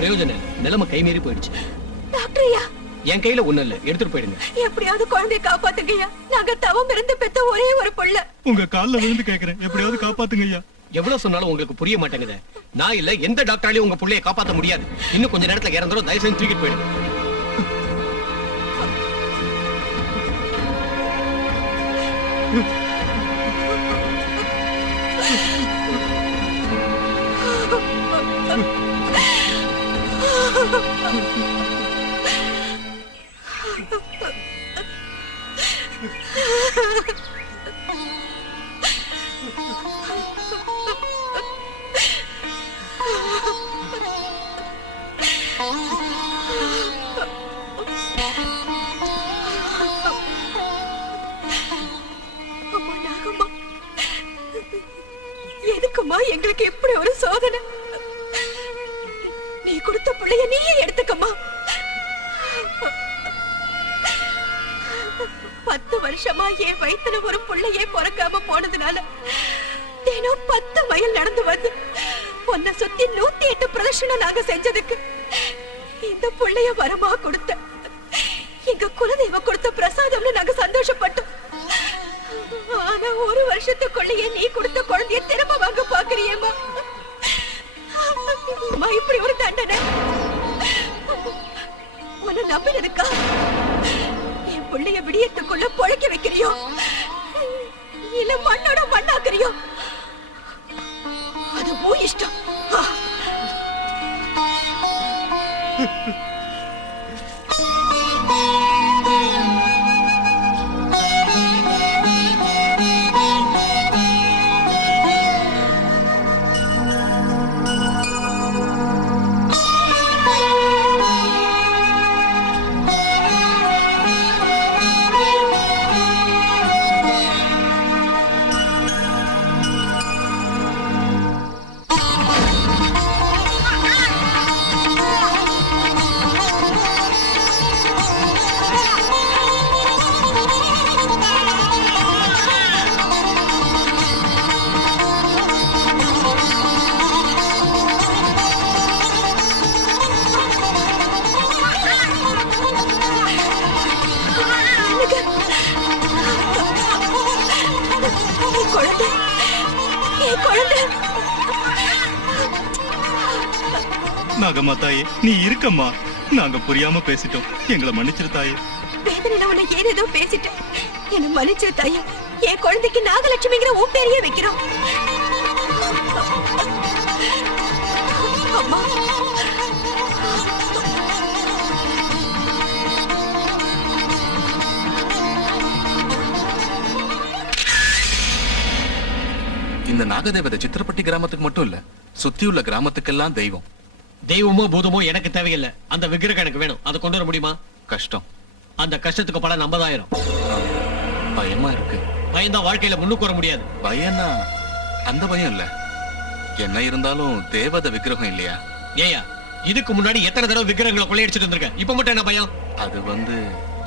பிரயோஜனம் இல்ல, நிலைமை கை மீறி போயிடுச்சு. டாக்டர்யா, என் கையில ஒண்ணு இல்ல, எடுத்துட்டு போயிடுங்க. எப்படியாவது குழந்தைய காப்பாத்துங்கய்யா. நாங்க தவம் இருந்து பெத்த ஒரே ஒரு புள்ள. உங்க கால்ல விழுந்து கேக்குறேன், எப்படியாவது காப்பாத்துங்க ஐயா. எவ்வளவு சொன்னாலும் உங்களுக்கு புரிய மாட்டேங்குது. நான் இல்ல, எந்த டாக்டராலையும் உங்க புள்ளைய காப்பாத்த முடியாது. இன்னும் கொஞ்ச நேரத்துல இறந்துரும், தயவு செஞ்சு தூக்கிட்டு போயிடுங்க. அம்மா நாகம்மா, எதுக்குமா எங்களுக்கு இப்படி ஒரு சோதனை? நீ கொடுத்த பிள்ளைய நீயே எடுத்துக்கம்மா. 10 வருஷமா என் வயித்துல ஒரு பிள்ளையே பிறக்காம போனதுனால தினம் 10 மைல் நடந்து வந்து உன்னை சுத்தி 108 பிரதர்ஷனம் நாங்க செஞ்சதுக்கு இந்த பிள்ளைய வரமா கொடுத்த எங்க குலதெய்வ கொடுத்த பிரசாதம்னு நாங்க சந்தோஷப்பட்டோம். ஆனா ஒரு வருஷத்துக்குள்ளேயே நீ கொடுத்த குழந்தைய திரும்ப வாங்க பாக்குறியேம்மா. இப்படி ஒரு தண்டனை உன்னை நம்பினதுக்கா என் பிள்ளைய விடியத்துக்குள்ள பொழைக்க வைக்கிறியோ இல்ல மண்ணோட மண்ணாக்குறியோ? அது உன் இஷ்டம். நாகம்மா தாயே, நீ இருக்கம்மா. நாங்க புரியாம பேசிட்டோம், எங்களை மன்னிச்சிரு தாயே. வேதனையில உன்னை ஏதேதோ பேசிட்டேன், என்ன மன்னிச்சிரு தாயே. என் குழந்தைக்கு நாகலட்சுமிங்கிற உன் பேரையே வைக்கிறோம். அம்மா, இந்த நாகதேவதை சித்திரப்பட்டி கிராமத்துக்கு மட்டும் இல்ல, சுத்தியுள்ள கிராமத்துக்கெல்லாம் தெய்வம். தெய்வமோ பூதமோ எனக்கு தேவையில்லை, அந்த விக்கிரகம் எனக்கு வேணும். அதை கொண்டு வர முடியுமா? கஷ்டம். அந்த கஷ்டத்துக்கு படம் 50,000. பயமா இருக்கு. பயந்தா வாழ்க்கையில முன்னுக்கு வர முடியாது. பயம்னா அந்த பயம் இல்ல, என்ன இருந்தாலும் தேவதை விக்கிரகம் இல்லையா? ஏயா, இதுக்கு முன்னாடி எத்தனை தடவை விக்கிரகங்களை கொள்ளையடிச்சிட்டு இருந்திருக்க, இப்ப மட்டும் என்ன பயம்? அது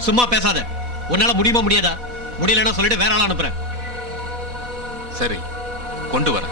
சும்மா பேசாத. உன்னால முடியுமா முடியாதா? முடியலன்னா சொல்லிட்டு வேற ஆள அனுப்புறேன். சரி, கொண்டு வரேன்.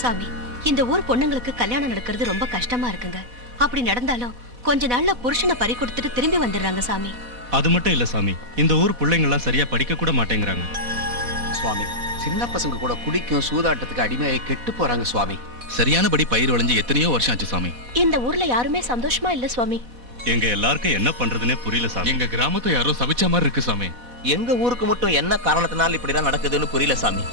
சாமி, இந்த ஊர் பொண்ணுங்களுக்கு கல்யாணம் நடக்கிறது ரொம்ப கஷ்டமா இருக்குங்க. அப்படி நடந்தாலும் கொஞ்ச நாள்ல புருஷனை பறி கொடுத்துட்டு திரும்பி வந்துடுறாங்க சாமி. அது மட்டும் இல்ல சாமி, இந்த ஊர் பிள்ளைங்க எல்லாம் சரியா படிக்க கூட மாட்டேங்கிறாங்க. சுவாமி, சின்ன பசங்க கூட குடிக்கும் சூதாட்டத்துக்கு அடிமையாகி கெட்டு போறாங்க சுவாமி. சரியானபடி பயிர் விளைஞ்சு எத்தனையோ வருஷம் ஆச்சு சுவாமி. இந்த ஊர்ல யாருமே சந்தோஷமா இல்ல சுவாமி. எங்க எல்லாருக்கும் என்ன பண்றதுன்னே புரியல சாமி. எங்க கிராமத்தை யாரோ சபிச்ச மாதிரி இருக்கு சாமி. எங்க ஊருக்கு மட்டும் என்ன காரணத்தினால இப்படிதான் நடக்குதுன்னு புரியல சாமி.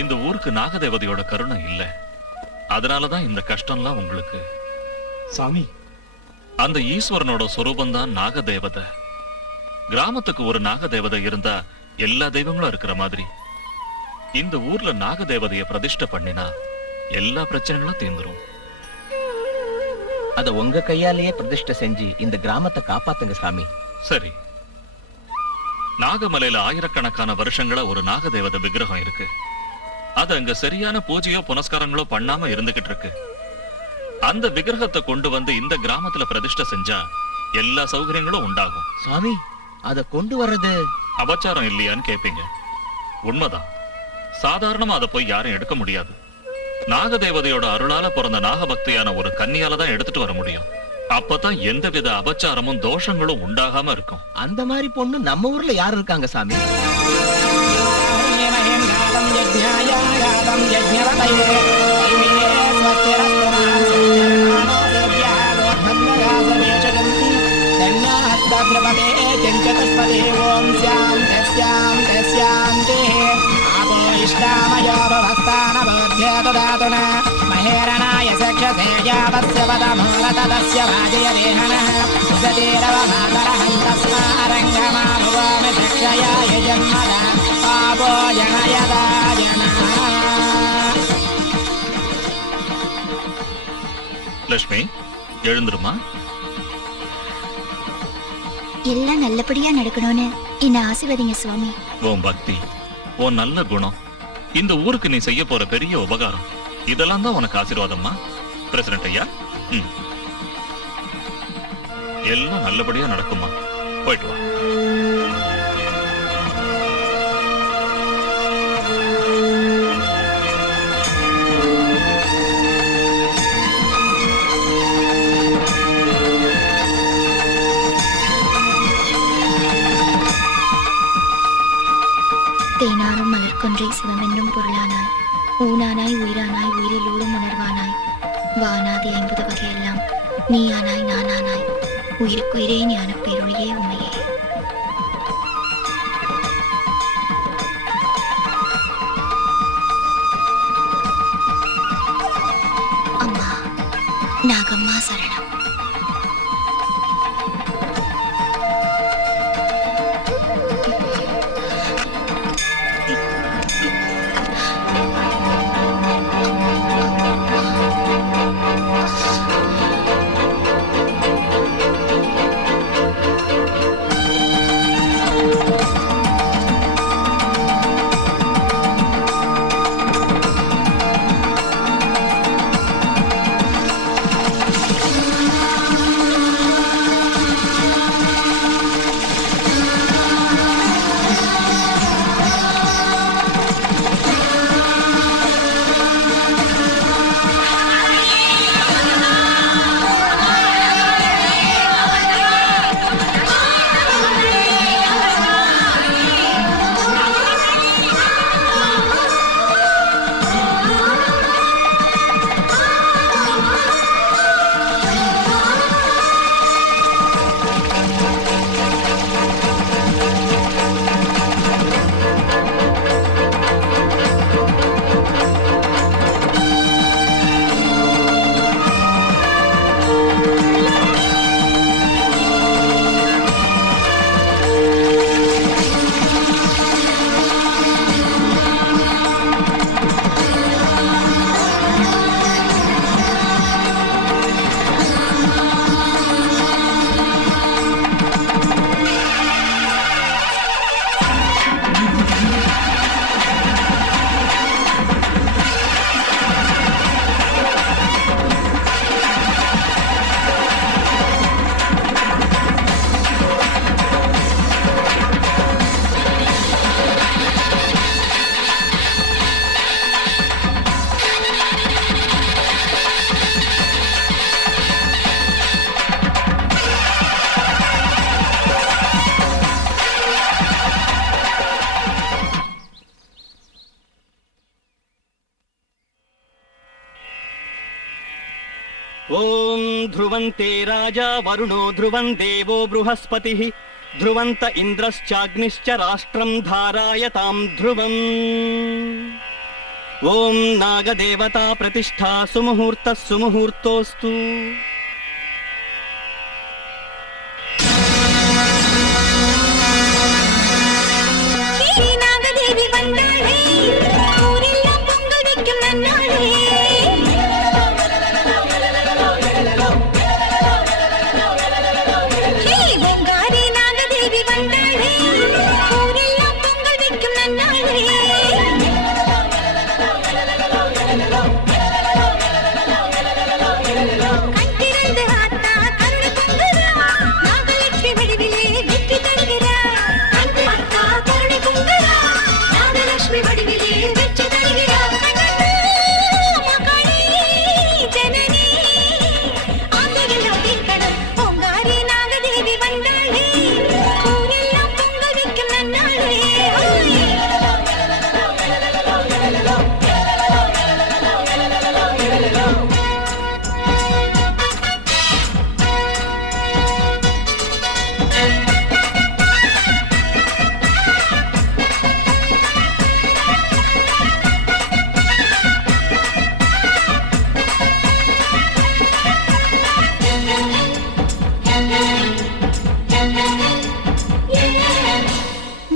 இந்த ஊருக்கு நாகதேவதையோட கருணை இல்ல, அதனாலதான் இந்த கஷ்டம்லாம் உங்களுக்கு. சாமி, அந்த ஈஸ்வரனோட சொரூபம் தான் நாகதேவதை. கிராமத்துக்கு ஒரு நாகதேவதை இருந்தா எல்லா தெய்வங்களும் இருக்கிற மாதிரி இந்த ஊர்ல நாகதேவதைய பிரதிஷ்டை பண்ணினா எல்லா பிரச்சனைகளும் தீர்ந்துரும். அத உங்க கையாலேயே பிரதிஷ்டை செஞ்சு இந்த கிராமத்தை காப்பாத்துங்க சாமி. சரி, நாகமலையில ஆயிரக்கணக்கான வருஷங்களா ஒரு நாகதேவதை விக்கிரகம் இருக்கு. அது அங்க சரியான பூஜையோ புனஸ்காரங்களோ பண்ணாம இருந்துகிட்டு இருக்கு. அந்த விக்கிரகத்தை கொண்டு வந்து இந்த கிராமத்துல பிரதிஷ்டை செஞ்சா எல்லா சௌகரியங்களும் உண்டாகும். சாமி, அத கொண்டு வர்றது அபச்சாரம் இல்லையான்னு கேப்பீங்க. உண்மைதான். சாதாரணமா அதை போய் யாரும் எடுக்க முடியாது. நாகதேவதையோட அருளால பிறந்த நாகபக்தியான ஒரு கன்னியால தான் எடுத்துட்டு வர முடியும். அப்பதான் எந்தவித அபச்சாரமும் தோஷங்களும் உண்டாகாம இருக்கும். அந்த மாதிரி பொண்ணு நம்ம ஊர்ல யாரு இருக்காங்க சாமி? महेरणाय सक्षसे यावस्य पदमूलतदस्य वाजय देहनः सतीरवमातरहं तस्मारङ्गमाभुवामि शिक्षयाय जन्मदा पापो जनयदा जनः. லட்சுமி, எழுந்துருமா. எல்லாம் நல்லபடியா நடக்கணும்னு என்ன ஆசீர்வதிங்க சுவாமி. உன் பக்தி, உன் நல்ல குணம், இந்த ஊருக்கு நீ செய்ய போற பெரிய உபகாரம், இதெல்லாம் தான் உனக்கு ஆசீர்வாதம்மா. பிரசிடண்ட் ஐயா, எல்லாம் நல்லபடியா நடக்குமா. போயிட்டு வா. தேனாரும் மலர்கொன்றை சிவமென்னும் பொருளானாய், ஊனானாய் உயிரானாய் உயிரிலூடும் உணர்வானாய், வானாதி 50 வகையெல்லாம் நீயானாய் நானானாய், உயிருக்குயிரே ஞான பேரொழியே உமையே. அம்மா நாகம்மா சரணம். ஓம் ध्रुवन्ते राजा वरुणो ध्रुवं देवो बृहस्पतिः ध्रुवन्त इन्द्रश्चाग्निश्च राष्ट्रं धारायतां ध्रुवम् ॐ नागदेवता प्रतिष्ठा सुमुहूर्तः सुमुहूर्तोऽस्तु நாகதேவி வந்தாளே ஊரெல்லாம் பொங்கல் வைக்கும் நன்னாளே பொங்காரி நாகதேவி வந்தாளே ஊரெல்லாம் பொங்கல் வைக்கும் நன்னாளே கட்டிரந்து ஆத்தா கருணை பொங்குறா நாகலட்சுமி வடிவிலே வெற்றி தருகிறா ஆத்தா கருணை பொங்குறா நாகலட்சுமி வடிவிலே வெற்றி தருகிறா மகளே ஜனனி ஆசையெல்லாம் தீர்க்கணும் பொங்காரி நாகதேவி வந்தாளே ஊரெல்லாம் பொங்கல் வைக்கும் நன்னாளே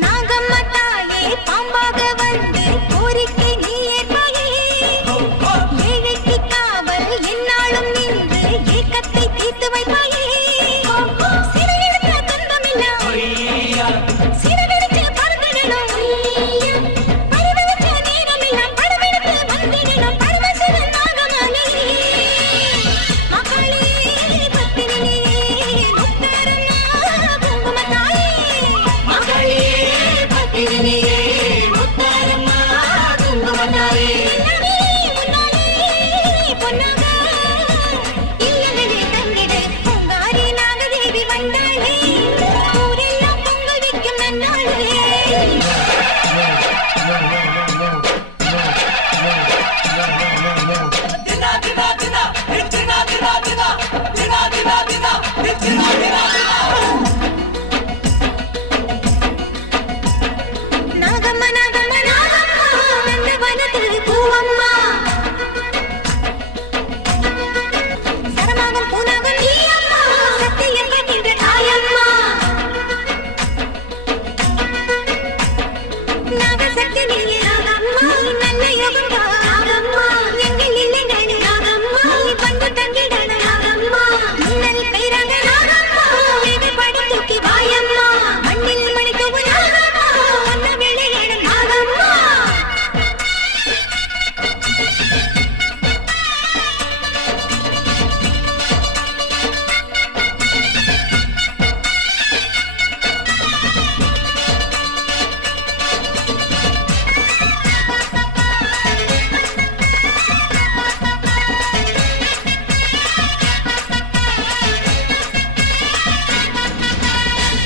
நாகம்மா தாயே பாம்பாக வந்து கோரிக்கை நீ ஏற்பாயே ஏழைக்கு காவல் என்னாலும் நின்று ஏக்கத்தை தீர்த்து வைப்பாயே சிறையெடுத்த துன்பமெல்லாம் சிறவெடுத்து பறந்திடணும் பரவெடுத்த நேரமெல்லாம் படவெடுத்து வந்திடணும் பரமசிவன் நாகமானே மகளே பத்தினியே முத்தாரம்மா குங்குமத்தாயே மகளே பத்தினியே முத்தாரம்மா குங்குமத்தாயே முன்னாலே பொன்னாக இல்லங்களே தங்கிடு பொங்காரி நாகதேவி வந்தாளே ஊரெல்லாம் பொங்கல் வைக்கும் நன்னாளே நாகம்மா நாகம்மா நாகம்மா நந்தவனத்தில் பூவம்மா சரமாகும் பூனாகும் நீ அம்மா சத்தியம் காக்கின்ற தாயம்மா நாகசக்தி நீயே நாகம்மா நல்ல யோகம் தா நாகம்மா எங்கள் இல்லங்கள் நாகம்மா வந்து தங்கிடன நாகம்மா மின்னல் பெய்றாங்க நாகம்மா வேகப்படி தூக்கி வாயம்மா மண்ணில் மணி தூவு நாகம்மா ஒன்ன விளையாடும் நாகம்மா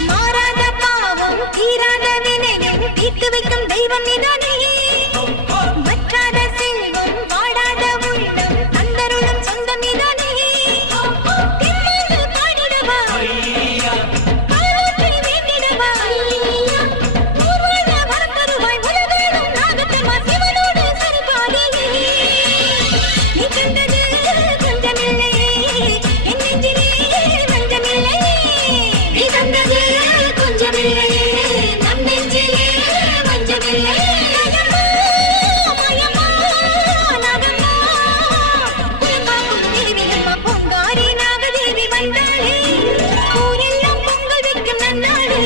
மாறாத பாவம் தீராத வினையும் தீர்த்து வைக்கும் தெய்வம் நீதானே வற்றாத செல்வம் வாடாத உள்ளம் தந்தருளும் சொந்தம் நீதானே தென்னாடு பாடிடவா பாராற்றி வேண்டிடவா ஊர்வாழ வரம் தருவாய் உலகாடும் நாகத்தம்மா சிவனோடு சரிபாடி நீ கண்டது கொஞ்சமில்லை என் நெஞ்சிலே வஞ்சமில்லை நீ கண்டது கொஞ்சமில்லை நம் நெஞ்சிலே வஞ்சமில்லை நாகம்மா, மாயம்மா, நாகம்மா, குலங்காக்கும் தேவியம்மா, பொங்காரி நாகதேவி வந்தாளே ஊரெல்லாம் பொங்கல் வைக்கும் நன்னாளே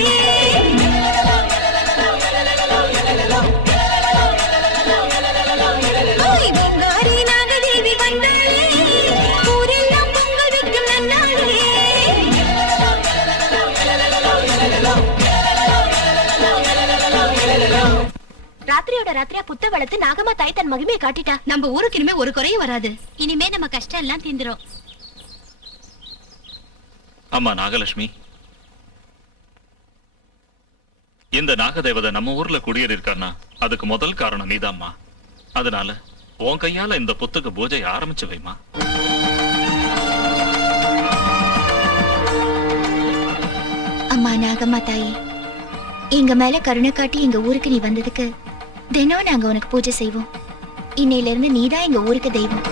ஓய் பொங்காரி நாகதேவி வந்தாளே ஊரெல்லாம் பொங்கல் வைக்கும் நன்னாளே ராத்திரியோட ராத்திரியா புத்த வளர்த்து நாகம்மா தாய் தன் மகிமையை காட்டிட்டா நம்ம ஊருக்கு இனிமே ஒரு குறையும் வராது இனிமே நம்ம கஷ்டம் எல்லாம் தீந்துரும் அம்மா நாகலட்சுமி, இந்த நாகதேவதை நம்ம ஊர்ல குடியேறியிருக்கான்னா அதுக்கு முதல் காரணம் நீதாம்மா. அதனால உன் கையால இந்த புத்துக்கு பூஜை ஆரம்பிச்சு வைமா. நாகம்மா தாயி, எங்க மேல கருணை காட்டி எங்க ஊருக்கு நீ வந்ததுக்கு தினம் நாங்க உனக்கு பூஜை செய்வோம். இன்னையில இருந்து நீதான் எங்க ஊருக்கு தெய்வம்.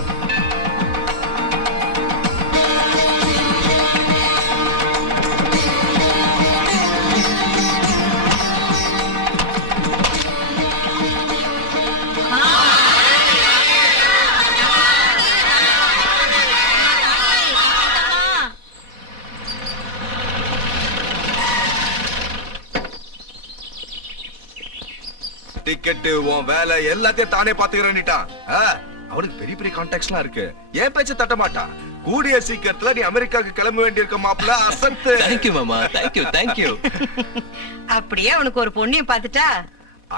டிக்கெட் உன் வேலை எல்லாத்தையும் தானே பாத்துக்கிறேன்னுட்டான். அவனுக்கு பெரிய பெரிய கான்டாக்ட்ஸ்லாம் இருக்கு. ஏன் பேச்ச தட்ட மாட்டான். கூடிய சீக்கிரத்துல நீ அமெரிக்காக்கு கிளம்ப வேண்டியிருக்க மாப்பிள்ள. அசத்து. தேங்க்யூ மாமா, தேங்க்யூ தேங்க்யூ. அப்படியே உனக்கு ஒரு பொண்ணையும் பாத்துட்டா?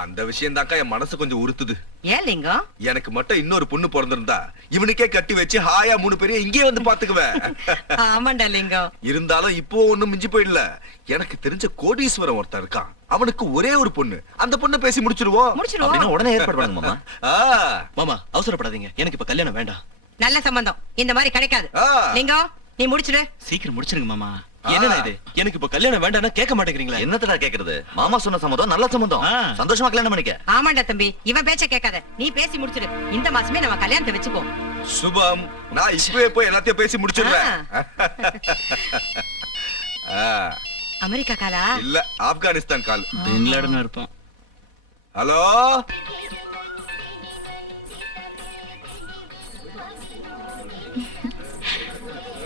அந்த விஷயம் தாக்கா என் மனசு கொஞ்சம் உறுத்துது. ஏன் லிங்கம்? எனக்கு மட்டும் இன்னொரு பொண்ணு பிறந்திருந்தா இவனுக்கே கட்டி வச்சு ஹாயா 3 பேரையும் இங்கே வந்து பாத்துக்குவேன். ஆமாண்டா லிங்கம். இருந்தாலும் இப்போ ஒண்ணும் மிஞ்சி போயிடல. எனக்கு தெரிஞ்ச கோடீஸ்வரன் ஒருத்தன் இருக்கான். அவனுக்கு ஒரே ஒரு பொண்ணு. அந்த பொண்ணை பேசி முடிச்சிருவோம். முடிச்சிருவோம். உடனே ஏற்பாடு பண்ணுங்க மாமா. மாமா அவசரப்படாதீங்க, எனக்கு இப்ப கல்யாணம் வேண்டாம். நல்ல சம்பந்தம் இந்த மாதிரி கிடைக்காது. லிங்கம் நீ முடிச்சிடு. சீக்கிரம் முடிச்சிருங்க மாமா. என்னடா இது, எனக்கு இப்ப கல்யாணம் வேண்டாம்னா கேட்க மாட்டேங்கிறீங்களா? என்னத்தடா கேக்குறது? மாமா சொன்ன சம்மதம் நல்ல சம்மதம். சந்தோஷமா கல்யாணம் பண்ணிக்க. ஆமாண்டா தம்பி, இவன் பேச்ச கேட்காத. நீ பேசி முடிச்சிடு. இந்த மாசமே நம்ம கல்யாணத்தை வச்சுப்போம். சுபம், நான் இப்பவே போய் எல்லாத்தையும் பேசி முடிச்சிடுறேன். அமெரிக்கா காலா? இல்ல, ஆப்கானிஸ்தான் கால். பின் லாடன் இருப்பான். ஹலோ,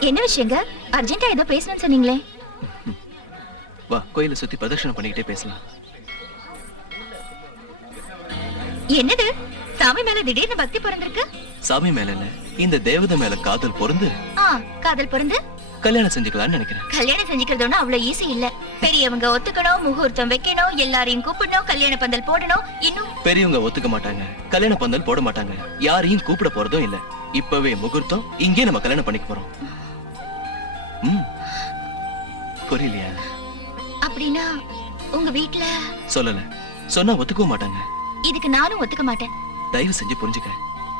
என்ன விஷயங்க? அர்ஜென்ட்டா ஏதோ பேசணும்னு சொன்னீங்களே. வா, கோயிலை சுத்தி பிரதட்சணம் பண்ணிக்கிட்டே பேசலாம். என்னது, சாமி மேல திடீர்னு பக்தி பிறந்திருக்கு? சாமி மேல இல்ல, இந்த தேவதை மேல காதல் பொருந்து காதல் பிறந்து கல்யாணம் செஞ்சுக்கலாம்னு நினைக்கிறேன். கல்யாணம் செஞ்சுக்கிறதுனா அவ்வளவு ஈஸி இல்ல. பெரியவங்க ஒத்துக்கணும், முகூர்த்தம் வைக்கணும், எல்லாரையும் கூப்பிடணும், கல்யாண பந்தல் போடணும். இன்னும் பெரியவங்க ஒத்துக்க மாட்டாங்க, கல்யாண பந்தல் போட மாட்டாங்க, யாரையும் கூப்பிட போறதும் இல்ல. இப்பவே முகூர்த்தம், இங்கே நம்ம கல்யாணம் பண்ணிக்க போறோம். புரியலையா? அப்படின்னா உங்க வீட்ல சொல்லல, சொன்னா ஒத்துக்கவும் மாட்டாங்க. இதுக்கு நானும் ஒத்துக்க மாட்டேன். தயவு செஞ்சு புரிஞ்சுக்க.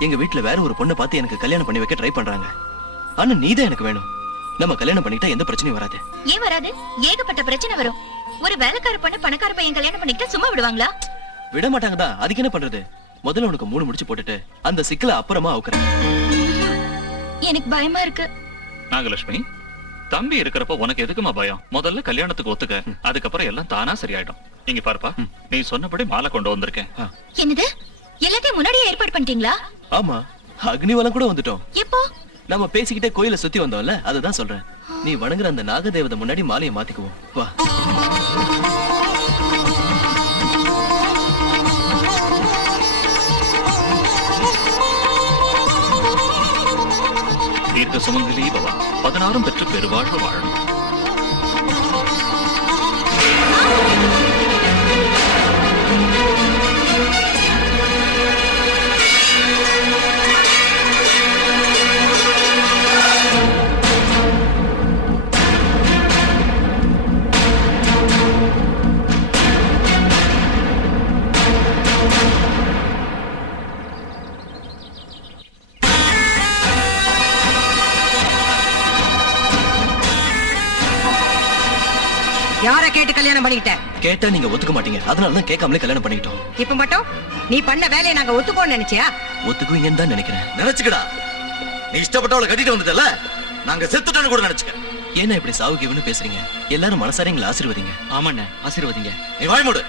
எங்க வீட்ல வேற ஒரு பொண்ணை பார்த்து எனக்கு கல்யாணம் பண்ணி வைக்க ட்ரை பண்றாங்க. ஆனா நீதான் எனக்கு வேணும். நம்ம கல்யாணம் பண்ணிட்டா எந்த பிரச்சனையும் வராது. ஏன் வராது? ஏகப்பட்ட பிரச்சனை வரும். ஒரு வேலைக்கார பொண்ணு பணக்கார பையன் கல்யாணம் பண்ணிக்கிட்டா சும்மா விடுவாங்களா? விட மாட்டாங்கதா. அதுக்கு என்ன பண்றது? முதல்ல உனக்கு 3 முடிச்சு போட்டுட்டு அந்த சிக்கலை அப்புறமா அவுக்குறேன். எனக்கு பயமா இருக்கு. நாகலட்சுமி, தம்பி இருக்கிறப்ப உனக்கு எதுக்குமா பயம்? முதல்ல கல்யாணத்துக்கு ஒத்துக்க, அதுக்கப்புறம் எல்லாம் தானா சரியாயிடும். இங்க பாருப்பா, நீ சொன்னபடி மாலை கொண்டு வந்திருக்கேன். என்னது, எல்லாத்தையும் முன்னாடியே ஏற்பாடு பண்ணிட்டீங்களா? ஆமா, அக்னிவலம் கூட வந்துட்டோம். எப்போ? நம்ம பேசிக்கிட்டே கோயிலை சுத்தி வந்தோம்ல, அதுதான் சொல்றேன். நீ வணங்குற அந்த நாகதேவதை முன்னாடி மாலையை மாத்திக்குவோம். வா. தீர்க்க சுமங்கலி பவா, 16 பெற்று பெருவாழ்வு வாழும். யார கேட்டு கல்யாணம் பண்ணிக்கிட்ட? கேட்டா நீங்க ஒத்துக்க மாட்டீங்க, அதனாலதான் கேட்காமலே கல்யாணம் பண்ணிக்கிட்டோம். இப்ப மட்டும் நீ பண்ண வேலையை நாங்க ஒத்துப்போன்னு நினைச்சியா? ஒத்துக்குவீங்கன்னு தான் நினைக்கிறேன். நினைச்சுக்கடா, நீ இஷ்டப்பட்டவளை கட்டிட்டு வந்ததல்ல, நாங்க செத்துட்டோன்னு கூட நினைச்சுக்க. ஏன்னா இப்படி சாவுகிவன்னு பேசுறீங்க? எல்லாரும் மனசார எங்களை ஆசீர்வதிங்க. ஆமாண்ணே, ஆசீர்வதிங்க. நீ வாய் மூடு.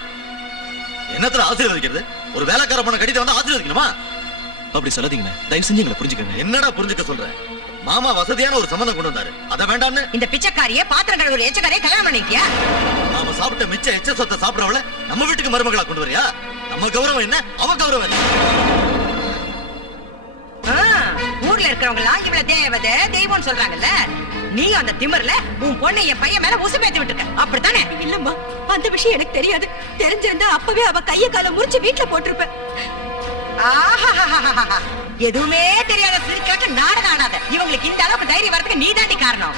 என்னத்துல ஆசீர்வதிக்கிறது? ஒரு வேலைக்கார பொண்ணை கட்டிட்டு வந்தா ஆசீர்வதிக்கணுமா? அப்படி சொல்லாதீங்கண்ணே, தயவு செஞ்சு எங்களை புரிஞ்சுக்கங்க. என்னடா புரிஞ்சுக்க சொல்ற? மாமா வசதியான ஒரு சம்பந்தம் கொண்டு வந்தாரு, அதை வேண்டான்னு இந்த பிச்சைக்காரியே பாத்திரம் கழுவுற எச்சக்காரியே கல்யாணம் பண்ணிக்கியா? நாம சாப்பிட்ட மிச்ச எச்ச சொத்தை சாப்பிடறவள நம்ம வீட்டுக்கு மருமகளா கொண்டு வரியா? நம்ம கௌரவம் என்ன, அவ கௌரவம் என்ன? ஊர்ல இருக்கிறவங்க எல்லாம் இவள தேவதை தெய்வம்னு சொல்றாங்கல்ல, நீ அந்த திமிர்ல உன் பொண்ணை என் பையன் மேல உசுப்பேத்தி விட்டுருக்க, அப்படித்தானே? இல்லம்மா, அந்த விஷயம் எனக்கு தெரியாது. தெரிஞ்சிருந்தா அப்பவே அவ கைய கால முறிச்சு வீட்டுல போட்டிருப்பேன். எதுவுமே தெரியாத சிரிக்காட்டு நாடகம் ஆடாத. இவங்களுக்கு இந்த அளவுக்கு தைரியம் வரதுக்கு நீ தாண்டி காரணம்.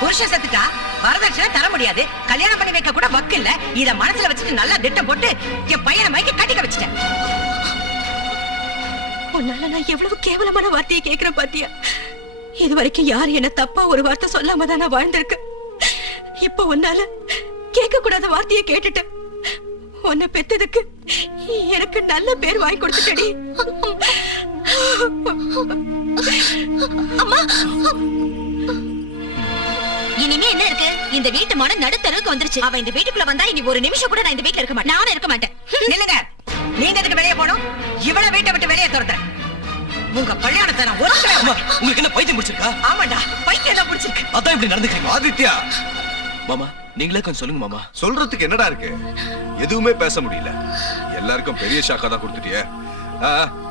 புருஷன் செத்துட்டா வரதட்சணை தர முடியாது, கல்யாணம் பண்ணி வைக்க கூட வக்கு இல்ல. இத மனசுல வச்சுட்டு நல்லா திட்டம் போட்டு என் பையனை மைக்க கட்டிக்க வச்சுட்டேன். உன்னால நான் எவ்வளவு கேவலமான வார்த்தையை கேட்கிறேன் பாத்தியா? இது வரைக்கும் யாரு என்ன தப்பா ஒரு வார்த்தை சொல்லாம தான் நான் வாழ்ந்திருக்கேன். இப்ப உன்னால கேட்க கூடாத வார்த்தையை கேட்டுட்டேன். உன்னை பெத்ததுக்கு எனக்கு நல்ல பேர் வாங்கி கொடுத்துட்டடி. இனிமே என்ன இருக்கு? இந்த வீட்டு மன நடுத்தருக்கு வந்துருச்சு. அவ இந்த வீட்டுக்குள்ள வந்தா இனி ஒரு நிமிஷம் கூட நான் இந்த வீட்டுல இருக்க மாட்டேன். நானும் இருக்க மாட்டேன். நில்லுங்க. நீங்க எதுக்கு வெளியே போகணும்? இவள வீட்டை விட்டு வெளியே துரத்துறேன். உங்க கல்யாணத்தை நான் ஒருத்தரே. உங்களுக்கு என்ன பைத்தியம் பிடிச்சிருக்கா? ஆமாடா, பைத்தியம் தான் பிடிச்சிருக்கு. அதான் இப்படி நடந்துக்கிறீங்க. ஆதித்யா, மாமா நீங்களே கொஞ்சம் சொல்லுங்க மாமா. சொல்றதுக்கு என்னடா இருக்கு? எதுவுமே பேச முடியல. எல்லாருக்கும் பெரிய ஷாக்கா தான் கொடுத்துட்டியே.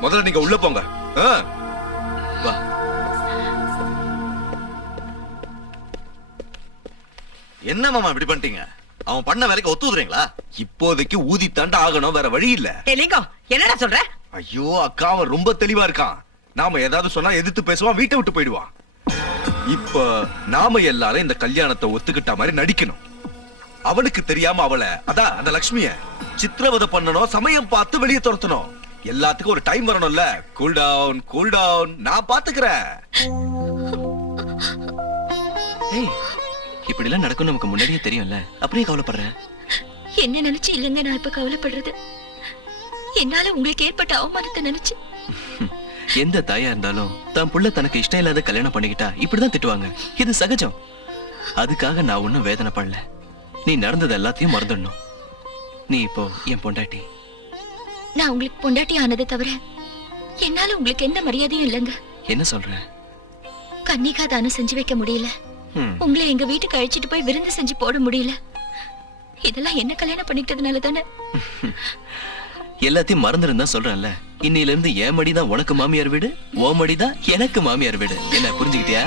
முதல்ல நீங்க உள்ள போங்க. வா. என்ன மாமா இப்படி பண்ணிட்டீங்க? அவன் பண்ண வேலைக்கு ஒத்துதுறீங்களா? இப்போதைக்கு ஊதி தாண்ட ஆகணும், வேற வழி இல்ல. லிங்கம், என்னடா சொல்ற? ஐயோ அக்கா, அவன் ரொம்ப தெளிவா இருக்கான். நாம ஏதாவது சொன்னா எதிர்த்து பேசுவான், வீட்டை விட்டு போயிடுவான். இப்ப நாம எல்லாரும் இந்த கல்யாணத்தை ஒத்துக்கிட்ட மாதிரி நடிக்கணும். அவனுக்கு தெரியாம அவளை, அதான் அந்த லக்ஷ்மிய சித்திரவதை பண்ணணும், சமயம் பார்த்து வெளியே துரத்தணும். எல்லாத்துக்கும் ஒரு டைம் வரணும்ல. கூல் டவுன், கூல் டவுன், நான் பாத்துக்கிறேன். ஏய், இப்படி எல்லாம் நடக்கும் நமக்கு முன்னாடியே தெரியும்ல, அப்படியே கவலைப்படுறேன். என்ன நினைச்சு இல்லைங்க நான் இப்ப கவலைப்படுறது. என்னால உங்களுக்கு ஏற்பட்ட அவமானத்தை நினைச்சு. எந்த தாயா இருந்தாலும் தான் புள்ள தனக்கு இஷ்டம் இல்லாத கல்யாணம் பண்ணிக்கிட்டா இப்படிதான் திட்டுவாங்க. இது சகஜம். அதுக்காக நான் ஒன்னும் வேதனை பண்ணல. நீ நடந்தது எல்லாத்தையும் மறந்துடணும். நீ இப்போ என் பொண்டாட்டி. நான் உங்களுக்கு பொண்டாட்டி ஆனதை தவிர என்னால உங்களுக்கு எந்த மரியாதையும் இல்லைங்க. என்ன சொல்ற? கன்னிகா தானம் செஞ்சு வைக்க முடியல. உங்களை எங்க வீட்டுக்கு அழைச்சிட்டு போய் விருந்து செஞ்சு போட முடியல. இதெல்லாம் என்ன கல்யாணம் பண்ணிக்கிட்டதுனால தானே. எல்லாத்தையும் மறந்துருந்தா சொல்றேன்ல. இன்னையில இருந்து என் மடிதான் உனக்கு மாமியார் வீடு, ஓ மடிதான் எனக்கு மாமியார் வீடு. என்ன புரிஞ்சுக்கிட்டியா?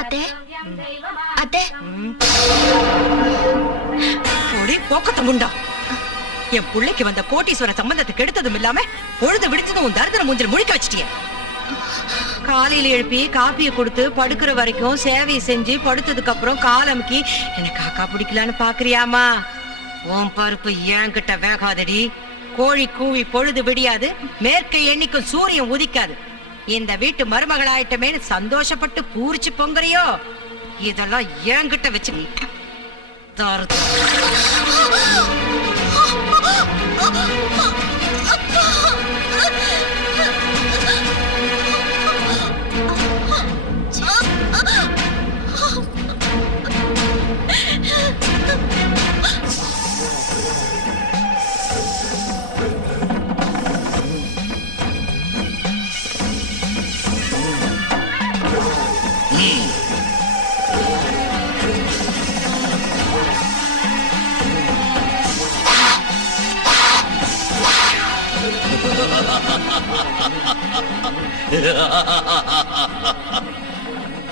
அத்தை, அத்தை. போக்கத்த முண்டா, என் பிள்ளைக்கு வந்த கோட்டீஸ்வர சம்பந்தத்தை கெடுத்ததும் இல்லாம பொழுது விடுத்ததும் உன் தரித்திர மூஞ்சில் முழிக்க வச்சிட்டிய. காலையில எழுப்பி காப்பியை கொடுத்து படுக்கிற வரைக்கும் சேவையை செஞ்சு படுத்ததுக்கு அப்புறம் காலமுக்கி எனக்கு காக்கா பிடிக்கலான்னு பாக்குறியாமா? உன் பருப்பு என்கிட்ட வேகாதடி. கோழி கூவி பொழுது விடியாது, மேற்கை எண்ணிக்கும் சூரியன் உதிக்காது. இந்த வீட்டு மருமகளாயிட்டமேனு சந்தோஷப்பட்டு பூரிச்சு பொங்குறியோ? இதெல்லாம் என்கிட்ட வச்சு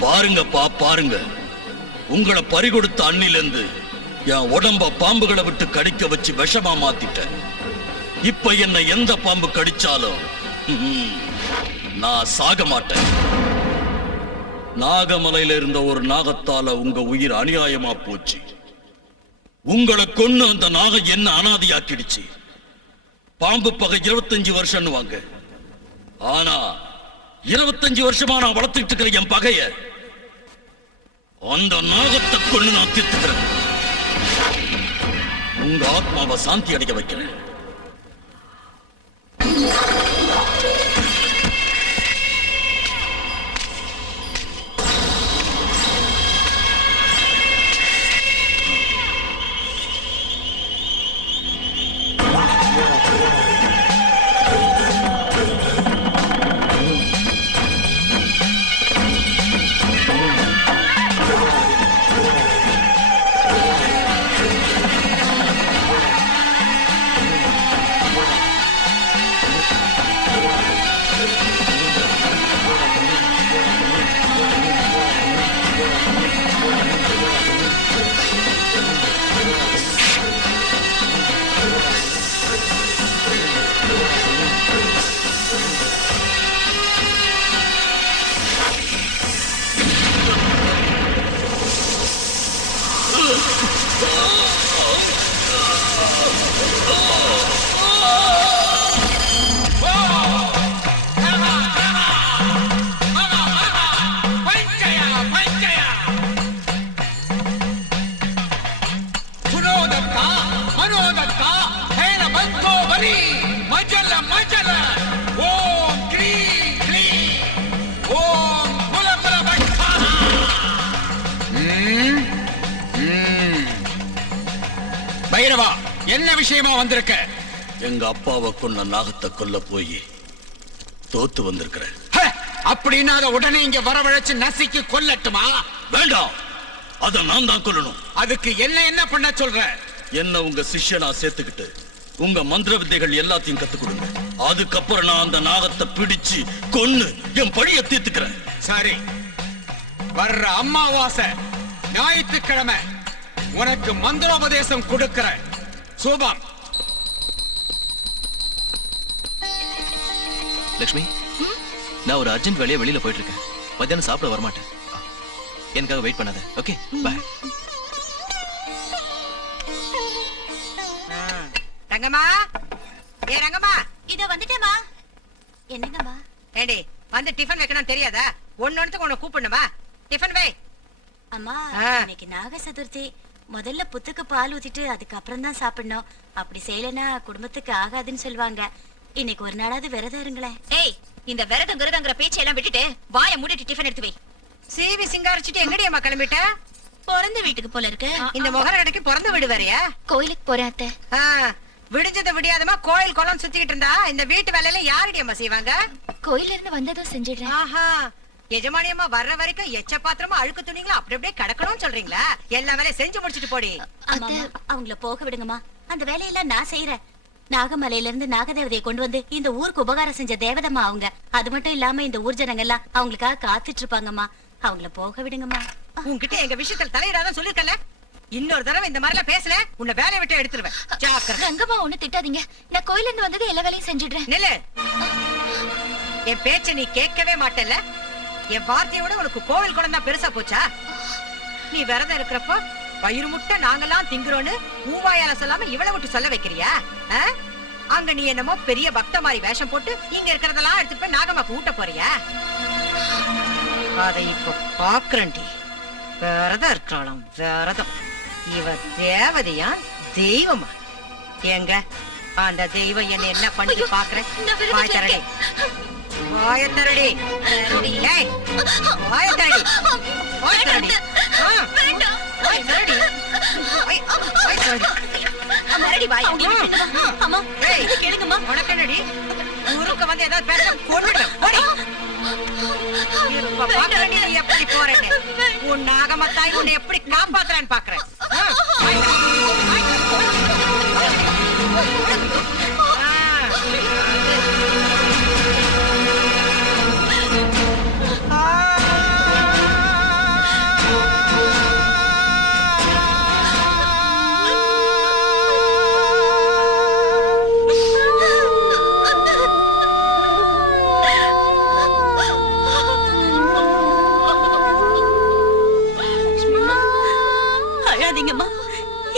பாருங்கப்பா பாருங்க, உங்களை பறிகொடுத்த அன்னிலிருந்து என் உடம்ப பாம்புகளை விட்டு கடிக்க வச்சு விஷமா மாத்திட்டேன். இப்ப என்ன எந்த பாம்பு கடிச்சாலும் நான் சாக மாட்டேன். நாகமலையில இருந்த ஒரு நாகத்தால உங்க உயிர் அநியாயமா போச்சு. உங்களை கொன்னு அந்த நாகம் என்ன அனாதையாக்கிடுச்சு. பாம்பு பகை 25 வருஷம் வாங்க. ஆனா 25 வருஷமா நான் வளர்த்துட்டு இருக்கிற என் பகைய அந்த நாகத்தை கொண்டு நான் தீர்த்துக்கிறேன். உங்க ஆத்மாவை சாந்தி அடைய வைக்கிறேன். நாகத்தா ஹேன பந்தோ பலி மஜல மஜல ஓம் க்ரீ க்ரீ ஓம் புலபல பட்டா. பைரவா, என்ன விஷயமா வந்திருக்க? எங்க அப்பாவை கொன்ன நாகத்தை கொல்ல போய் தோத்து வந்திருக்கிறேன். அப்படின்னா அதை உடனே இங்க வரவழைச்சு நசுக்கி கொல்லட்டுமா? வேண்டாம், அத நான் தான் கொல்லணும். அதுக்கு என்ன பண்ண சொல்ற? என்ன உங்க சிஷ்யனா சேர்த்துக்கிட்டு உங்க மந்திர வித்தைகள் எல்லாத்தையும் கத்துக் கொடுங்க. அதுக்கப்புறம் நான் அந்த நாகத்தை பிடிச்சு கொன்னு என் பழிய தீர்த்துக்கிறேன். சரி, வர்ற அமாவாசை ஞாயிற்றுக்கிழமை உனக்கு மந்திரோபதேசம் கொடுக்கிறேன். சூபம். லக்ஷ்மி, நான் ஒரு அர்ஜென்ட் வேலையா வெளியில போயிட்டு இருக்கேன். மத்தியானம் சாப்பிட வரமாட்டேன். எனக்காக வெயிட் பண்ணாத. ஓகே, பாய். ரங்கம்மா, ஏ ரங்கம்மா, இத வந்துட்டேமா. என்னங்கம்மா? ஏண்டி வந்து டிஃபன் வைக்கணும் தெரியாதா? ஒன்னொன்னுக்கு உன்னை கூப்பிடணுமா? டிஃபன் வை. அம்மா, ஆ. இன்னைக்கு நாக சதுர்த்தி. முதல்ல புத்துக்கு பால் ஊத்திட்டு அதுக்கப்புறம் தான் சாப்பிடணும். அப்படி செய்யலனா குடும்பத்துக்கு ஆகாதுன்னு சொல்லுவாங்க. இன்னைக்கு ஒரு நாளாவது விரதம் இருங்களேன். ஏய், இந்த விரதம் விரதங்கிற பேச்செல்லாம் விட்டுட்டு வாயை மூடிட்டு டிஃபன் எடுத்து வை. சீவி சிங்காரிச்சுட்டு எங்கடி அம்மா கிளம்பிட்ட? பிறந்த வீட்டுக்கு போல இருக்கு. இந்த முகர கடைக்கு பிறந்து விடு வேறையா? கோயிலுக்கு போறேன் அத்தை. விடிஞ்சதை விடியாதமா கோயில் குளம் சுத்திக்கிட்டு இருந்தா இந்த வீட்டு வேலையில யாரடி அம்மா செய்வாங்க? கோயில இருந்து வந்ததும் செஞ்சிடுறேன். ஆஹா, எஜமானி அம்மா வர்ற வரைக்கும் எச்ச பாத்திரமா அழுக்கு துணிங்களா அப்படி அப்படியே கிடக்கணும்னு சொல்றீங்களா? எல்லா வேலையும் செஞ்சு முடிச்சிட்டு போடி. ஆமா, அவங்கள போக விடுங்கம்மா. அந்த வேலையெல்லாம் நான் செய்யறேன். நாகமலையில இருந்து நாகதேவதையை கொண்டு வந்து இந்த ஊருக்கு உபகாரம் செஞ்ச தேவதம்மா அவங்க. அது மட்டும் இல்லாம இந்த ஊர் ஜனங்க எல்லாம் அவங்களுக்காக காத்துட்டு இருப்பாங்கம்மா. அவங்கள போக விடுங்கம்மா. உன்கிட்ட எங்க விஷயத்துல தலையிடாதான் சொல்லிருக்கல. இன்னொரு தடவை இந்த மாதிரிலாம் பேசுன உன்னை வேலையை விட்டு எடுத்துருவேன். ஜாக்கிரதை. ரங்கம்மா, ஒண்ணு திட்டாதீங்க. நான் கோயில இருந்து வந்தது எல்லா வேலையும் செஞ்சிடுறேன். நில்லு. என் பேச்ச நீ கேட்கவே மாட்டல. என் வார்த்தையோட உனக்கு கோவில் குளம் தான் பெருசா போச்சா? நீ விரதம் இருக்கிறப்போ வயிறு முட்டை நாங்கெல்லாம் திங்குறோன்னு ஊவாயால சொல்லாம இவளை விட்டு சொல்ல வைக்கிறியா? அங்க நீ என்னமோ பெரிய பக்த மாதிரி வேஷம் போட்டு இங்க இருக்கிறதெல்லாம் எடுத்துட்டு போய் நாகம்மாக்கு ஊட்ட போறியா? அதை இப்ப பாக்குறேன்டி. விரதம் இருக்கிறாளாம் விரதம். இவ தேவதையா தெய்வமா? எங்க அந்த தெய்வம் என்ன பண்ணி பாக்குறேன்? வாய் தரடி, வாய தரடி, வாய தரடி, வாய தரடி, வாய தரடி, வாய தரடி. உனக்கு என்னடி ஊருக்கு வந்து ஏதாவது பேச கொன்னுடுவேன். போடி. இப்ப பாக்குறேன் நீ எப்படி போறேன்னு. உன் நாகமத்தாய் உன்னை எப்படி காப்பாத்துறான்னு பாக்குறேன்.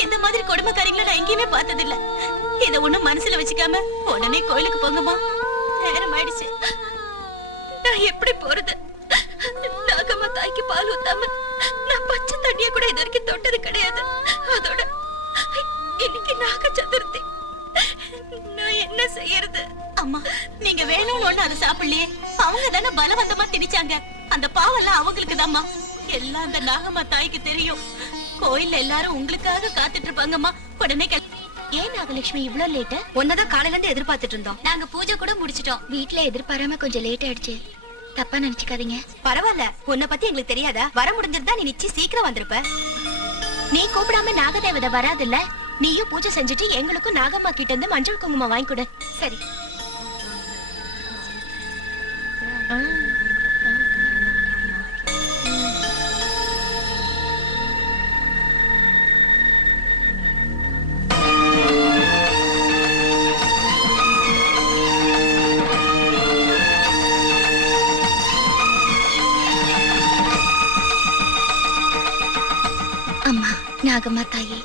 இந்த மாதிரி கொடுமைக்காரங்களை நான் எங்கேயுமே பார்த்ததில்ல. இத ஒண்ணும் மனசுல வச்சுக்காம உடனே கோயிலுக்கு போங்கம்மா. நேரம் ஆயிடுச்சு. நான் எப்படி போறது? நாகம்மா தாய்க்கு பால் ஊத்தாம நான் பச்சை தண்ணிய கூட இது வரைக்கும் தொட்டது கிடையாது. அதோட இன்னைக்கு நாக சதுர்த்தி. நான் என்ன செய்யறது? அம்மா, நீங்க வேணும்னு ஒண்ணு அதை சாப்பிடலையே. அவங்க தானே பலவந்தமா திணிச்சாங்க. அந்த பாவெல்லாம் அவங்களுக்கு தான்மா. எல்லாம் அந்த நாகம்மா தாய்க்கு தெரியும். கோயில்ல எல்லாரும் உங்களுக்காக காத்துட்டு இருப்பாங்கம்மா. உடனே ஏன் நாகலட்சுமி இவ்ளோ லேட்? ஒன்னதான் காலையில இருந்து எதிர்பார்த்துட்டு இருந்தோம். நாங்க பூஜை கூட முடிச்சிட்டோம். வீட்ல எதிர்பாராம கொஞ்சம் லேட் ஆயிடுச்சு. தப்பா நினைச்சுக்காதீங்க. பரவாயில்ல, உன்னை பத்தி எங்களுக்கு தெரியாதா? வர முடிஞ்சிருந்தா நீ நிச்சயம் சீக்கிரம் வந்திருப்ப. நீ கூப்பிடாம நாகதேவதை வராதுல்ல. நீயும் பூஜை செஞ்சுட்டு எங்களுக்கும் நாகம்மா கிட்ட இருந்து மஞ்சள் குங்குமம் வாங்கி கொடு. சரி. அம்மா, நாகம்மா தாயே,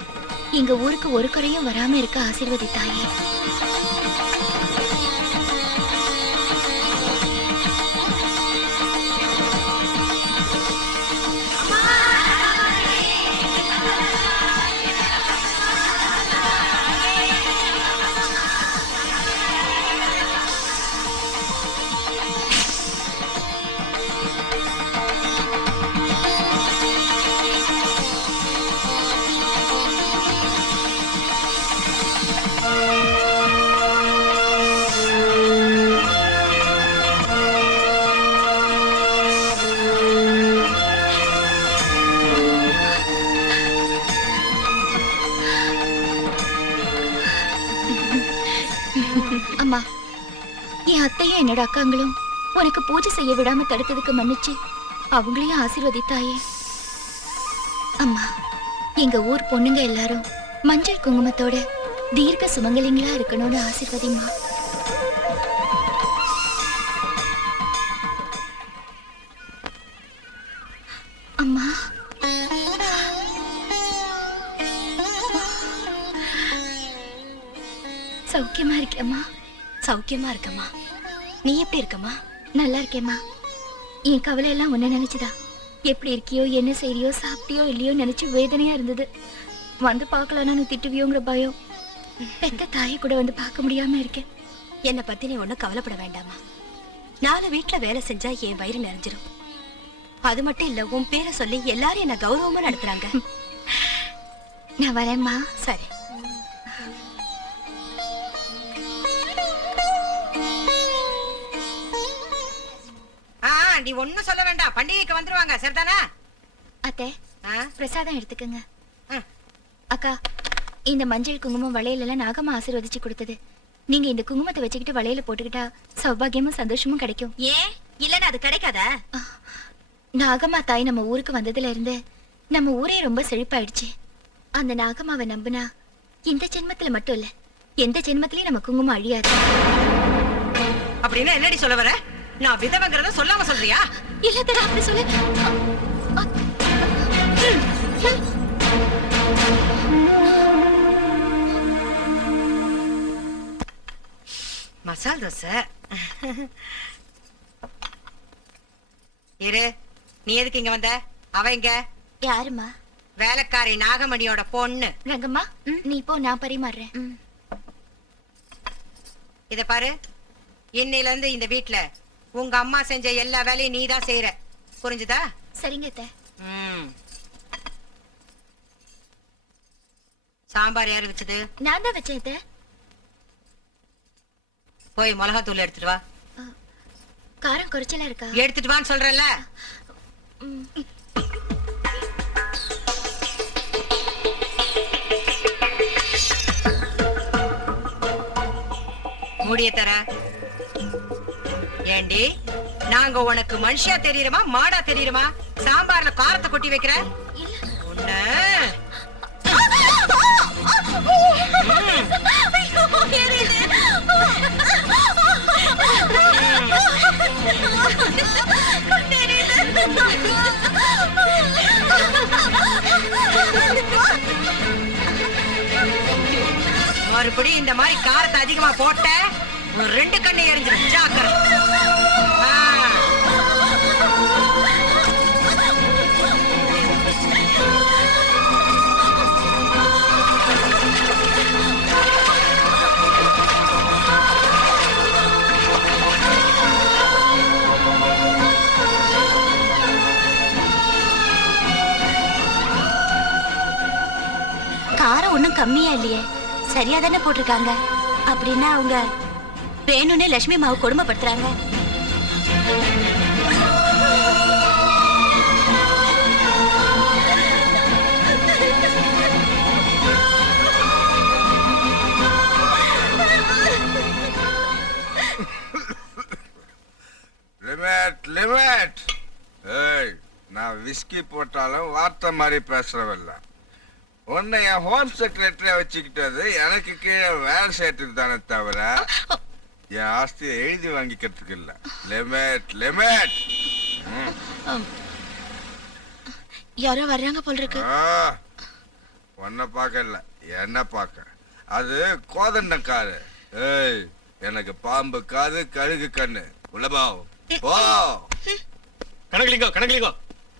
எங்க ஊருக்கு ஒரு குறையும் வராம இருக்க ஆசீர்வதி தாயே. அம்மா, என் அத்தையும் என்னோட அக்காங்களும் உனக்கு பூஜை செய்ய விடாம தடுத்ததுக்கு மன்னிச்சு அவங்களையும் ஆசீர்வதித்தாயே. அம்மா, எங்க ஊர் பொண்ணுங்க எல்லாரும் மஞ்சள் குங்குமத்தோட தீர்க்க சுமங்கலிங்களா இருக்கணும்னு ஆசீர்வதிம்மா. அம்மா, சௌக்கியமா இருக்கேம்மா? சௌக்கியமா இருக்கம்மா. நீ எப்படி இருக்கம்மா? நல்லா இருக்கேம்மா. என் கவலை எல்லாம் உன்ன நினைச்சுதா. எப்படி இருக்கியோ, என்ன செய்யறியோ, சாப்பிட்டியோ இல்லையோ நினைச்சு வேதனையா இருந்தது. வந்து பார்க்கலான்னு திட்டுவியோங்கிற பயம். பெத்த தாயை கூட வந்து பார்க்க முடியாம இருக்கேன். என்னை பத்தி நீ ஒண்ணும் கவலைப்பட வேண்டாமா. 4 வீட்டுல வேலை செஞ்சா என் வயிறு நிறைஞ்சிரும். அது மட்டும் இல்ல, உன் பேரை சொல்லி எல்லாரும் என்ன கௌரவமா நடத்துறாங்க. நான் வரேம்மா. சரி. நீ ஒண்ணும் சொல்ல வேண்டாம், பண்டிகைக்கு வந்துருவாங்க, சரிதானா? அத்தை, பிரசாதம் எடுத்துக்கங்க. அக்கா, இந்த மஞ்சள் குங்குமம் வளையல எல்லாம் நாகம்மா ஆசீர்வதிச்சு கொடுத்தது. நீங்க இந்த குங்குமத்தை வச்சுக்கிட்டு வளையல போட்டுக்கிட்டா சௌபாகியமும் சந்தோஷமும் கிடைக்கும். ஏன் இல்லன்னா அது கிடைக்காதா? நாகம்மா தாய் நம்ம ஊருக்கு வந்ததுல இருந்து நம்ம ஊரே ரொம்ப செழிப்பாயிடுச்சு. அந்த நாகம்மாவை நம்பினா இந்த ஜென்மத்துல மட்டும் இல்ல, எந்த ஜென்மத்திலயும் நம்ம குங்குமம் அழியாது. அப்படின்னா என்னடி சொல்ல வர? நான் விதவங்கிறத சொல்லாம சொல்றியா? இல்ல தர, அப்படி சொல்லு. மசால் தோசை. இரு, நீ எதுக்கு இங்க வந்த? அவ இங்க யாருமா? வேலைக்காரி நாகமணியோட பொண்ணு. ரங்கம்மா, நீ போ, நான் பரிமாறுறேன். இத பாரு, இன்னையில இருந்து இந்த வீட்டுல உங்க அம்மா செஞ்ச எல்லா வேலையும் நீதான் செய்யற, புரிஞ்சுதா? சரிங்க அத்தை. சாம்பார் யாரு வச்சது? நான் தான் வச்சேன் அத்தை. போய் மிளகாத்தூள் எடுத்துட்டு வா. காரம் குறைச்சலா இருக்கா? எடுத்துட்டு வான்னு சொல்றல. மூடிய தர. ஏண்டி, நாங்க உனக்கு மனுஷியா தெரியுறமா மாடா தெரியுறமா? சாம்பார்ல காரத்தை கொட்டி வைக்கிற உன்ன. மறுபடியும் இந்த மாதிரி காரத்தை அதிகமா போட்ட 2 கண்ணை எரிஞ்சிடும், ஜாக்கிரதை. காரம் ஒண்ணும் கம்மியா இல்லையே, சரியா தானே போட்டிருக்காங்க. அப்படின்னா அவங்க வேணும்னே லட்சுமி மாவு கொடுமைப்படுத்துறாங்க. Limit limit. ஏய், நான் விஸ்கி போட்டாலும் வார்த்தை மாதிரி பேசுறவல்ல. உன்னை என் ஹோம் செக்ரட்டரியா வச்சுக்கிட்டது எனக்கு கீழே வேலை செய்யறதுக்கு தானே தவிர என் ஆஸ்தியை எழுதி வாங்கிக்கிறதுக்கு இல்ல. Limit limit. யாரோ வர்றாங்க போல இருக்கு. உன்னை பார்க்க இல்ல, என்ன பார்க்க. அது கோதண்டம் காரு. ஏய், எனக்கு பாம்பு காது, கழுகு கண்ணு. உள்ளபா போ. கனகலிங்கோ,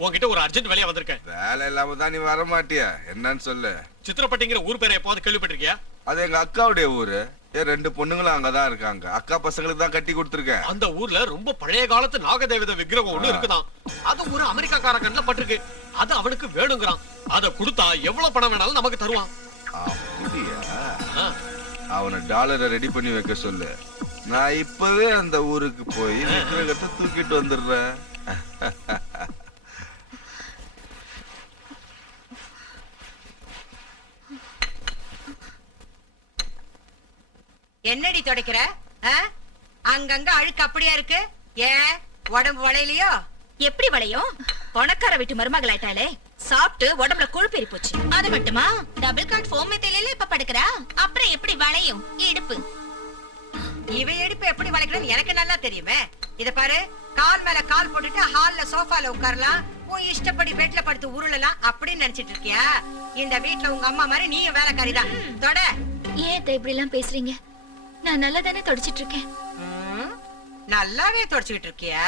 உன்கிட்ட ஒரு அர்ஜென்ட் வேலையா வந்திருக்கேன். வேலை இல்லாம தான் நீ வர மாட்டியா? என்னன்னு சொல்லு. சித்திரப்பட்டிங்கிற ஊர் பேரை எப்போது கேள்விப்பட்டிருக்கியா? அது எங்க அக்காவுடைய ஊரு. 2 பொண்ணுங்களும் அங்கதான் இருக்காங்க. அக்கா பசங்களுக்கு தான் கட்டி கொடுத்துருக்கேன். அந்த ஊர்ல ரொம்ப பழைய காலத்து நாகதேவதை விக்கிரகம் ஒண்ணு இருக்குதான். அது ஒரு அமெரிக்காக்கார கண்ணுல பட்டிருக்கு. அது அவனுக்கு வேணுங்கிறான். அத கொடுத்தா எவ்வளவு பணம் வேணாலும் நமக்கு தருவான். அப்படியா? அவனை டாலரை ரெடி பண்ணி வைக்க சொல்லு. நான் இப்பவே அந்த ஊருக்கு போய் விக்கிரகத்தை தூக்கிட்டு வந்துடுறேன். என்னடி துடைக்கிற? அங்கங்க அழுக்கு அப்படியே இருக்கு. ஏன் உடம்பு வளையலையோ? எப்படி வளையும்? பணக்கார வீட்டு மருமகளாயிட்டாலே சாப்பிட்டு உடம்புல கொழுப்பேறி போச்சு. அது மட்டுமா, டபுள் காட் ஃபோம் மெத்தையில இப்ப படுக்கிறா, அப்புறம் எப்படி வளையும் இடுப்பு? இவ எடுப்பு எப்படி வளைக்கணும்னு எனக்கு நல்லா தெரியுமே. இத பாரு, கால் மேல கால் போட்டுட்டு ஹால்ல சோஃபால உட்காரலாம், உன் இஷ்டப்படி பெட்ல படுத்து உருளலாம் அப்படின்னு நினைச்சிட்டு இருக்கியா? இந்த வீட்ல உங்க அம்மா மாதிரி நீயும் வேலைக்காரிதான். தொட. ஏன் அத்தை இப்படி எல்லாம் பேசுறீங்க? நான் நல்லா தானே தொடச்சிட்டு இருக்கேன். நல்லாவே தொடச்சுக்கிட்டு இருக்கியா?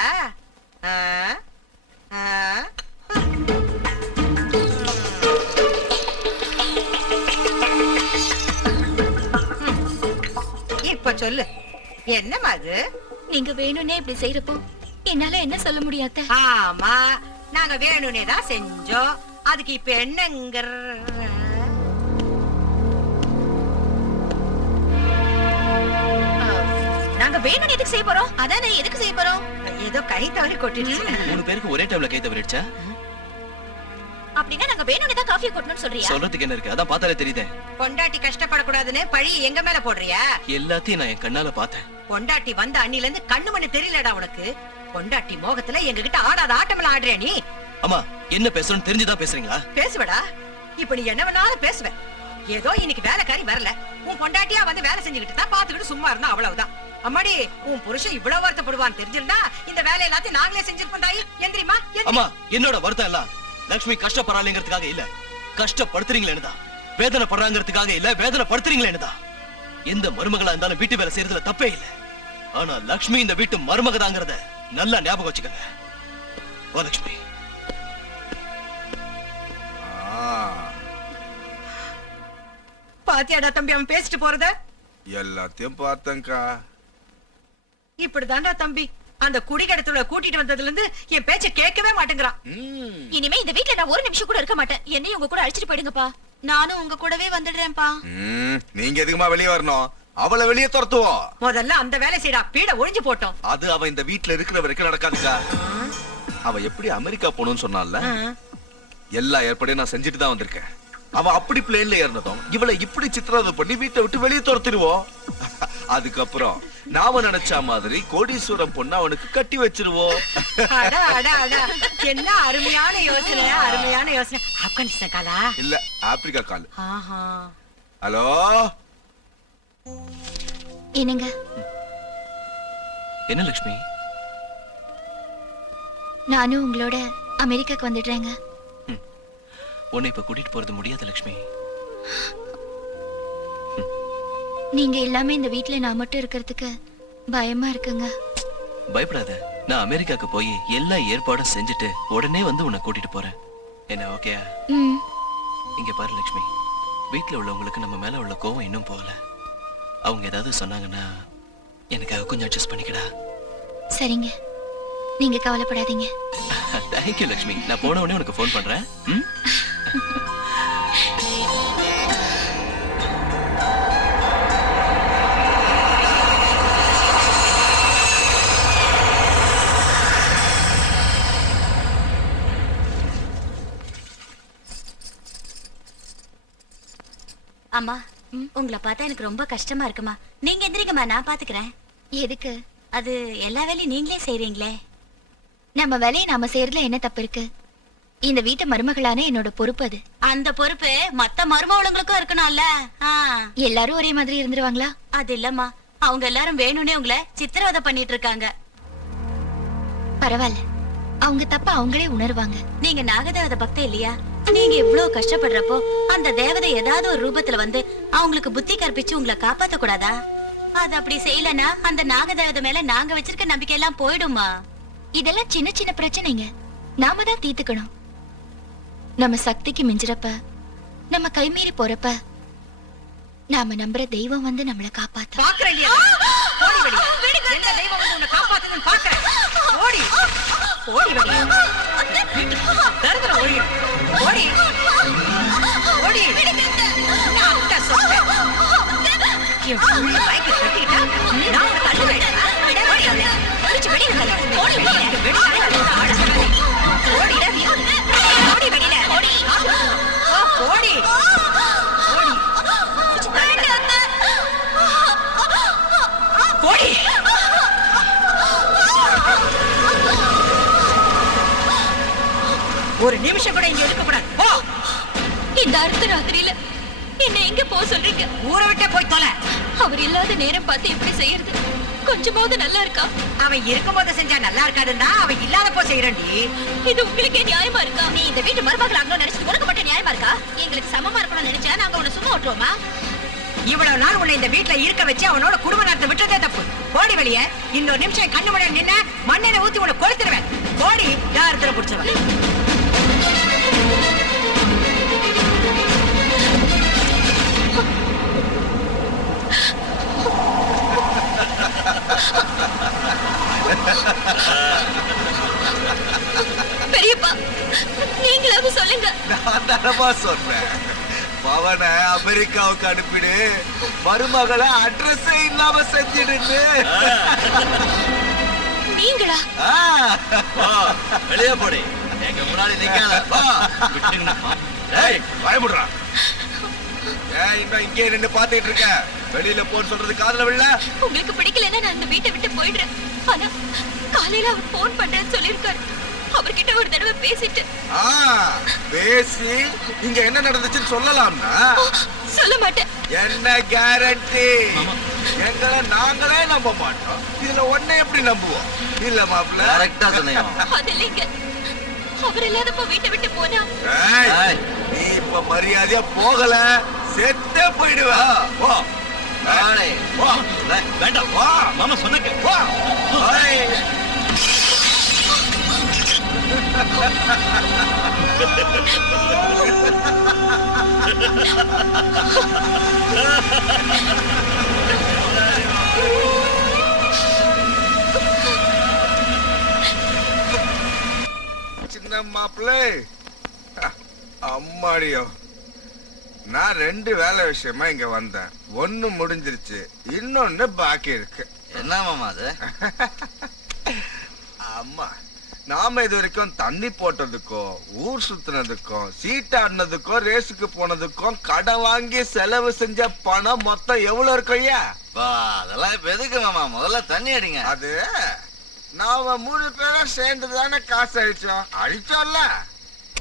இப்ப சொல்லு, என்னமா அது? நீங்க வேணும்னே இப்படி செய்யறப்போ என்னால என்ன சொல்ல முடியாத? ஆமா, நாங்க வேணும்னே தான் செஞ்சோம். அதுக்கு இப்ப என்னங்கிற? நாங்க வேணும் எதுக்கு செய்ய போறோம்? அதானே, எதுக்கு செய்ய போறோம்? ஏதோ கை தவறி கொட்டிடுச்சு. 3 பேருக்கு ஒரே டைம்ல கை தவறிடுச்சா? அப்படின்னா நாங்க வேணும்னே தான் காஃபி கொட்டணும்னு சொல்றியா? சொல்றதுக்கு என்ன இருக்கு? அதான் பார்த்தாலே தெரியுதே. பொண்டாட்டி கஷ்டப்படக்கூடாதுன்னு பழி எங்க மேல போடுறியா? எல்லாத்தையும் நான் என் கண்ணால பார்த்தேன். பொண்டாட்டி வந்த அண்ணில இருந்து கண்ணு மண்ணு தெரியலடா உனக்கு. பொண்டாட்டி மோகத்துல எங்க கிட்ட ஆடாத ஆட்டமெல்லாம் ஆடுறியா நீ? அம்மா, என்ன பேசணும்னு தெரிஞ்சுதான் பேசுறீங்களா? பேசுவடா, இப்ப நீ என்ன வேணாலும் பேசுவ. ஏதோ இன்னைக்கு வேலைக்காரி வரல, உன் பொண்டாட்டியா வந்து வேலை செஞ்சுக்கிட்டு தான் பாத்துக்கிட்டு சும்மா இருந்தா அவ்வளவுதான். அம்மாடி, உன் புருஷன் இவ்வளவு வருத்தப்படுவான்னு தெரிஞ்சிருந்தா இந்த வேலை எல்லாத்தையும் நாங்களே செஞ்சிருப்போம். தாயி எந்திரிமா. அம்மா, என்னோட வருத்தம் எல்லாம் லட்சுமி கஷ்டப்படுறாங்கிறதுக்காக இல்ல, கஷ்டப்படுத்துறீங்களேன்னு தான். வேதனை படுறாங்கிறதுக்காக இல்ல, வேதனை படுத்துறீங்களேன்னு தான். எந்த மருமகளா இருந்தாலும் வீட்டு வேலை செய்யறதுல தப்பே இல்ல. ஆனா லட்சுமி இந்த வீட்டு மருமகதாங்கிறத நல்லா ஞாபகம் வச்சுக்கங்க. வா லட்சுமி. பாத்தியாடா தம்பி அவன் பேசிட்டு போறத? எல்லாத்தையும் பார்த்தேன்க்கா. இப்படிதான்டா தம்பி, அந்த குடிகடத்துல கூட்டிட்டு வந்ததுல இருந்து என் பேச்ச கேட்கவே மாட்டேங்கிறான். இனிமே இந்த வீட்ல நான் ஒரு நிமிஷம் கூட இருக்க மாட்டேன். என்னையும் உங்க கூட அழைச்சிட்டு போயிடுங்கப்பா. நானும் உங்க கூடவே வந்துடுறேன்ப்பா. நீங்க எதுக்குமா வெளியே வரணும்? அவளை வெளியே துரத்துவோம். முதல்ல அந்த வேலை செய்யடா, பீட ஒழிஞ்சு போட்டோம். அது அவ இந்த வீட்டுல இருக்கிற வரைக்கும் நடக்காதுக்கா. அவ எப்படி அமெரிக்கா போகணும்னு சொன்னால, எல்லா ஏற்பாடையும் நான் செஞ்சுட்டு தான் வந்திருக்கேன். அவ அப்படி பிளேன்ல ஏறினதும் இவளை இப்படி சித்திரவதை பண்ணி வீட்டை விட்டு வெளியே துரத்திடுவோம். அதுக்கப்புறம் நாம நினைச்ச மாதிரி கோடீஸ்வரம் பொண்ணு அவனுக்கு கட்டி வச்சிருவோம். என்ன அருமையான யோசனை, அருமையான யோசனை. ஆப்கானிஸ்தான் காலா? இல்ல, ஆப்பிரிக்கா கால். ஹலோ, என்னங்க? என்ன லட்சுமி? நானும் உங்களோட அமெரிக்காக்கு வந்துடுறேங்க. உன்னை இப்ப கூட்டிட்டு போறது முடியாது லட்சுமி. நீங்க எல்லாமே இந்த வீட்டுல நான் மட்டும் இருக்கிறதுக்கு பயமா இருக்குங்க. பயப்படாத, நான் அமெரிக்காக்கு போய் எல்லா ஏற்பாடும் செஞ்சுட்டு உடனே வந்து உன்னை கூட்டிட்டு போறேன். என்ன ஓகேயா? இங்க பாரு லட்சுமி, வீட்டுல உள்ளவங்களுக்கு நம்ம மேல உள்ள கோவம் இன்னும் போகல. அவங்க ஏதாவது சொன்னாங்கன்னா எனக்காக கொஞ்சம் அட்ஜஸ்ட் பண்ணிக்கடா. சரிங்க, நீங்க கவலைப்படாதீங்க. தேங்க்யூ லட்சுமி. நான் போன உடனே உனக்கு ஃபோன் பண்றேன். அம்மா, உங்களை பார்த்தா எனக்கு ரொம்ப கஷ்டமா இருக்குமா. நீங்க எந்திரிக்கமா, நான் பாத்துக்கிறேன். எதுக்கு? அது எல்லா வேலையும் நீங்களே செய்றீங்களே. நம்ம வேலையை நாம செய்யறதுல என்ன தப்பு இருக்கு? இந்த வீட்டு மருமகளான என்னோட பொறுப்பு அது. அந்த பொறுப்பு மத்த மருமகளுங்களுக்கும் இருக்கணும்ல. எல்லாரும் ஒரே மாதிரி இருந்துருவாங்களா? அது இல்லம்மா, அவங்க எல்லாரும் வேணும்னே உங்களை சித்திரவதை பண்ணிட்டு இருக்காங்க. பரவாயில்ல, அவங்க தப்ப அவங்களே உணர்வாங்க. நீங்க நாகதேவதை பக்தி இல்லையா? நீங்க இவ்வளவு கஷ்டப்படுறப்போ அந்த தேவதை ஏதாவது ஒரு ரூபத்துல வந்து அவங்களுக்கு புத்தி கற்பிச்சு உங்களை காப்பாத்த கூடாதா? அது அப்படி செய்யலனா அந்த நாகதேவதை மேல நாங்க வச்சிருக்க நம்பிக்கை எல்லாம் போயிடுமா? இதெல்லாம் சின்ன சின்ன பிரச்சனைங்க, நாம தான் தீர்த்துக்கணும். நம்ம சக்திக்கு மிஞ்சிறப்ப, நம்ம கைமீறி போறப்ப, நாம நம்புற தெய்வம் வந்து நம்மள காப்பாத்த. என் புள்ள மயக்க கட்டிக்கிட்டா நான் உன்னை தள்ளுவேன். ஓடி அவளை. பிடிச்சு வெளியில தள்ளு. ஓடி வெளியில. வெளியில ஆட சொல்லாதே. ஓடி ஓடி வெளியில. ஓடி. ஓடி. ஓடி. பிடிச்சு தள்ளிட்டு. ஓடி. ஒரு நிமிஷம் கூட இங்க இருக்கக்கூடாது. போ. இந்த அர்த்த ராத்திரியில என்ன எங்க போக சொல்றீங்க? ஊரை விட்டே போய் தொலை. அவர் இல்லாத நேரம் பார்த்து எப்படி செய்யறது? கொஞ்சமாவது நல்லா இருக்கா? அவன் இருக்கும்போது செஞ்சா நல்லா இருக்காதுன்னா அவன் இல்லாதப்போ செய்யறண்டி. இது உங்களுக்கே நியாயமா இருக்கா? நீ இந்த வீட்டு மருமகள் ஆகணும்னு நினைச்சது உனக்கு மட்டும் நியாயமா இருக்கா? எங்களுக்கு சமமா இருக்கணும்னு நினைச்சா நாங்க உன்னை சும்மா விட்டுருவோமா? இவ்வளவு நாள் உன்னை இந்த வீட்டுல இருக்க வச்சு அவனோட குடும்ப நடத்த விட்டதே தப்பு. போடி வெளியே. இன்னொரு நிமிஷம் கண்ணு முன்னாடி நின்ன மண்ணெண்ணெய் ஊத்தி உன்னை கொளுத்துருவேன். போடி. யாரத்துல புடிச்சவன். பெரியப்பா, நீங்களாவது சொல்லுங்க. நான் தரமா சொன்னேன். பவனை அமெரிக்காவுக்கு அனுப்பிடு, மருமகளை அட்ரஸ் இல்லாம செஞ்சிடுன்னு. நீங்களா? வெளியே போடி, எங்க முன்னாடி நிக்காத. பயமுடுறா. இன்னும் இங்கே நின்று பாத்துட்டு இருக்க. வெளியில போன்னு சொல்றது காதுல விழல. உங்களுக்கு பிடிக்கலன்னா நான் இந்த வீட்டை விட்டு போயிடுறேன். ஆனா காலையில அவர் போன் பண்றேன்னு சொல்லிருக்காரு. அவர்கிட்ட ஒரு தடவை பேசிட்டு பேசி இங்க என்ன நடந்துச்சுன்னு சொல்லலாம்னா சொல்ல மாட்டேன். என்ன கேரண்டி? எங்களை நாங்களே நம்ப மாட்டோம், இதுல ஒன்ன எப்படி நம்புவோம்? இல்ல மாப்பிள்ள, கரெக்டா சொன்னீங்க. அது இல்லைங்க, அவர் இல்லாதப்ப வீட்டை விட்டு போனா நீ இப்ப மரியாதையா போகல, செத்தே போயிடுவ. போ. வேண்டாம், மாமா சொன்ன சின்ன மாப்பிள்ளை, அம்மாடியோ, நான் 2 வேலை விஷயமா இங்க வந்தேன். ஒண்ணு முடிஞ்சிருச்சு, இன்னொன்னு பாக்கி இருக்கு. என்ன மாமா அது? அம்மா, நாம இது வரைக்கும் தண்ணி போட்டதுக்கும், ஊர் சுத்தினதுக்கும், சீட்டாடினதுக்கும், ரேஸுக்கு போனதுக்கும், கடை வாங்கி செலவு செஞ்ச பணம் மொத்தம் எவ்வளவு இருக்கும் ஐயா? அதெல்லாம் இப்ப எதுக்கு மாமா? முதல்ல தண்ணி அடிங்க. அது நாம 3 பேரும் சேர்ந்து தானே காசு அழிச்சோம்ல.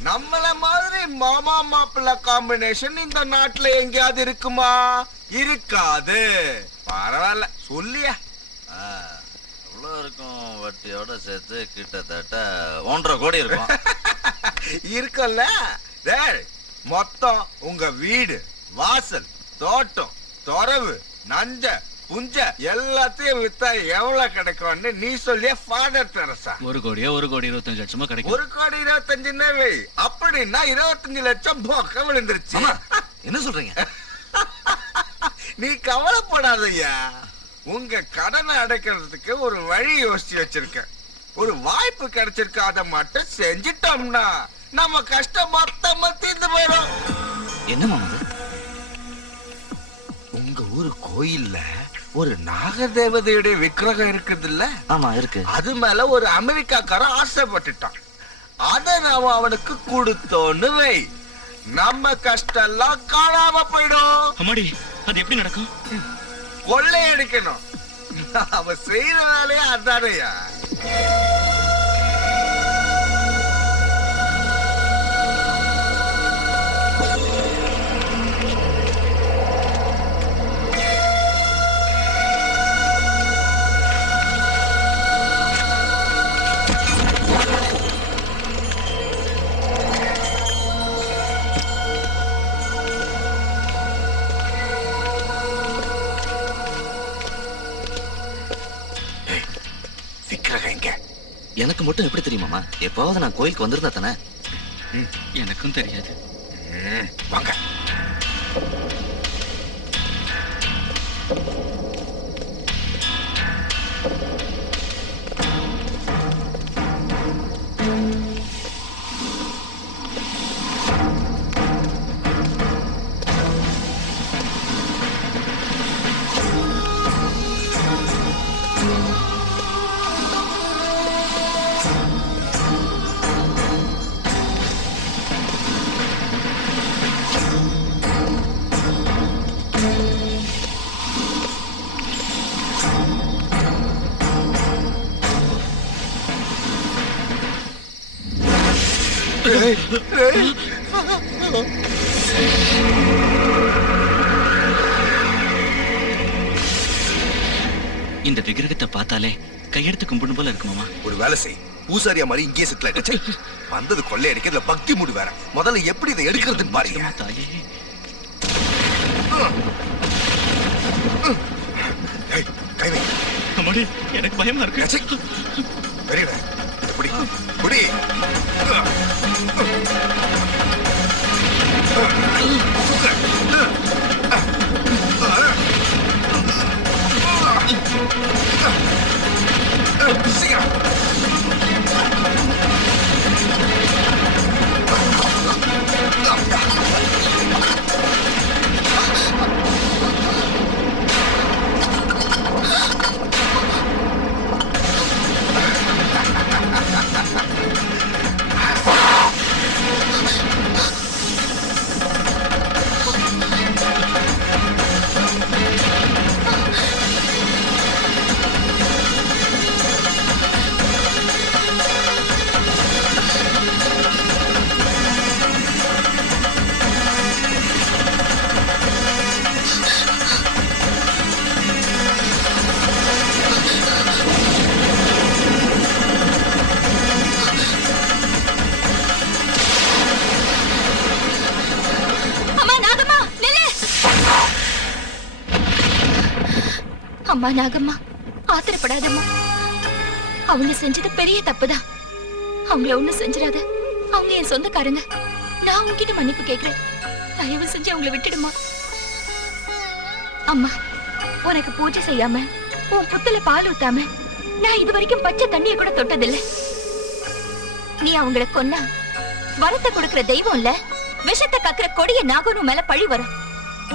நம்மள மாதிரி மாமா மாப்பிள்ள காம்பினேஷன் இந்த நாட்டுல எங்கேயாவது இருக்குமா? இருக்காது. பரவாயில்ல, சொல்லியா. எவ்வளவு இருக்கும்? வட்டியோட சேர்த்து கிட்டத்தட்ட 1.5 கோடி இருக்கும். இருக்குல்ல. மொத்தம் உங்க வீடு, வாசல், தோட்டம், தொரவு, நஞ்ச, புஞ்ச எல்லாத்தையும் வித்தா எவ்வளவு கிடைக்கும்னு நீ சொல்லிய ஃபாதர் தெரசா? 1 கோடியா 1 கோடி 25 லட்சமா கிடைக்கும். 1 கோடி 25 வை. அப்படின்னா 25 லட்சம் போக்க விழுந்துருச்சு. என்ன சொல்றீங்க? நீ கவலைப்படாதய்யா, உங்க கடனை அடைக்கிறதுக்கு ஒரு வழி யோசிச்சு வச்சிருக்கேன். ஒரு வாய்ப்பு கிடைச்சிருக்கு, அதை மட்டும் செஞ்சிட்டோம்னா நம்ம கஷ்டம் மொத்தமா தீர்ந்து போயிடும். என்ன மாமா? உங்க ஊரு கோயில்ல ஒரு நாகதேவதையுடைய விக்கிரகம் இருக்குது இல்ல? ஆமா இருக்கு. அது மேல ஒரு அமெரிக்காக்காரன் ஆசைப்பட்டுட்டான். அத நாம அவனுக்கு கொடுத்தோன்னு வை, நம்ம கஷ்டம் எல்லாம் காணாம போயிடும். அம்மாடி, அது எப்படி நடக்கும்? கொள்ளையடிக்கணும். அவன் செய்யற வேலையே அதானையா. எனக்கு மட்டும் எப்படி தெரியுமாமா? எப்பாவது நான் கோயிலுக்கு வந்திருந்தா தானே? எனக்கும் தெரியாது. வாங்க. இந்த விக்கிரகத்தை பார்த்தாலே கையெடுத்து கும்பிடும் போல இருக்கு மாமா. ஒரு வேலை செய், பூசாரியா மாதிரி இங்கே செட்டில் ஆயிடுச்சு. வந்தது கொள்ளை அடிக்க, இதுல பக்தி மூடு வேற. முதல்ல எப்படி இதை எடுக்கிறதுன்னு பாருங்க. தாயே, கை வை. அம்மாடி, எனக்கு பயமா இருக்கு. பெரியவ, புடி புடி. சீக்கிரம். அம்மா நாகம்மா, ஆத்திரப்படாதம்மா. அவங்க செஞ்சது பெரிய தப்புதான். அவங்கள ஒண்ணு செஞ்சிடாத. அவங்க என் சொந்தக்காரங்க. நான் உங்ககிட்ட மன்னிப்பு கேட்கிறேன். தயவு செஞ்சு அவங்கள விட்டுடுமா. அம்மா, உனக்கு பூஜை செய்யாம, உன் புத்துல பால் ஊத்தாம நான் இது வரைக்கும் பச்சை தண்ணிய கூட தொட்டதில்லை. நீ அவங்கள கொன்னா வரத்தை கொடுக்கிற தெய்வம் இல்ல, விஷத்தை கக்குற கொடிய நாகனு மேல பழி வரும்.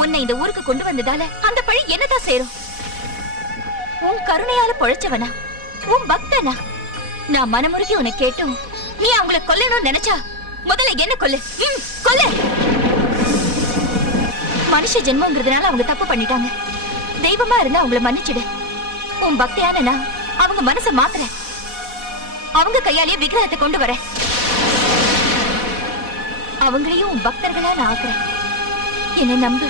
உன்னை இந்த ஊருக்கு கொண்டு வந்ததால அந்த பழி என்னதான் சேரும்? உன் கருணையால பொழைச்சவனா, உன் பக்தனா? நான் மனமுருகி உன்னை கேட்டும் நீ அவங்கள கொல்லணும்னு நினைச்சா முதல்ல என்ன கொல்லு. கொல்லு. மனுஷ ஜென்மங்கிறதுனால அவங்க தப்பு பண்ணிட்டாங்க. தெய்வமா இருந்தா அவங்கள மன்னிச்சிடு. உன் பக்தியான நான் அவங்க மனசை மாத்துறேன். அவங்க கையாலேயே விக்கிரகத்தை கொண்டு வர, அவங்களையும் உன் பக்தர்களா நான் ஆக்குறேன். என்ன நம்பு.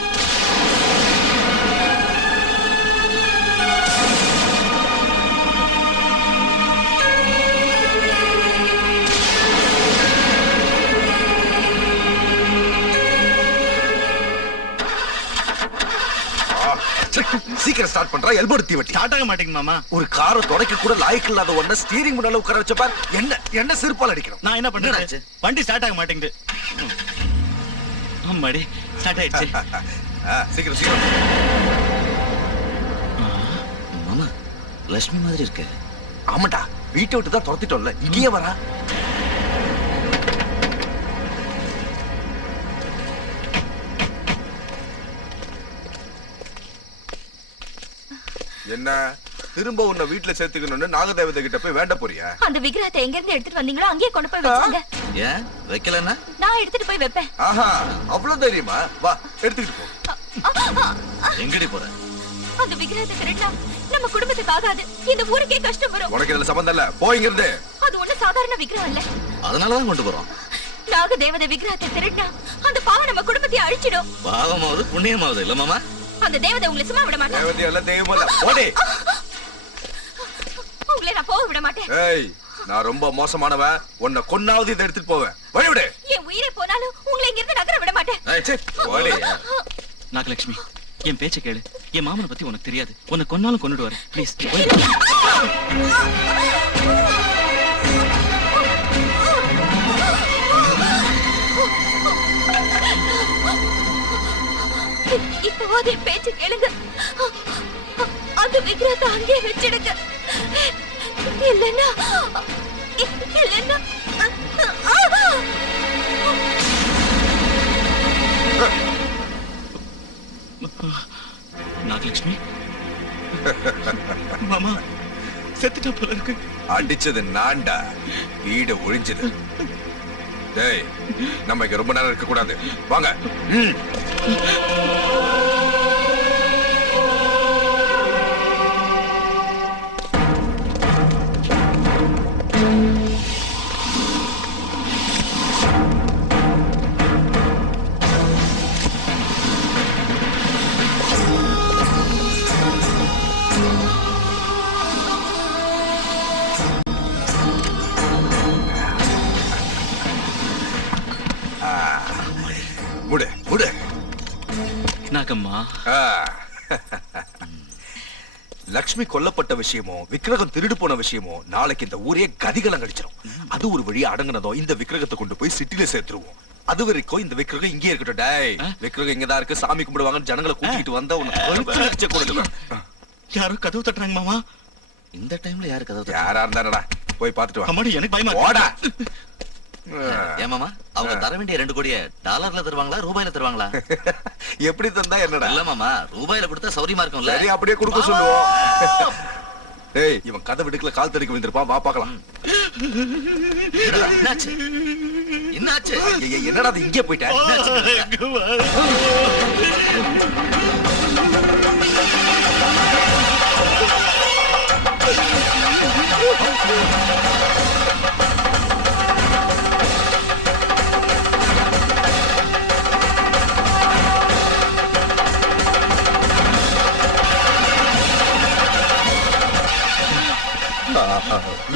சீக்கிரம் ஸ்டார்ட் பண்றா. எல்போ எடுத்து வெட்டி. ஸ்டார்ட் ஆக மாட்டேங்க மாமா. ஒரு காரை தொடக்க கூட லாய்க்கு இல்லாத ஒண்ண ஸ்டீரிங் முன்னால உட்கார வச்ச பார். என்ன செருப்பால் அடிக்கணும். நான் என்ன பண்றது? வண்டி ஸ்டார்ட் ஆக மாட்டேங்குது. அம்மாடி, ஸ்டார்ட் ஆயிடுச்சு. சீக்கிரம் சீக்கிரம். மாமா, லட்சுமி மாதிரி இருக்கு. ஆமாடா, வீட்டை விட்டு தான் துரத்திட்டோம்ல, இங்கேயே வரா. என்ன திரும்ப உன்னை வீட்டுல சேர்த்துக்கணும்னு நாகதேவதை கிட்ட போய் வேண்ட போறியா? அந்த விக்கிரகத்தை எங்க இருந்து எடுத்துட்டு வந்தீங்களோ அங்கேயே கொண்டு போய் வச்சாங்க. ஏன் வைக்கலன்னா? நான் எடுத்துட்டு போய் வைப்பேன். ஆஹா, அவ்வளவு தைரியமா? வா, எடுத்துக்கிட்டு போ. எங்கடி போற? அந்த விக்கிரகத்தை திருடினா நம்ம குடும்பத்துக்கு ஆகாது. இந்த ஊருக்கே கஷ்டம் வரும். உனக்கு இதுல சம்பந்தம் இல்ல, போயிங்கிறது. அது ஒண்ணு சாதாரண விக்கிரகம் இல்ல. அதனாலதான் கொண்டு போறோம். நாகதேவதை விக்கிரகத்தை திருடினா அந்த பாவம் நம்ம குடும்பத்தை அழிச்சிடும். பாவமாவது புண்ணியமாவது இல்ல மாமா. அந்த தேவதை உங்களை சும்மா விட மாட்டேன். தேவதை எல்லாம் தெய்வம் இல்ல. ஓடி. உங்களை நான் போக விட மாட்டேன். ஏய், நான் ரொம்ப மோசமானவ. உன்னை கொன்னாவது இதை எடுத்துட்டு போவேன். வழி விடு. என் உயிரே போனாலும் உங்களை இங்க இருந்து நகர விட மாட்டேன். ஏய், சே, ஓடி. நாகலட்சுமி, என் பேச்ச கேளு. என் மாமனை பத்தி உனக்கு தெரியாது. உன்னை கொன்னாலும் கொண்டுட்டு வரேன். ப்ளீஸ். இப்போதே பேச்சு கேளுங்க. அந்த விக்கிரகத்தை அங்கே வச்சிடுங்க. இல்லைன்னா நாகலட்சுமி, மாமா செத்துட்டா போல இருக்கு. அடிச்சது நான்டா, வீடு ஒழிஞ்சது. டேய், நம்ம இங்க ரொம்ப நேரம் இருக்க கூடாது. வாங்க. ஆ. லக்ஷ்மி கொல்லப்பட்ட விஷயமோ விக்கிரகம் திருடு போன விஷயமோ நாளைக்கு இந்த ஊரே கதிகலம் கடிச்சிடும். அது ஒரு வழியா அடங்குனதோ இந்த விக்கிரகத்தை கொண்டு போய் சிட்டில சேர்த்துருவோம். அது வரைக்கும் இந்த விக்கிரகம் இங்கே இருக்கட்டும். டேய், விக்கிரகம் இங்கதான் இருக்கு, சாமி கும்பிடுவாங்க, ஜனங்களை கூட்டிட்டு வந்தா உனக்கு யாரோ கதவு தட்டுறாங்க மாமா. இந்த டைம்ல யாரு கதவு யாரா இருந்தாடா, போய் பாத்துட்டு வா. அம்மாடி எனக்கு பயமா ஓடா. ஏமாமா அவங்க தர வேண்டிய 2 கோடியை டாலர்ல தருவாங்களா ரூபாயில தருவாங்களா? எப்படி தந்தா என்னடா? இல்ல மாமா, ரூபாயில கொடுத்தா சௌரியமா இருக்கும்ல. சரி, அப்படியே கொடுக்க சொல்லுவோம். டேய், இவன் கதை விடுக்கல கால் தடிக்க விழுந்திருப்பான், வா பாக்கலாம். என்னாச்சு என்னாச்சு? என்னடா அது இங்கே போயிட்ட?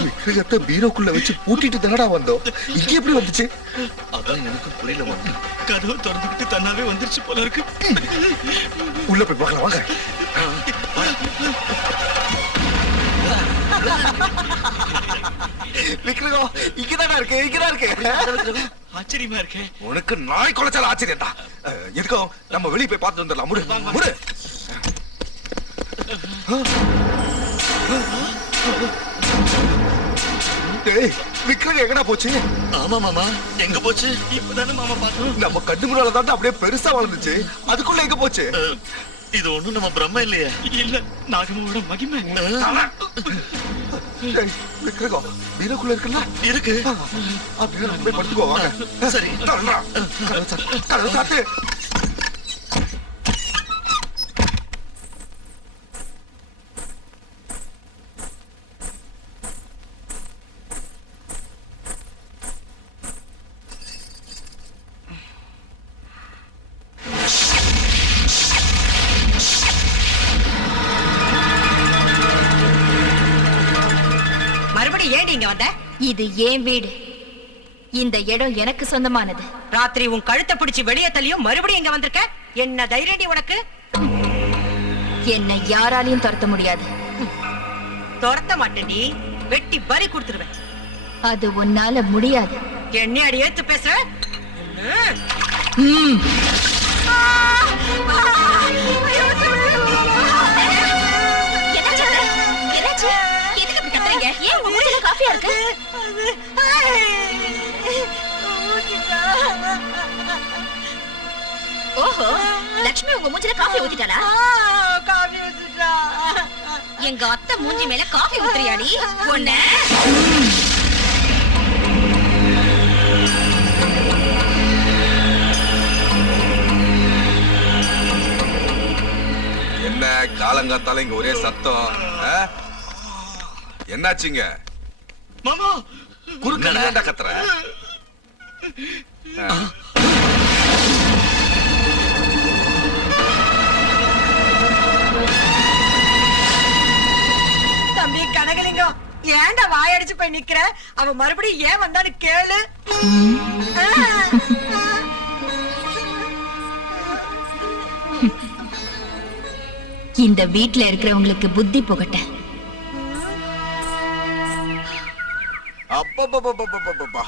விக்கிரகத்தை பீரோக்குள்ள வச்சு பூட்டிட்டு தானடா வந்தோம், இங்க எப்படி வந்துச்சு? அதான் எனக்கு புரியல மாமா. கதவு திறந்துக்கிட்டு தன்னாவே வந்துருச்சு போல இருக்கு. உள்ள போய் பார்க்கலாம் வாங்க. விக்கிரகம் இங்கதானா இருக்கு, இங்கதான் இருக்கு. ஆச்சரியமா இருக்கு. உனக்கு நாய் குலைச்சால ஆச்சரியம்டா. எதுக்கும் நம்ம வெளியே போய் பார்த்து வந்துடலாம். முடு முடு. டேய், விக்கிரகம் எங்கடா போச்சு? ஆமா மாமா, எங்க போச்சு? இப்பதானே மாமா பார்த்தோம். நம்ம கண்ணு முன்னால தான் அப்படியே பெருசா வளர்ந்துச்சு, அதுக்குள்ள எங்க போச்சு? இது ஒண்ணும் நம்ம பிரம்ம இல்லையே. இல்ல, நாகமோட மகிமை. டேய், விக்கிரகம் பீரோக்குள்ள இருக்குல்ல? இருக்கு. அப்படியே நம்ம போய் படுத்துக்கோ வாங்க. சரி. தள்ளுடா. கதவு சாத்து. மறுபடியும் ஏன் நீங்க வந்த? இது ஏன் வீடு, இந்த இடம் எனக்கு சொந்தமானது. ராத்திரி உன் கழுத்தை பிடிச்சு வெளியே தள்ளியும் மறுபடியும் இங்க வந்திருக்க. என்ன தைரியடி உனக்கு? என்னை யாராலையும் துரத்த முடியாது. துரத்த மாட்டேன்டி, வெட்டி பறி கொடுத்துருவேன். அது உன்னால முடியாது. என்ன அடி ஏத்து பேசுற? ம். என்னாச்சு? எதுக்கு இப்படி கத்துறீங்க? ஏன் உங்க மூஞ்சில காஃபியா இருக்கு? ஓஹோ, லட்சுமி உங்க மூஞ்சில காஃபி ஊத்திட்டாளா? எங்க அத்தை மூஞ்சி மேல காஃபி ஊத்துறியாடி? ஒண்ண என்ன காலங்காத்தால இங்க ஒரே சத்தம்? என்னாச்சுங்க? மாமா, குறுக்க ஏன்டா கத்துற? தம்பி கனகலிங்கம், ஏன்டா வாயடிச்சு போய் நிக்கிற? அவ மறுபடியும் ஏன் வந்தான்னு கேளு. இந்த வீட்ல இருக்கிறவங்களுக்கு புத்தி புகட்ட. அப்பப்பப்பப்பப்பப்பா,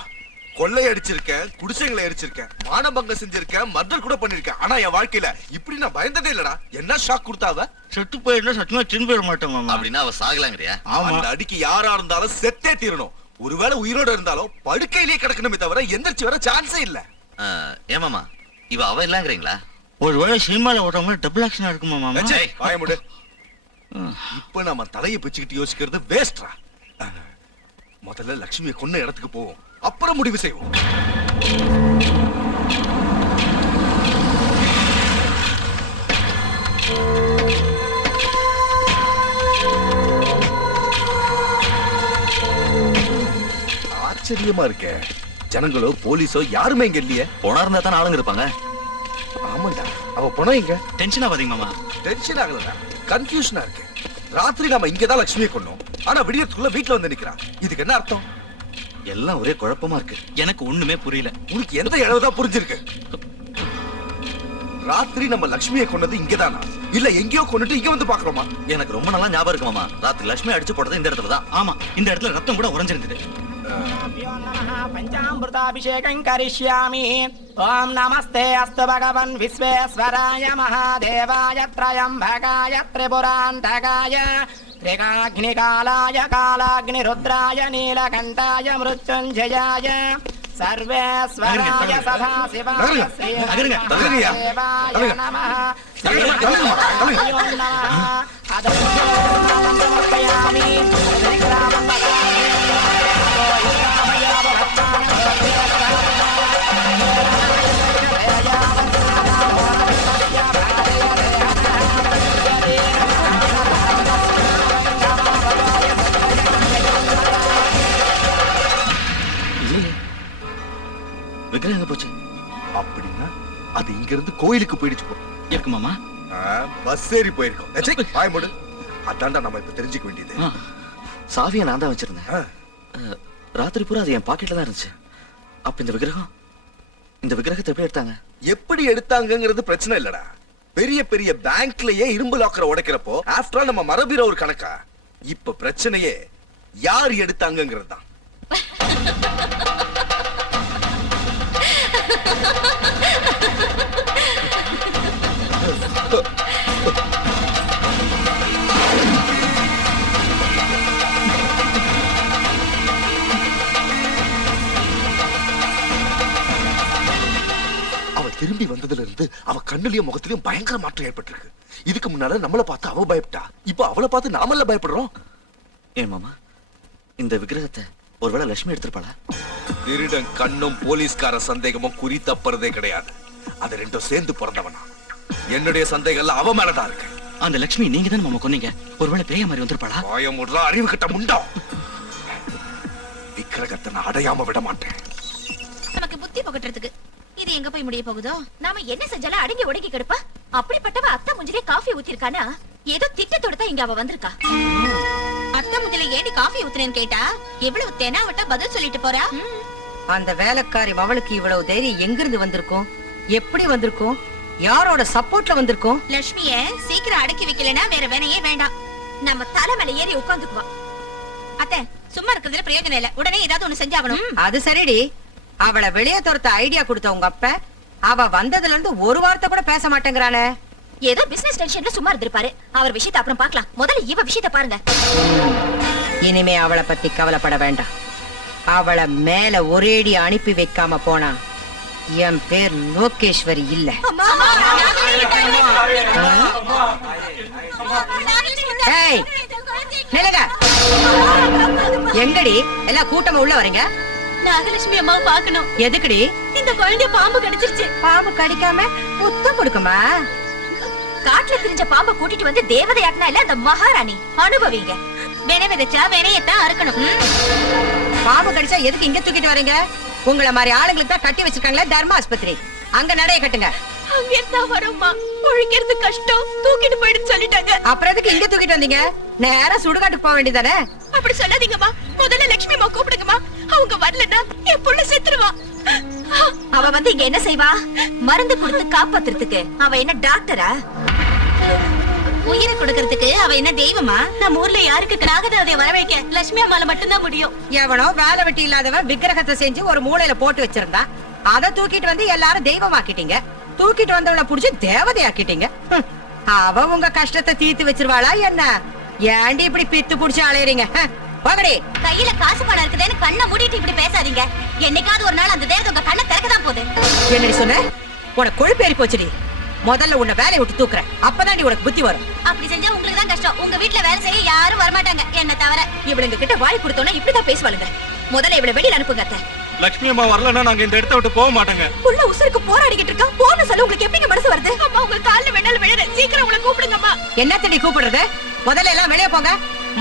கொள்ளை அடிச்சிருக்கேன், குடிசைகளை அடிச்சிருக்கேன், மானபங்கம் செஞ்சிருக்கேன், மர்டர் கூட பண்ணிருக்கேன். ஆனா என் வாழ்க்கையில இப்படி நான் பயந்ததே இல்லடா. என்ன ஷாக் கொடுத்தாவ? செத்து போயிருந்தா சத்தியமா திரும்பி வர மாட்டேன் மாமா. அப்படின்னா அவ சாகலாங்கறியா? அந்த அடிக்கு யாரா இருந்தாலும் செத்தே தீரணும். ஒருவேளை உயிரோட இருந்தாலும் படுக்கையிலேயே கிடக்கணுமே தவிர எந்திரிச்சு வர சான்ஸே இல்ல. ஏமாமா, இவ அவ இல்லங்கறீங்களா? ஒருவேளை சினிமால ஓடுற மாதிரி டபுள் ஆக்ஷனா இருக்குமா மாமா? வாய மூடு. இப்ப நம்ம தலையை பிச்சுக்கிட்டு யோசிக்கிறது வேஸ்ட்ரா. முதல்ல லட்சுமியை கொன்ன இடத்துக்கு போவோம், அப்புறம் முடிவு செய்வோம். ஆச்சரியமா இருக்க. ஜனங்களோ போலீஸோ யாருமே இங்க இல்லையே. போனா இருந்தா தான் ஆளுங்க இருப்பாங்க. ஆமாண்டா, அவ பணம் இங்க. டென்ஷன் ஆகாதீங்க மாமா. டென்ஷன் ஆகலடா, கன்ஃபியூஷனா இருக்கு. ராத்திரி நாம இங்கதான் லட்சுமியை கொன்னோம், ஆனா விடியத்துக்குள்ள வீட்டுல வந்து நிக்கிறான். இதுக்கு என்ன அர்த்தம்? எல்லாம் ஒரே குழப்பமா இருக்கு. எனக்கு ஒண்ணுமே புரியல. உனக்கு எந்த இடம் தான் புரிஞ்சிருக்கு? ராத்திரி நம்ம லட்சுமியை கொண்டது இங்கதானா இல்ல எங்கேயோ கொண்டுட்டு இங்க வந்து பாக்குறோமா? எனக்கு ரொம்ப நல்லா ஞாபகம் இருக்கு மாமா. ராத்திரி லட்சுமி அடிச்சு போட்டது இந்த இடத்துல தான். ஆமா, இந்த இடத்துல ரத்தம் கூட உறைஞ்சிருந்தது. பஞ்சாமிர்தாபிஷேகம் கரிஷ்யாமி. ஓம் நமஸ்தே அஸ்து பகவன் விஸ்வேஸ்வராய மகாதேவாய த்ரயம்பகாய திரிபுராந்தகாய திரிகாக்னிகாலாய காலாக்னிருத்ராய நீலகண்டாய மிருத்யுஞ்சயாய சர்வேஸ்வராய சதாசிவாய ஸ்ரீஹரிவாய நமः. அதர்மயாமி விக்கிரகம் எங்க போச்சு? அப்படின்னா அது இங்க இருந்து கோயிலுக்கு போயிடுச்சு போ. இருக்கு மாமா. பஸ் ஏறி போயிருக்கோம். பாய் மூடு. அதான்டா நம்ம இப்ப தெரிஞ்சுக்க வேண்டியது. சாவியை நான் தான் வச்சிருந்தேன். ராத்திரி பூரா அது என் பாக்கெட்ல தான் இருந்துச்சு. அப்ப இந்த விக்கிரகத்தை எப்படி எடுத்தாங்க? எப்படி எடுத்தாங்கங்கிறது பிரச்சனை இல்லடா. பெரிய பெரிய பேங்க்லயே இரும்பு லாக்கரை உடைக்கிறப்போ ஆஃப்டர் ஆல் நம்ம மரபிற ஒரு கணக்கா. இப்ப பிரச்சனையே யார் எடுத்தாங்கங்கிறது தான். திரும்பி வந்ததுல இருந்து அவ கண்ணுலயும் முகத்திலயும் பயங்கர மாற்றம் ஏற்பட்டிருக்கு. இதுக்கு முன்னால நம்மள பார்த்து அவ பயப்பட்டா, இப்ப அவளை பார்த்து நாமல்ல பயப்படுறோம். ஏன் மாமா, இந்த விக்கிரகத்தை ஒருவேளை லட்சுமி எடுத்திருப்பாளா? திருடன் கண்ணும் போலீஸ்கார சந்தேகமும் குறி தப்புறதே கிடையாது. அது ரெண்டும் சேர்ந்து பிறந்தவனா. என்னுடைய சந்தேகம் அவ மேலதான் இருக்கு. அந்த லட்சுமி நீங்க தான் மாமா கொன்னீங்க. ஒருவேளை பேய மாதிரி வந்திருப்பாளா? பயமுடுறா அறிவு கிட்ட முண்டா. விக்கிரகத்தை நான் அடையாம விட மாட்டேன். நமக்கு புத்தி புகட்டுறதுக்கு இது எங்க போய் முடிய போகுதோ? நாம என்ன செஞ்சாலும் அடங்கி ஒடுங்கி கிடப்பா. அப்படிப்பட்டவ அத்தை முஞ்சிலே காஃபி ஊத்திருக்கானா? ஏதோ திட்டத்தோட தான் இங்க அவ வந்திருக்கா. அத்தை முஞ்சில ஏடி காஃபி ஊத்துனேன்னு கேட்டா எவ்வளவு தெனாவட்டா பதில் சொல்லிட்டு போறா. அந்த வேலைக்காரி அவளுக்கு இவ்வளவு தைரியம் எங்கிருந்து வந்திருக்கும்? எப்படி வந்திருக்கும்? யாரோட சப்போர்ட்ல வந்திருக்கும்? லட்சுமிய சீக்கிரம் அடக்கி வைக்கலனா வேற வேலையே வேண்டாம். நம்ம தலை மேல ஏறி உட்கார்ந்துக்குவா. அத்தை சும்மா இருக்கிறதுல பிரயோஜனம் இல்ல. உடனே ஏதாவது ஒண்ணு செஞ்சாகணும். அது சரிடி. அவளை வெளியே துரத்த ஐடியா கொடுத்த உங்க அப்ப அவ வந்ததுல இருந்து ஒரு வார்த்தை கூட பேச மாட்டேங்கிறானே. ஏதோ பிசினஸ் டென்ஷன்ல சும்மா இருந்திருப்பாரு. அவர் விஷயத்தை அப்புறம் பார்க்கலாம். முதல்ல இவ விஷயத்தை பாருங்க. இனிமே அவளை பத்தி கவலைப்பட வேண்டாம். அவளை மேல ஒரேடி அனுப்பி வைக்காம போனா என் பேர் லோகேஸ்வரி இல்ல. ஏய், நில்லுங்க. எங்கடி எல்லாம் கூட்டமா உள்ள வரீங்க? நாகலட்சுமி அம்மாவை பார்க்கணும். எதுக்குடி? இந்த குழந்தைய பாம்பு கடிச்சிருச்சு. பாம்பு கடிக்காம முத்தம் கொடுக்குமா? காட்டுல திரிஞ்ச பாம்பை கூட்டிட்டு வந்து தேவதையாக்குனா இல்ல அந்த மகாராணி. அனுபவிங்க. வேற விதைச்சா வேறையத்தான் அறுக்கணும். பாம்பு கடிச்சா எதுக்கு இங்க தூக்கிட்டு வரீங்க? உங்களை மாதிரி ஆளுங்களுக்கு தான் கட்டி வச்சிருக்காங்களே தர்ம ஆஸ்பத்திரி. அங்க நடைய கட்டுங்க. அங்க இருந்தா வரும்மா. குழிக்கிறது கஷ்டம். தூக்கிட்டு போயிடுன்னு சொல்லிட்டாங்க. அப்புறம் எதுக்கு இங்க தூக்கிட்டு வந்தீங்க? நேரா சுடுகாட்டுக்கு போக வேண்டியதானே? அப்படி சொல்லாதீங்கம்மா. முதல்ல லட்சுமி அம்மா கூப்பிடுங்கம்மா. அவங்க வரலன்னா என் புள்ள செத்துருவா. அவ வந்து இங்க என்ன செய்வா? மருந்து கொடுத்து காப்பாத்துறதுக்கு. அவ என்ன டாக்டரா? உயிரை கொடுக்கறதுக்கு அவ என்ன தெய்வமா? நம்ம ஊர்ல யாருக்கு நாகதேவதைய வரவைக்க லட்சுமி அம்மால மட்டும்தான் முடியும். எவனோ வேலை வெட்டி இல்லாதவன் விக்கிரகத்தை செஞ்சு ஒரு மூலையில போட்டு வச்சிருந்தா. அதை தூக்கிட்டு வந்து எல்லாரும் தெய்வமாக்கிட்டீங்க. தூக்கிட்டு வந்தவளை புடிச்சு தேவதையாக்கிட்டீங்க. அவ உங்க கஷ்டத்தை தீர்த்து வச்சிருவாளா என்ன? ஏண்டி இப்படி பித்து புடிச்சு அலையறீங்க? போகடி. கையில காசு பணம் இருக்குதுன்னு கண்ணை மூடிட்டு இப்படி பேசாதீங்க. என்னைக்காவது ஒரு நாள் அந்த தேவதை உங்க கண்ணை திறக்கதான் போகுது. என்னடி சொன்ன? உனக்கு கொழுப்பேறி போச்சுடி. முதல்ல உன்னை வேலையை விட்டு தூக்குறேன். அப்பதான் உனக்கு புத்தி வரும். அப்படி செஞ்சா உங்களுக்கு தான் கஷ்டம். உங்க வீட்டுல வேலை செய்ய யாரும் வரமாட்டாங்க என்ன தவிர. இவளுங்க கிட்ட வாய் கொடுத்தோன்னா இப்படிதான் பேசுவாளுங்க. முதல்ல இவளை வெளியில அனுப்புங்க அத்தை. லட்சுமி அம்மா வரலன்னா நாங்க இந்த இடத்தை விட்டு போக மாட்டோங்க. புள்ள உசுருக்கு போராடிக்கிட்டு இருக்கா. போன சொல்ல உங்களுக்கு எப்படிங்க மனசு வருது? அம்மா உங்க கால்ல வேணாலும் விழற. சீக்கிரம் உங்களை கூப்பிடுங்கம்மா. என்னத்தடி கூப்பிடுறது? முதல்ல எல்லாம் வெளியே போங்க.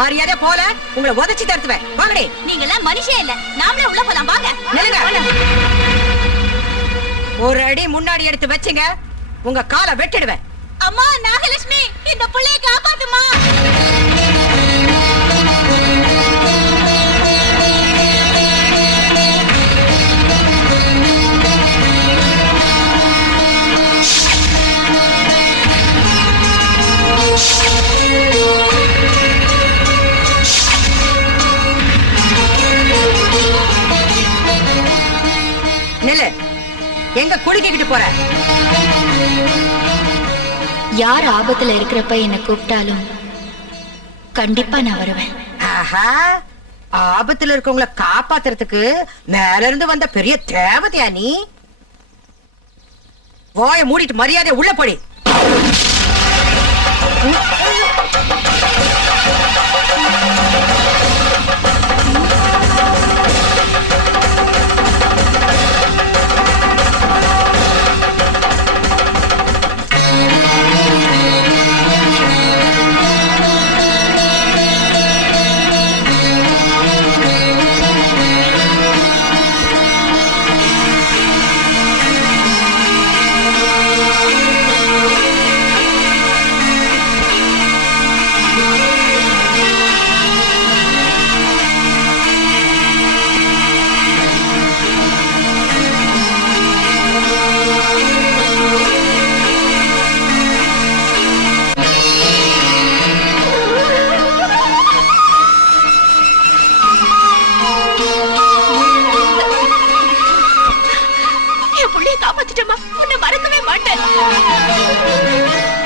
மரியாதை போல உங்களை உதைச்சு தடுத்துவேன். வாங்கடி. நீங்க எல்லாம் மனுஷே இல்ல. நாமளே உள்ள போலாம் வாங்க. ஒரு அடி முன்னாடி எடுத்து வச்சுங்க. உங்க காலை வெட்டிடுவேன். அம்மா நாகலட்சுமி இந்த புள்ளைய காப்பாத்துமா. ஒடுங்கிக்கிட்டு போற? யார் ஆபத்துல இருக்கிறப்ப என்ன கூப்பிட்டாலும் கண்டிப்பா நான் வருவேன். ஆஹா, ஆபத்துல இருக்கவங்கள காப்பாத்துறதுக்கு மேல இருந்து வந்த பெரிய தேவதையா நீ? வாய மூடிட்டு மரியாதை உள்ள போடி.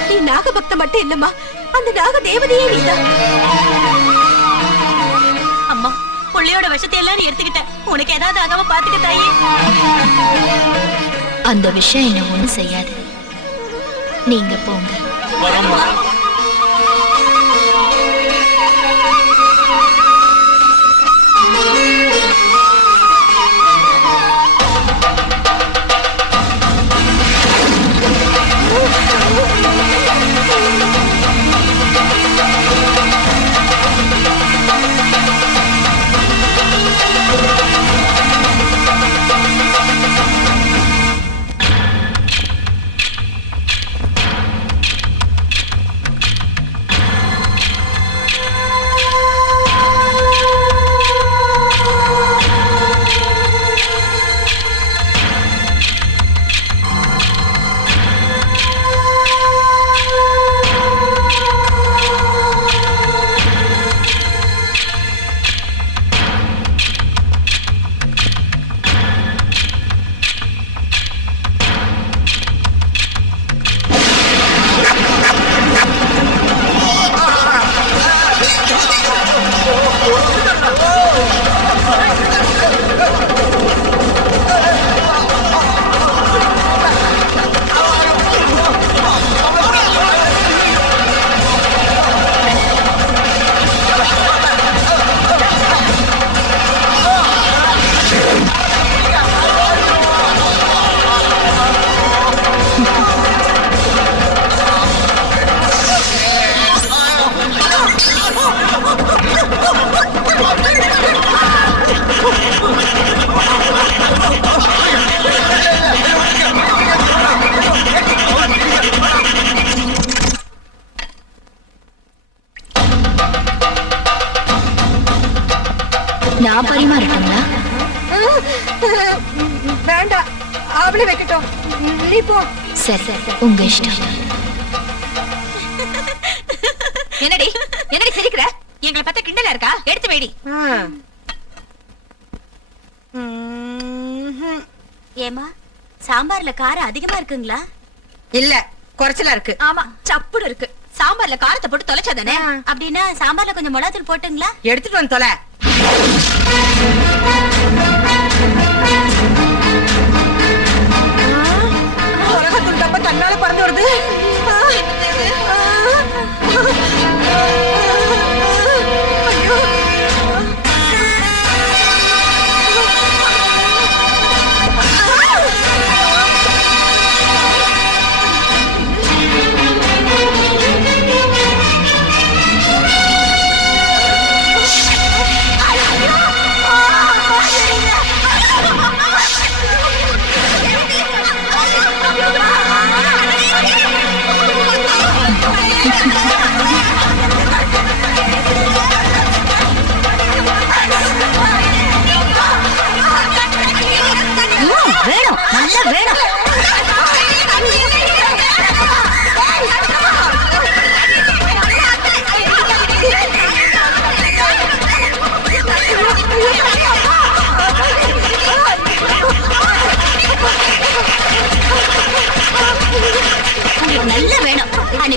நீ நாகபக்த மட்டும் இல்லம்மா, அந்த நாக தேவதையே நீதான். அம்மா, புள்ளையோட விஷத்தை எல்லாம் நீ எடுத்துக்கிட்ட. உனக்கு ஏதாவது ஆகாம பாத்துக்க தாயே. அந்த விஷயம் என்ன ஒண்ணும் செய்யாது. நீங்க போங்க. நான் பரிமாறட்டுங்களா? வேண்டாம், அவளே வைக்கட்டும். நீ போ. சரி, உங்க இஷ்டம். என்னடி என்னடி சிரிக்கிற? எங்களை பார்த்தா கிண்டலா இருக்கா? எடுத்து வைடி. ஏமா, சாம்பார்ல காரம் அதிகமா இருக்குங்களா? இல்ல, குறைச்சலா இருக்கு. ஆமா, சப்புடு இருக்கு. சாம்பார்ல காரத்தை போட்டு தொலைச்சாதானே? அப்படின்னா சாம்பார்ல கொஞ்சம் மிளகாத்தூள் போட்டுங்களா? எடுத்துட்டு வந்து தொலை. மிளகாத்தூள் டப்பா தன்னால பறந்து வருது.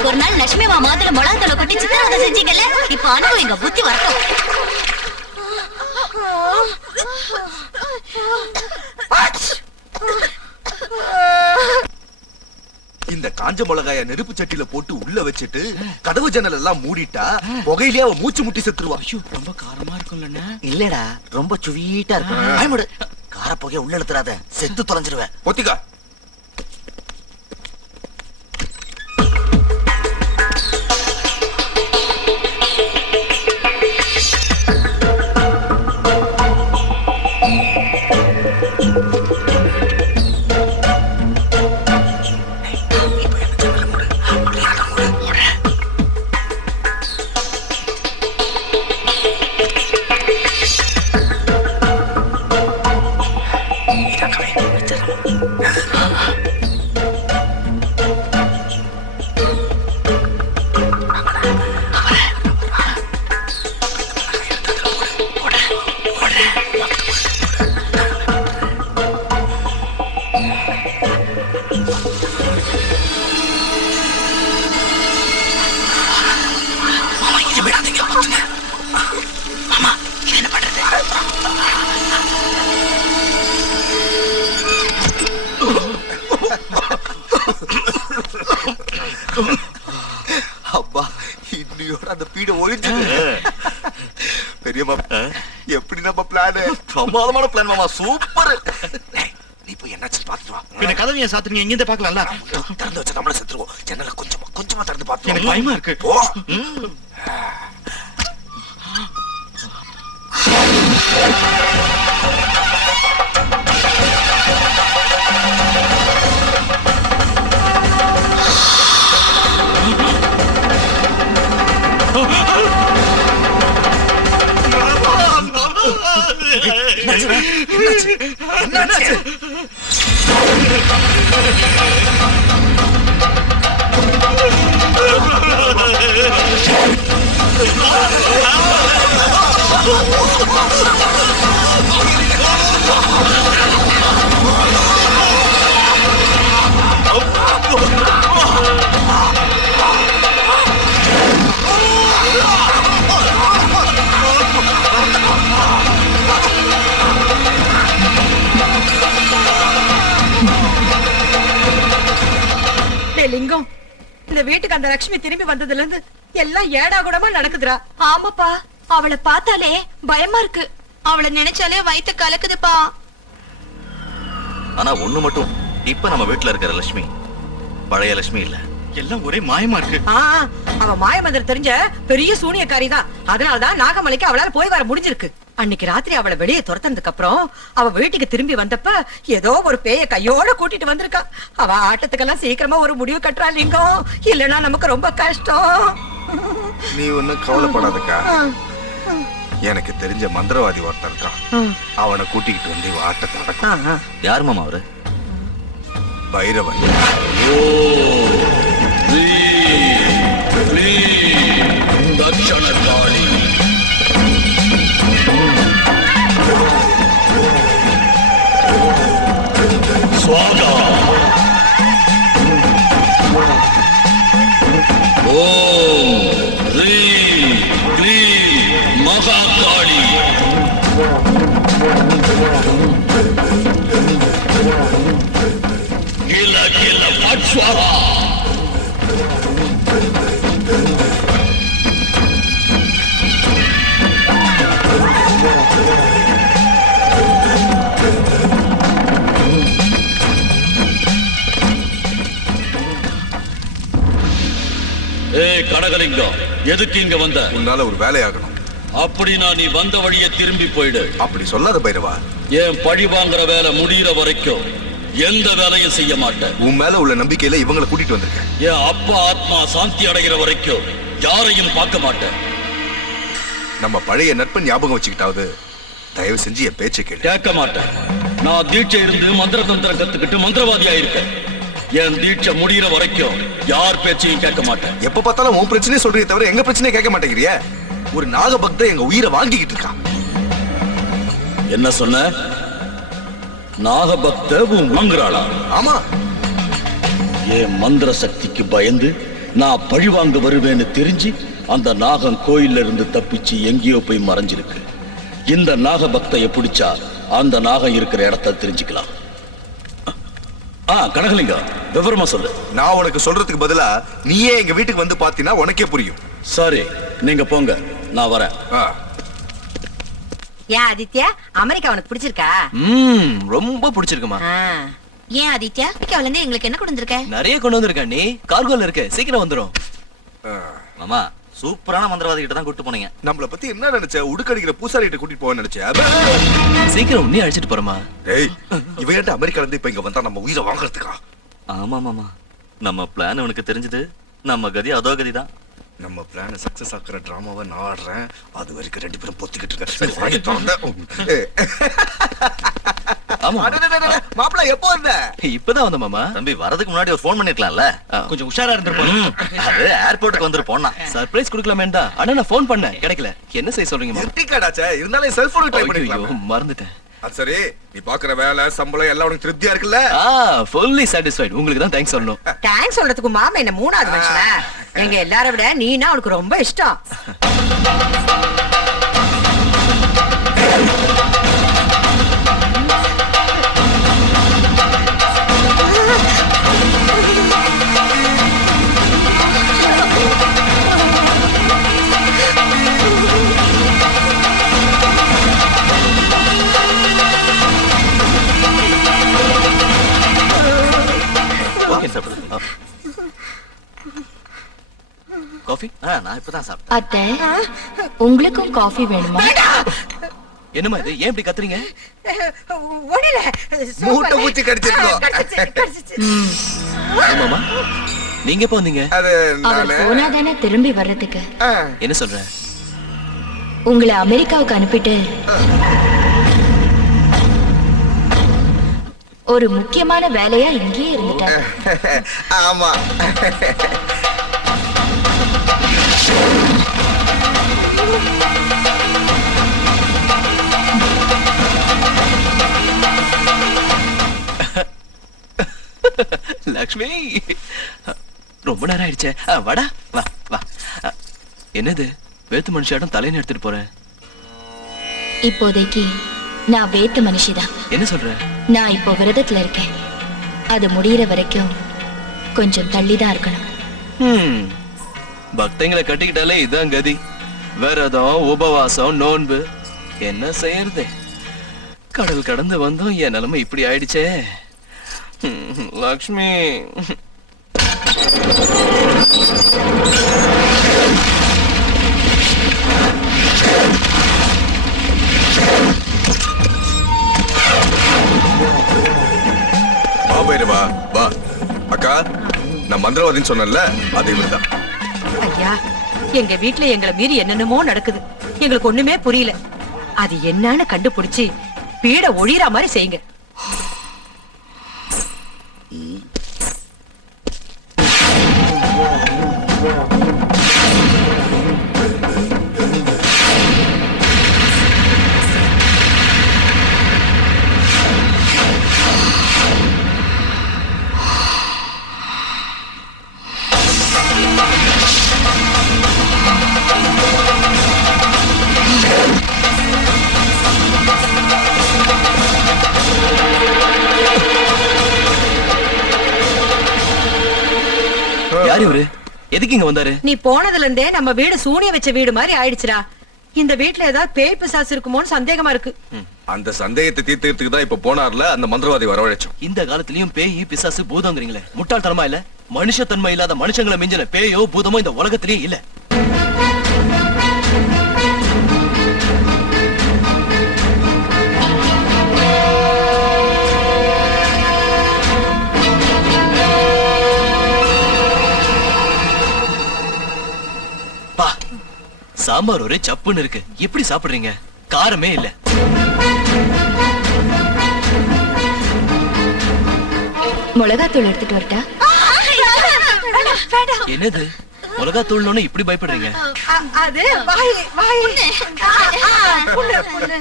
அன்னைக்கு ஒரு நாள் லட்சுமி மாமாத்துல மிளகாத்தூளை கொட்டி சித்திரவதை செஞ்சீங்கல்ல, இப்ப அனுபவிங்க, புத்தி வரட்டும். இந்த காஞ்ச மிளகாய நெருப்பு சட்டியில போட்டு உள்ள வச்சுட்டு கதவு ஜன்னல் எல்லாம் மூடிட்டா புகையிலேயே அவ மூச்சு முட்டி செத்துருவா. ரொம்ப காரமா இருக்கும்ல? இல்லடா, ரொம்ப சுவீட்டா இருக்கும். பயமுடு, கார புகைய உள்ள இழுத்துறாத, செத்து தொலைஞ்சிருவேன். பொத்திக்கா. அப்பா, இன்னையோட அந்த பீட ஒழிஞ்சு. பெரியம்மா, எப்படி நம்ம பிளான்? பிரமாதமான பிளான் மாமா, சூப்பர். நீ போய் என்னாச்சு பாத்துட்டு வா. பின்ன கதவையை சாத்துறீங்க, இங்க இருந்து பாக்கலாம்ல? திறந்து வச்சு நம்மள செத்துருவோம். ஜன்னல கொஞ்சமா திறந்து பாத்து. எனக்கு பயமா இருக்கு. ஓ. என்னாச்சு? லிங்கம், இந்த வீட்டுக்கு அந்த லட்சுமி திரும்பி வந்ததுல இருந்து எல்லாம் ஏடா கூடமா நடக்குதுடா. ஆமாப்பா, அவளை பார்த்தாலே பயமா இருக்கு. அவளை நினைச்சாலே வயித்த கலக்குதுப்பா. ஆனா ஒண்ணு மட்டும், இப்ப நம்ம வீட்டுல இருக்கிற லட்சுமி பழைய லட்சுமி இல்ல. எல்லாம் ஒரே மாயமா இருக்கு. அவ மாயமந்திரம் தெரிஞ்ச பெரிய சூனியக்காரி தான். அதனாலதான் நாகமலைக்கு அவளால போய் வர முடிஞ்சிருக்கு. அன்னைக்கு ராத்திரி அவளை வெளியே துரத்தனதுக்கு அப்புறம் அவ வீட்டுக்கு திரும்பி வந்தப்ப ஏதோ ஒரு பேய கையோட கூட்டிட்டு வந்திருக்கா. அவ ஆட்டத்துக்கெல்லாம் சீக்கிரமா ஒரு முடிவு கட்டுறா லிங்கம், இல்லன்னா நமக்கு ரொம்ப கஷ்டம். நீ ஒண்ணும் கவலைப்படாதக்கா. எனக்கு தெரிஞ்ச மந்திரவாதி ஒருத்தன் இருக்கான். அவனை கூட்டிக்கிட்டு வந்து ஆட்டத்தை அடக்கும். யார் மாமா அவரு? பைரவன். தட்சணகாளி. ஸ்வாகா. ஓம் ஹ்ரீம் க்ளீம் மகாகாளி. கில கில பட்ஸ்வாகா. ஏய் கடகலிங்கம், எதுக்கு இங்க வந்த? உன்னால ஒரு வேலையாகணும். அப்படின்னா நீ வந்த வழியே திரும்பி போயிடு. அப்படி சொல்லாத பைரவா. ஏன் பழி வாங்குற வேலை முடிகிற வரைக்கும் எந்த வேலையும் செய்ய மாட்டேன். உன் மேல உள்ள நம்பிக்கையில இவங்களை கூட்டிட்டு வந்திருக்கேன். என் அப்பா ஆத்மா சாந்தி அடைகிற வரைக்கும் யாரையும் பார்க்க மாட்டேன். நம்ம பழைய நட்பு ஞாபகம் வச்சுக்கிட்டாவது தயவு செஞ்சு என் பேச்சை கேளு. கேட்க மாட்டேன். நான் தீட்சை இருந்து மந்திர தந்திரம் கத்துக்கிட்டு மந்திரவாதியா இருக்கேன். என் தீட்சை முடிகிற வரைக்கும் யார் பேச்சையும் கேட்க மாட்டேன். எப்ப பார்த்தாலும் உன் பிரச்சனையே சொல்றீங்க தவிர எங்க பிரச்சனையை கேட்க மாட்டேங்கிறிய. ஒரு நாகபக்த எங்க உயிரை வாங்கிக்கிட்டு இருக்கான். என்ன சொன்ன? நாகபக்த வாங்குறாளா? ஆமா. என் மந்திர சக்திக்கு பயந்து நான் பழிவாங்க வருவேன்னு தெரிஞ்சு அந்த நாகம் கோயில்ல இருந்து தப்பிச்சு எங்கேயோ போய் மறைஞ்சிருக்கு. இந்த நாக பக்தைய பிடிச்சா அந்த நாகம் இருக்கிற இடத்த தெரிஞ்சுக்கலாம். கனகலிங்கம், விவரமா சொல்லு. நான் உனக்கு சொல்றதுக்கு பதிலா நீயே எங்க வீட்டுக்கு வந்து பாத்தீனா உனக்கே புரியும். சரி, நீங்க போங்க, நான் வரேன். ஏன் ஆதித்யா, அமெரிக்கா உனக்கு பிடிச்சிருக்கா? ரொம்ப பிடிச்சிருக்குமா. ஏன் ஆதித்யா, அமெரிக்கால இருந்து எங்களுக்கு என்ன கொண்டு வந்திருக்க? நிறைய கொண்டு வந்திருக்க. நீ கார்கோல இருக்க, சீக்கிரம் வந்துரும். மாமா, சூப்பரான மந்திரவாதி கிட்ட தான் கூட்டு போனீங்க. நம்மள பத்தி என்ன நினைச்ச? உடுக்கடிக்கிற பூசாரி கிட்ட கூட்டிட்டு போக நினைச்ச? சீக்கிரம் உன்னை அழைச்சிட்டு போறமா. ஏய், இவன் அமெரிக்கால இருந்து இப்ப இங்க வந்தா நம்ம உயிரை வாங்குறதுக்கா? ஆமா மாமா, நம்ம பிளான் உனக்கு தெரிஞ்சது. நம்ம கதி அதோ கதிதான். நம்ம பிளான் சக்சஸ் ஆக்குற டிராமாவை நான் ஆடுறேன். அது வரைக்கும் ரெண்டு பேரும் பொத்திக்கிட்டு இருக்க. சரி, வாங்கி தரேன். மாப்பிள்ள எப்போ வந்த? இப்பதான் வந்த மாமா. தம்பி, வரதுக்கு முன்னாடி ஒரு போன் பண்ணிருக்கலாம்ல. கொஞ்சம் உஷாரா இருந்திருப்போம். அது ஏர்போர்ட்டுக்கு வந்து போனா சர்ப்ரைஸ் கொடுக்கலாமேண்டா. ஆனா நான் போன் பண்ணேன், கிடைக்கல. என்ன செய்ய சொல்றீங்க மாமா? எட்டி காடாச்சே, இருந்தாலும் செல்போன் ட்ரை பண்ணிக்கலாம். மறந்துட்டேன். அது சரி, நீ பாக்குற வேலை சம்பளம் எல்லாம் உனக்கு திருப்தியா இருக்குல்ல? Fully satisfied. உங்களுக்கு தான் தேங்க்ஸ் சொல்லணும். தேங்க்ஸ் சொல்றதுக்கு மாமா என்ன மூணாவது மனுஷனா? எங்க எல்லார விட நீனா அவனுக்கு ரொம்ப இஷ்டம். காஃபி? நான் இப்பதான் சாப்பிட்டேன். அத்தை, உங்களுக்கும் காஃபி வேணுமா? என்னமா இது? ஏன் இப்படி கத்துறீங்க? மூட்டை பூச்சி கடிச்சிருக்கோம். மாமா, நீங்க எப்ப வந்தீங்க? அவர் போனாதானே திரும்பி வர்றதுக்கு. என்ன சொல்ற? உங்களை அமெரிக்காவுக்கு அனுப்பிட்டு ஒரு முக்கியமான வேலையா இங்கேயே இருந்துட்டார். ஆமா. லக்ஷ்மி, ரொம்ப நேரம் ஆயிடுச்சே. வாடா, வா வா. என்னது வேத்து மனுஷியாடம் தலைன்னு எடுத்துட்டு போறேன்? இப்போதைக்கு நான் வேத்து மனுஷிதான். என்ன சொல்ற? நான் இப்போ விரதத்துல இருக்கேன். அது முடியற வரைக்கும் கொஞ்சம் தள்ளிதான் இருக்கணும். பக்தங்களை கட்டிக்கிட்டாலே இதான் கதி. விரதம், உபவாசம், நோன்பு. என்ன செய்யறது? கடல் கடந்து வந்தோம், என் நிலைமை இப்படி ஆயிடுச்சே. லக்ஷ்மி, வா வா. அக்கா, நான் மந்திரவாதின்னு சொன்னேன்ல, அது இவர்தான். ஐயா, எங்க வீட்டுல எங்களை மீறி என்னென்னமோ நடக்குது. எங்களுக்கு ஒண்ணுமே புரியல. அது என்னன்னு கண்டுபிடிச்சு பீட ஒழியற மாதிரி செய்யுங்க. யார் இவரு? எதுக்கு இங்க வந்தாரு? நீ போனதுல இருந்தே நம்ம வீடு சூனிய வச்ச வீடு மாதிரி ஆயிடுச்சுடா. இந்த வீட்டுல ஏதாவது பேய் பிசாசு இருக்குமோன்னு சந்தேகமா இருக்கு. அந்த சந்தேகத்தை தீர்த்துக்கிறதுக்கு தான் இப்ப போனார்ல அந்த மந்திரவாதி வரவழைச்சோம். இந்த காலத்திலயும் பேய், பிசாசு, பூதங்கிறீங்களே, முட்டாள்தனமா இல்ல? மனுஷத்தன்மை இல்லாத மனுஷங்களை மிஞ்சின பேயோ பூதமோ இந்த உலகத்திலேயே இல்ல. சாம்பார் ஒரே சப்புன்னு இருக்கு. எப்படி சாப்பிடுறீங்க? காரமே இல்ல. மிளகாத்தூள் எடுத்துட்டு வரட்டா? என்னது மிளகாத்தூள்னு இப்படி பயப்படுறீங்க? அது வாய் வாய் புண்ணு புண்ணு.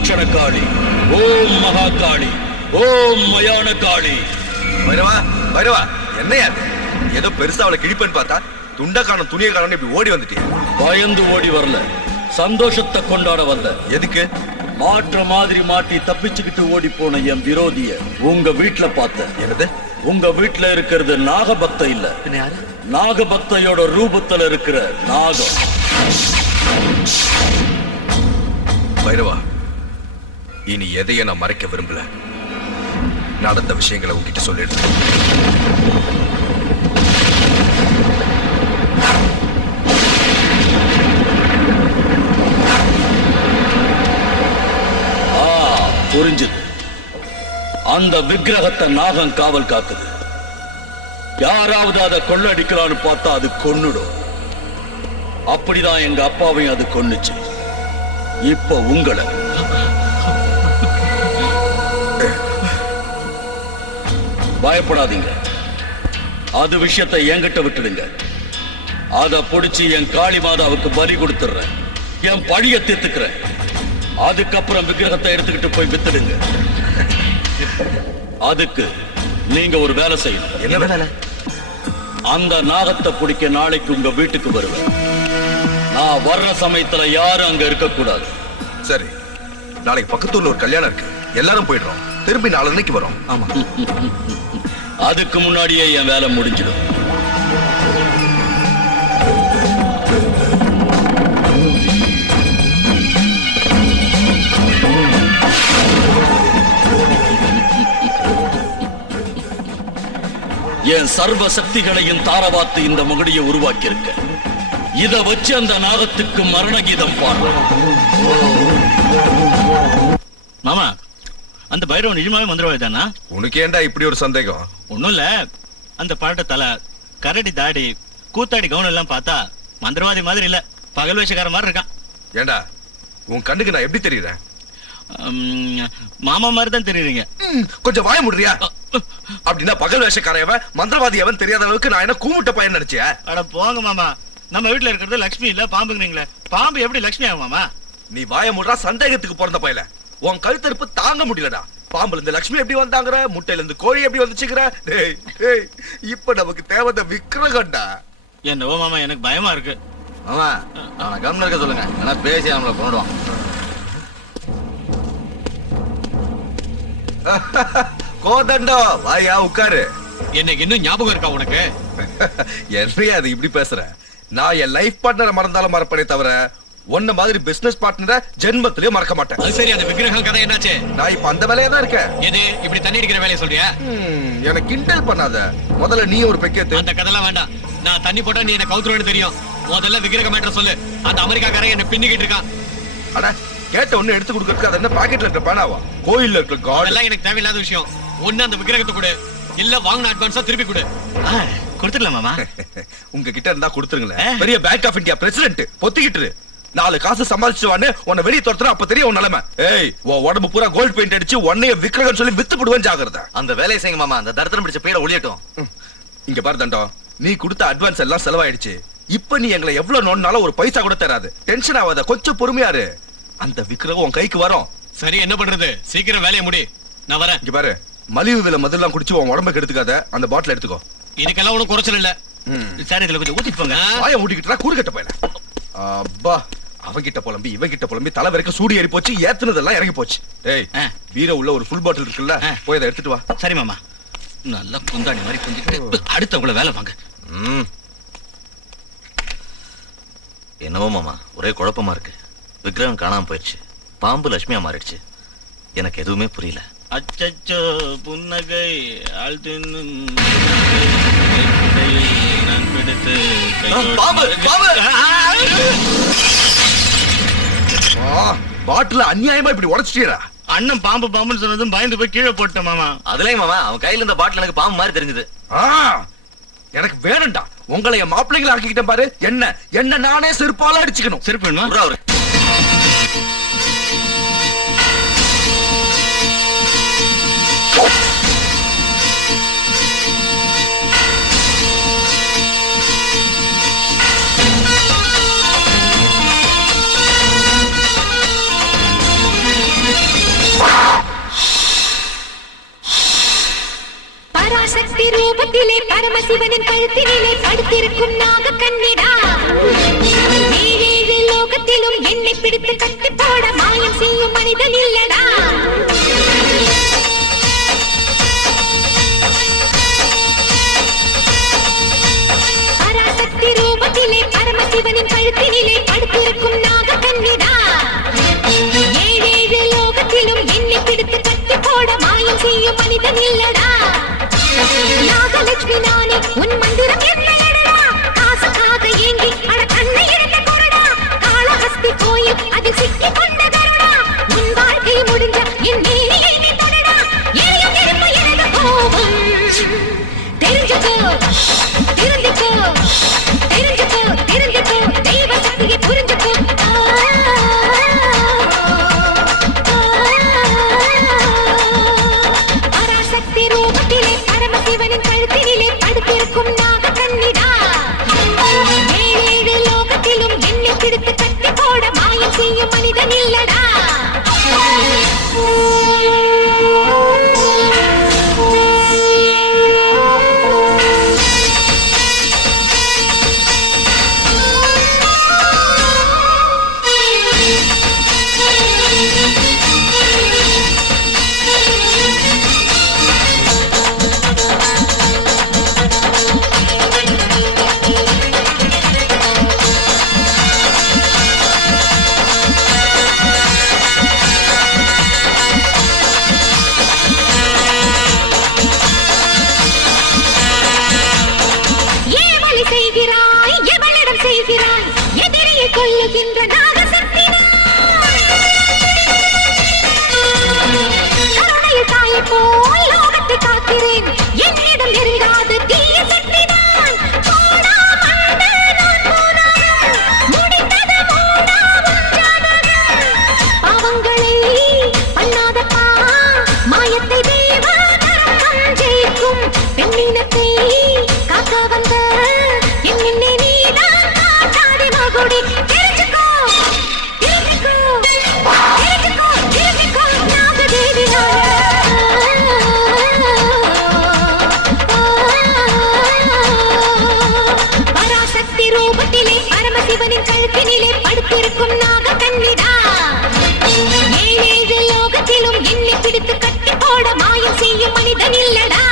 தக்ஷண காளி, ஓம் மகா காளி, ஓம் மயான காளி. பைரவா பைரவா, என்னையா அது? ஏதோ பெருசா அவளை கிழிப்பேன்னு பார்த்தா துண்ட காணும் துணியை காணும் இப்படி ஓடி வந்துட்டியா? பயந்து ஓடி வரல, சந்தோஷத்தை கொண்டாட வந்த. எதுக்கு? மாற்ற மாதிரி மாட்டி தப்பிச்சுக்கிட்டு ஓடி போன என் விரோதிய உங்க வீட்டுல பார்த்தேன். என்னது? உங்க வீட்டுல இருக்கிறது நாகபக்த இல்ல, நாகபக்தையோட ரூபத்துல இருக்கிற நாகம். பைரவா, இனி எதையும் நான் மறைக்க விரும்பல. நடந்த விஷயங்களை உங்ககிட்ட சொல்லிடுறேன். புரிஞ்சுது. அந்த விக்கிரகத்தை நாகம் காவல் காக்குது. யாராவது அதை கொள்ளடிக்கலான்னு பார்த்தா அது கொன்னுடும். அப்படிதான் எங்க அப்பாவையும் அது கொன்னுச்சு. இப்ப உங்களை பயப்படாதீங்க. அது விஷயத்தை என்கிட்ட விட்டுடுங்க. அத புடிச்சு என் காளி மாதாவுக்கு பலி கொடுத்துடுறேன். என் பழிய தீர்த்துக்கிறேன். அதுக்கப்புறம் விக்கிரகத்தை எடுத்துக்கிட்டு போய் வித்துடுங்க. அதுக்கு நீங்க ஒரு வேலை செய்யணும். என்ன வேலை? அந்த நாகத்தை பிடிக்க நாளைக்கு உங்க வீட்டுக்கு வருவேன். நான் வர்ற சமயத்துல யாரும் அங்க இருக்க கூடாது. சரி, நாளைக்கு பக்கத்தூர்ல ஒரு கல்யாணம் இருக்கு, எல்லாரும் போயிடுறோம். திரும்பி நாளைக்கு வரோம். ஆமா. அதுக்கு முன்னாடியே என் வேலை முடிஞ்சிடும். என் சர்வ சக்திகளையும் தாரவாத்து இந்த மகுடியை உருவாக்கி இருக்க. இத வச்சு அந்த நாகத்துக்கு மரண கீதம் பாடுற. மாமா, அந்த பைரவன் நிஜமாவே மந்திரவாதிதானா? உனக்கு ஏண்டா இப்படி ஒரு சந்தேகம்? ஒண்ணும் இல்ல, அந்த பழட்ட தலை, கரடி தாடி, கூத்தாடி கவுன் எல்லாம் பார்த்தா மந்திரவாதி மாதிரி இல்ல, பகல் வேஷக்கார மாதிரி இருக்கான். ஏண்டா உன் கண்ணுக்கு நான் எப்படி தெரியுறேன்? மாமா மாதிரி தான் தெரியுறீங்க. கொஞ்சம் வாய முடியா? அப்படின்னா பகல் வேஷக்காரவன் மந்திரவாதி அவன் தெரியாத அளவுக்கு நான் என்ன கூமுட்ட பையன் நினைச்சியா? அட போங்க மாமா, நம்ம வீட்டுல இருக்கிறது லட்சுமி இல்ல பாம்புங்கிறீங்களே, பாம்பு எப்படி லட்சுமி ஆகும் மாமா? நீ வாய முடுறா, சந்தேகத்துக்கு பிறந்த பையல. உன் கழுத்தறுப்பு தாங்க முடியலடா. பாம்புல இருந்து லட்சுமி எப்படி வந்தாங்கற, முட்டையில இருந்து கோழி எப்படி வந்துச்சுங்கற. டேய் டேய், இப்ப நமக்கு தேவத விக்கிரகம்டா. என்னவோ மாமா, எனக்கு பயமா இருக்கு. மாமா, அவனை கவனம் இருக்க சொல்லுங்க, ஆனா பேசி நம்மளை கொண்டுடுவான். கோதண்டோ, வாயா உட்காரு. எனக்கு இன்னும் ஞாபகம் இருக்கா உனக்கு? என்னையா அது இப்படி பேசுற? நான் என் லைஃப் பார்ட்னரை மறந்தாலும் மறப்பனே தவிர உன்ன மாதிரி பிசினஸ் பார்ட்னரை ஜென்மத்திலேயே மறக்க மாட்டேன். அது சரி, அந்த விக்கிரகம் கதை என்னாச்சு? நான் இப்ப அந்த வேலையா தான் இருக்கேன். எது இப்படி தண்ணி அடிக்கிற வேலையை சொல்றியா? எனக்கு கிண்டல் பண்ணாத. முதல்ல நீ ஒரு பெக்கேத்து. அந்த கதைலாம் வேண்டாம். நான் தண்ணி போட்டா நீ என்ன கவுத்துருவேன்னு தெரியும். முதல்ல விக்கிரகம் மேட்டர் சொல்லு. அந்த அமெரிக்காக்காரன் என்ன பின்னிக்கிட்டு இருக்கான். அட, கேட்ட ஒண்ணு எடுத்து கொடுக்கறதுக்கு அது என்ன பாக்கெட்ல இருக்க பணாவா? கோயில்ல இருக்க காட் அதெல்லாம் எனக்கு தேவையில்லாத விஷயம். ஒண்ணு அந்த விக்கிரகத்தை கொடு, இல்ல வாங்கின அட்வான்ஸா திருப்பி கொடு. கொடுத்துடலாம் மாமா. உங்க கிட்ட இருந்தா கொடுத்துருங்களேன். பெரிய பேங்க் ஆஃப் இந்தியா பிரசிடென்ட் பொத்திக்கிட்டு 4 காசு சம்பாதிச்சுவானே உன்னை வெளிய துரத்துறா, அப்ப தெரியும் உன் நிலைமை. ஏய், உன் உடம்பு பூரா கோல்ட் பெயிண்ட் அடிச்சு உன்னைய விக்கிரகம் சொல்லி வித்து போடுவேன், ஜாகிரதை. அந்த வேலையை செய்யுங்க மாமா, அந்த தரித்திரம் பிடிச்ச பேரை ஒளியட்டும். இங்க பாரு தண்டம், நீ கொடுத்த அட்வான்ஸ் எல்லாம் செலவாயிடுச்சு. இப்ப நீ எங்களை எவ்வளவு நோண்டாலும் ஒரு பைசா கூட தராது. டென்ஷன் ஆகாத, கொஞ்சம் பொறுமையாரு. அந்த விக்கிரகம் உன் கைக்கு வரும். சரி, என்ன பண்றது? சீக்கிரம் வேலையை முடி, நான் வரேன். இங்க பாரு, மலிவு விலை மதுலாம் குடிச்சு உன் உடம்புக்கு எடுத்துக்காத. அந்த பாட்டில் எடுத்துக்கோ. இதுக்கெல்லாம் ஒன்றும் குறைச்சல் இல்ல. சார், இதுல கொஞ்சம் ஊத்திட்டு போங்க. வாய ஊட்டிக்கிட்டா கூறு கட்ட போயில. அப்பா, அவங்கிட்ட புலம்பி இவங்கிட்ட புலம்பி தலை வரைக்கும் சூடு ஏறி போச்சு, ஏத்துனதெல்லாம் இறங்கி போச்சு. ஏய், வீர உள்ள ஒரு ஃபுல் பாட்டில் இருக்குல்ல, போய் அதை எடுத்துட்டு வா. சரி மாமா. நல்லா குந்தாடி மாதிரி குந்திக்கிட்டு அடுத்தவங்கள வேலை வாங்க. என்னவோ மாமா, ஒரே குழப்பமா இருக்கு. விக்கிரகம் காணாம போயிடுச்சு, பாம்பு லட்சுமியா மாறிடுச்சு. எனக்கு எதுவுமே புரியல. அச்சச்சோ, புன்னகை பாட்டில அநியாயமா இப்படி உடைச்சிட்டீரா? அண்ணன் பாம்பு பாம்புன்னு சொன்னதும் பயந்து போய் கீழே போட்டேன் மாமா. அதுலயும் மாமா, அவன் கையில இருந்த பாட்டில் எனக்கு பாம்பு மாதிரி தெரிஞ்சது. எனக்கு வேணும்டா. உங்களை என் மாப்பிள்ளைங்களை ஆக்கிக்கிட்டேன் பாரு. என்ன நானே செருப்பால அடிச்சுக்கணும். செருப்பு வேணுமா? பரமசிவனின் கழுத்தினிலே படுத்திருக்கும் நாக கண்ணிடா ஏழேழு லோகத்திலும் என்னை பிடித்து கட்டி போட மாயம் செய்யும் மனிதன் இல்லடா பராசக்தி ரூபத்திலே பரமசிவனின் கழுத்தினிலே படுத்திருக்கும் நாக கண்ணிடா ஏழேழு லோகத்திலும் என்னை பிடித்து கட்டி போட மாயம் செய்யும் மனிதன் இல்லடா நாகலட்சுமி நானே உன் மந்திரம் என்னடா காசுக்காக ஏங்கி அட கண்ணை இருந்த கொரடா காளஹஸ்தி கோயில் அதில் சிக்கி கொண்ட கருடா உன் வாழ்க்கை முடிஞ்ச என் நீலியை நீ தொடடா ஏயும் திரும்ப எனது கோபம் தெரிஞ்சுக்கோ திருந்திக்கோ தெரிஞ்சுக்கோ திருந்திக்கோ தெய்வ சக்தியை புரிஞ்சுக்கோ பராசக்தி ரூபத்திலே பரமசிவனின் கழுத்தினிலே படுத்திருக்கும் நாக கண்ணிடா ஏழேழு லோகத்திலும் என்னை பிடித்து கட்டி போட மாயம் செய்யும் மனிதன் இல்லடா செய்கிறாய் எவளிடம் செய்கிறாய் எதிரியை கொல்லுகின்ற நாகசக்தி கருணையில் தாயை போல் லோகத்தை காக்கிறேன் என்னிடம் நெருங்காது தீய சக்தி தான் முடிந்தது பாவங்களை பண்ணாதப்பா மாயத்தை தேவதம் ஜெயிக்கும் பெண்ணினத்தை காக்க வந்த என்னை நீதான் காட்டாதே மகுடி தெரிஞ்சுக்கோ தெரிஞ்சுக்கோ தெரிஞ்சுக்கோ தெரிஞ்சுக்கோ நாகதேவி பராசக்தி ரூபத்திலே பரமசிவனின் கழுத்தினிலே படுத்திருக்கும் நாக கண்ணிடா ஏழேழு லோகத்திலும் என்னை பிடித்து கட்டி போட மாயம் செய்யும் மனிதன் இல்லடா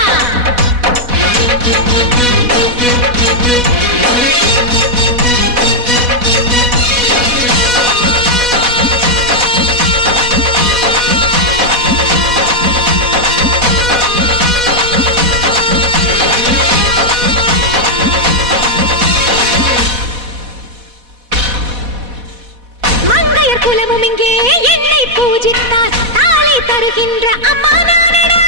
மங்கையர் குலமும் இங்கே என்னை பூஜித்தால் தாளை தருகின்ற அம்மா நானடா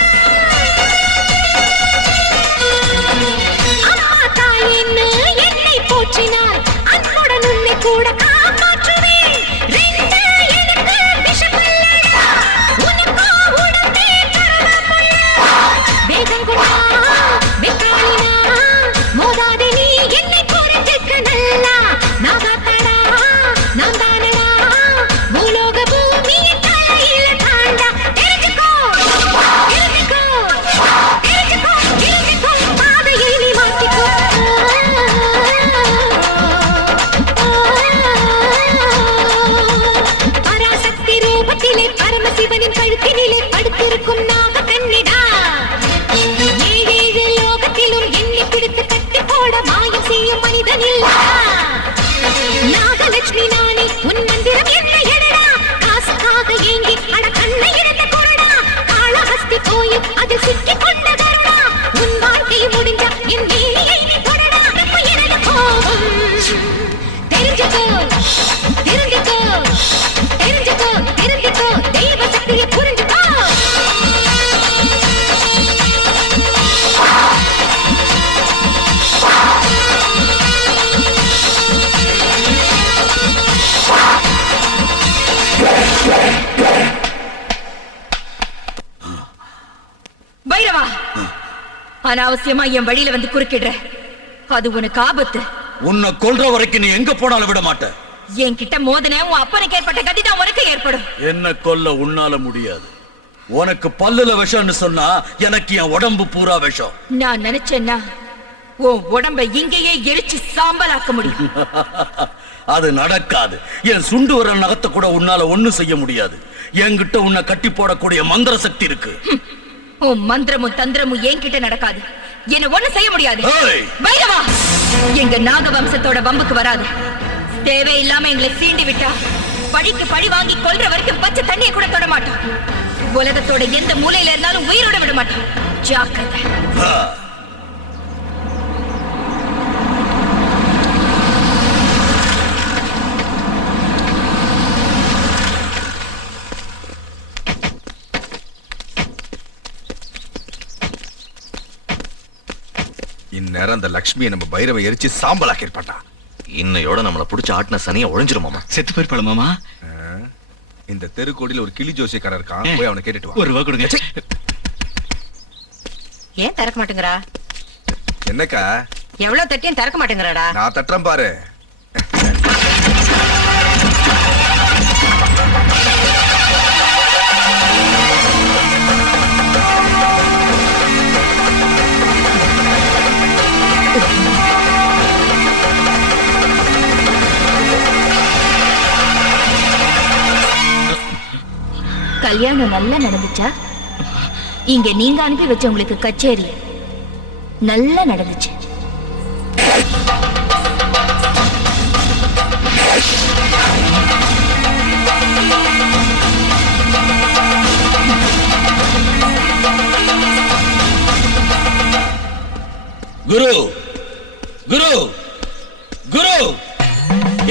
அம்மா தாயேன்னு என்னை போற்றினார் அன்புடன் உன்னை கூட காப்பாற்றுவேன் ரெண்டு எனக்கு விஷமல்லடா உனக்கோ உடம்பே கரடமுள்ள வேகம் கொண்டா வெக்காளினா மோதாதே நீ என்னை புரிஞ்சுக்க நல்லா நாகாத்தடா நான் தானடா பூலோக பூமியின் தலையில தாண்டா தெரிஞ்சுக்கோ தெரிஞ்சுக்கோ தெரிஞ்சுக்கோ தெரிஞ்சுக்கோ பாதையை நீ மாத்திக்கோ பராசக்தி ரூபத்திலே பரமசிவனின் கழுத்தினிலே படுத்திருக்கும் நாக கண்ணிடா ஏழேழு லோகத்திலும் என்னை பிடித்து கட்டி போட மாயம் செய்யும் மனிதன் இல்லடா நாகலட்சுமி நானே உன் மந்திரம் என்ன எடடா காசுக்காக ஏங்கி அட கண்ணை இருந்த கொரடா காளஹஸ்தி கோயில் அதில் சிக்கி கொண்ட கருடா உன் வாழ்க்கை முடிஞ்ச என் நீலியை நீ தொடடா இப்ப எனது கோபம் தெரிஞ்சுக்கோ தெரிஞ்சுக்கோ தெரிஞ்சுக்கோ தெரிஞ்சுக்கோ தெய்வ சக்தியை புரிஞ்சுக்கோ பைரவா அனாவசியமா என் வழியில வந்து குறுக்கிடுற அது உனக்கு ஆபத்து உன்னை கொல்ற வரைக்கும் நீ எங்க போனாலும் விட மாட்ட என்கிட்ட மோதனே உன் அப்பனுக்கு ஏற்பட்ட கதிதான் உனக்கு ஏற்படும் என்ன கொல்ல உன்னால முடியாது உனக்கு பல்லுல விஷம்னு சொன்னா எனக்கு என் உடம்பு பூரா விஷம் நான் நினைச்சேன்னா உன் உடம்ப இங்கேயே எரிச்சு சாம்பலாக்க முடியும். அது நடக்காது. என் சுண்டு வர நகத்தை கூட உன்னால ஒண்ணும் செய்ய முடியாது. என்கிட்ட உன்னை கட்டி போடக்கூடிய மந்திர சக்தி இருக்கு. உன் மந்திரமும் தந்திரமும் என்கிட்ட நடக்காது. என்ன ஒண்ணு செய்ய முடியாது. ஏய்! பைரவா, எங்க நாக வம்சத்தோட வம்புக்கு வராது. தேவையில்லாம எங்களை சீண்டி விட்டா பழிக்கு பழி வாங்கி கொல்ற வரைக்கும் பச்சை தண்ணியை கூட தொட மாட்டோம். உலகத்தோட எந்த மூலையில இருந்தாலும் உயிரோட விட மாட்டோம். ஜாக்கிரதை. இந்நேரம் அந்த லக்ஷ்மியை நம்ம பைரவை எரிச்சு சாம்பலாக்கி இருப்பாட்டா. இன்னையோட நம்மள புடிச்சு ஆட்டின சனியை ஒழிஞ்சிருமாமா. செத்து போயிருப்பாள் மாமா. இந்த தெருக்கோடியில ஒரு கிளி ஜோசியக்காரர் இருக்கான், போய் அவனை கேட்டுட்டு வா. ஒரு ரூபா கொடுங்க. ஏன் திறக்க மாட்டேங்கிறா? என்னக்கா எவ்வளவு தட்டியும் திறக்க மாட்டேங்கிறாடா. நான் தட்டுறேன் பாரு. கல்யாணம் நல்லா நடந்துச்சா? இங்க நீங்க அனுப்பி வச்ச உங்களுக்கு கச்சேரி நல்லா நடந்துச்சு. குரு குரு குரு,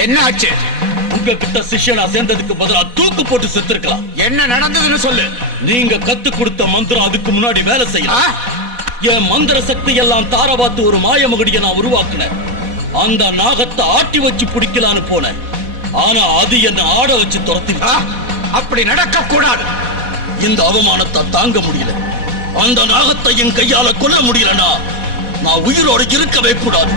என்ன ஆச்சு? உங்ககிட்ட சிஷ்யனா சேர்ந்ததுக்கு பதிலா தூக்கு போட்டு செத்துருக்கலாம். என்ன நடந்ததுன்னு சொல்லு. நீங்க கத்து கொடுத்த மந்திரம் அதுக்கு முன்னாடி வேலை செய்யலாம். என் மந்திர சக்தி எல்லாம் தாரவாத்து ஒரு மாயமகுடியை நான் உருவாக்குனேன். அந்த நாகத்தை ஆட்டி வச்சு பிடிக்கலான்னு போனேன். ஆனா அது என்ன ஆட வச்சு துரத்தி. அப்படி நடக்க கூடாது. இந்த அவமானத்தை தாங்க முடியல. அந்த நாகத்தை என் கையால கொல்ல முடியலனா நான் உயிரோடு இருக்கவே கூடாது.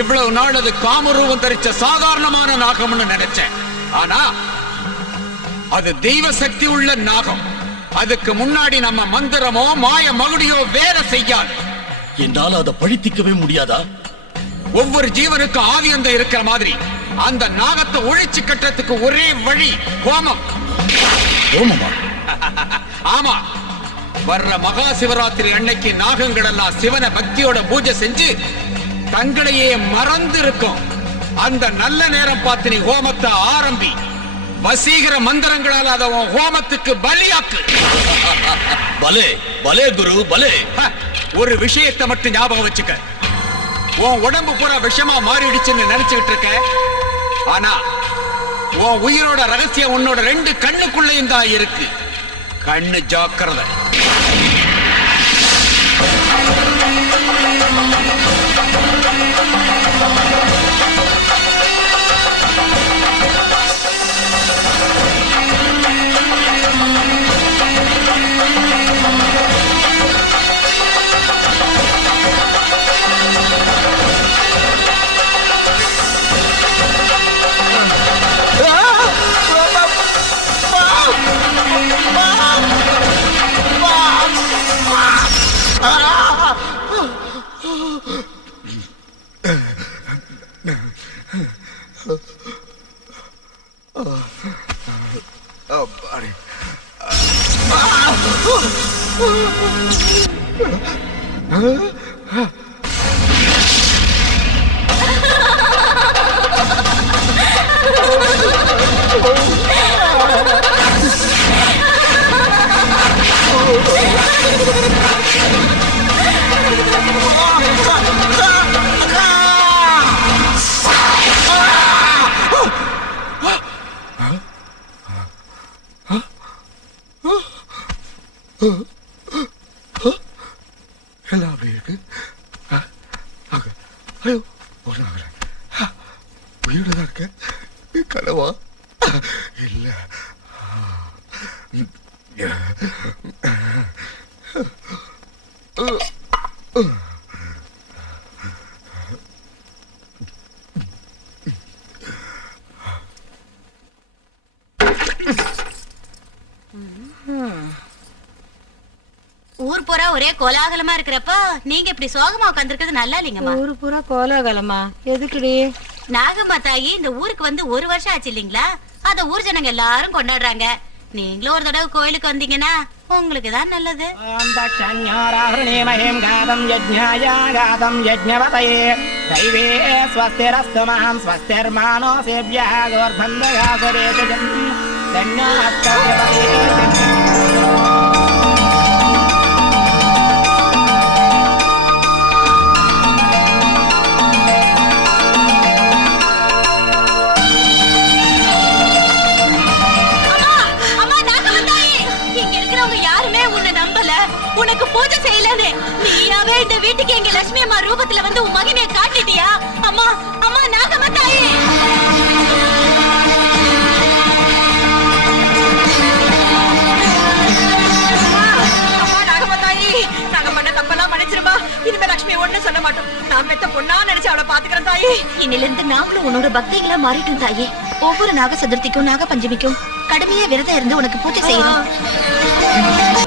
இவ்வளவு நாள் அது காமரூபம் தரிச்ச சாதாரணமான நாகம்னு நினைச்சேன். ஆனா அது தெய்வ சக்தி உள்ள நாகம். அதுக்கு முன்னாடி நம்ம மந்திரமோ மாய மகுடியோ வேலை செய்யாது. என்னால அதை பழித்திக்கவே முடியாதா? ஒவ்வொரு ஜீவனுக்கு ஆதி அந்த இருக்கிற மாதிரி அந்த நாகத்தை ஒழிச்சு கட்டுறதுக்கு ஒரே வழி ஹோமம். ஹோமமா? ஆமா. வர்ற மகா சிவராத்திரி அன்னைக்கு நாகங்கள் எல்லாம் சிவனை பக்தியோட பூஜை செஞ்சு தங்களையே மறந்து இருக்கும். அந்த நல்ல நேரம் பார்த்து நீ ஹோமத்தை ஆரம்பி. வசீகர மந்திரங்களால் அதை ஹோமத்துக்கு பலியாக்கு. பலே பலே குரு பலே. ஒரு விஷயத்தை மட்டும் ஞாபகம் வச்சுக்க. உன் உடம்பு பூரா விஷமா மாறிடுச்சுன்னு நினைச்சுக்கிட்டு இருக்க. ஆனா உன் உயிரோட ரகசியம் உன்னோட 2 கண்ணுக்குள்ளேயும் தான் இருக்கு. கண்ணு ஜாக்கிரதை. எல்லாம் அப்படி இருக்கு. ஐயோ, உயிரோட தான் இருக்க. கனவா இல்ல. ஒரே கோலாகலமா இருக்கிறப்ப நீங்க இப்படி சோகமா உட்காந்துருக்கிறது நல்லா இல்லைங்கம்மா. ஊரு பூரா கோலாகலமா? எதுக்குடி? நாகம்மா தாயி இந்த ஊருக்கு வந்து 1 வருஷம் ஆச்சு இல்லீங்களா? அத ஊர் ஜனங்க எல்லாரும் கொண்டாடுறாங்க. நீங்களும் ஒரு தடவை கோயிலுக்கு வந்தீங்கன்னா உங்களுக்கு தான் நல்லது. ஓம் தக்ஷண்யோராஹ்ருணீமஹீம் காதம் யஜ்ஞாய காதம் யஜ்ஞவதயே தைவே ஸ்வஸ்திரஸ்து மஹம் ஸ்வஸ்திர்மானோ சேவ்யः கோர்பந்தகாசவேதஜம் தன்னோ அஸ்தவ்யவதே. உனக்கு பூஜை செய்யலன்னு நீயாவே இந்த வீட்டுக்கு எங்க லட்சுமி அம்மா ரூபத்துல வந்து உன் மகிமையை காட்டிட்டியா? அம்மா அம்மா நாகம்மா தாயே, அம்மா நாகம்மா தாயி, நாங்க பண்ண தப்பெல்லாம் மன்னிச்சிருமா. இனிமே லட்சுமி ஒண்ணு சொல்ல மாட்டோம். நான் பெத்த பொண்ணா நினைச்சு அவளை பாத்துக்கிறேன் தாயி. இன்னில இருந்து நாங்களும் உன்னோட பக்திகளா மாறிட்டோம் தாயே. ஒவ்வொரு நாக சதுர்த்திக்கும் நாக பஞ்சமிக்கும் கடுமையா விரதம் இருந்து உனக்கு பூஜை செய்யணும்.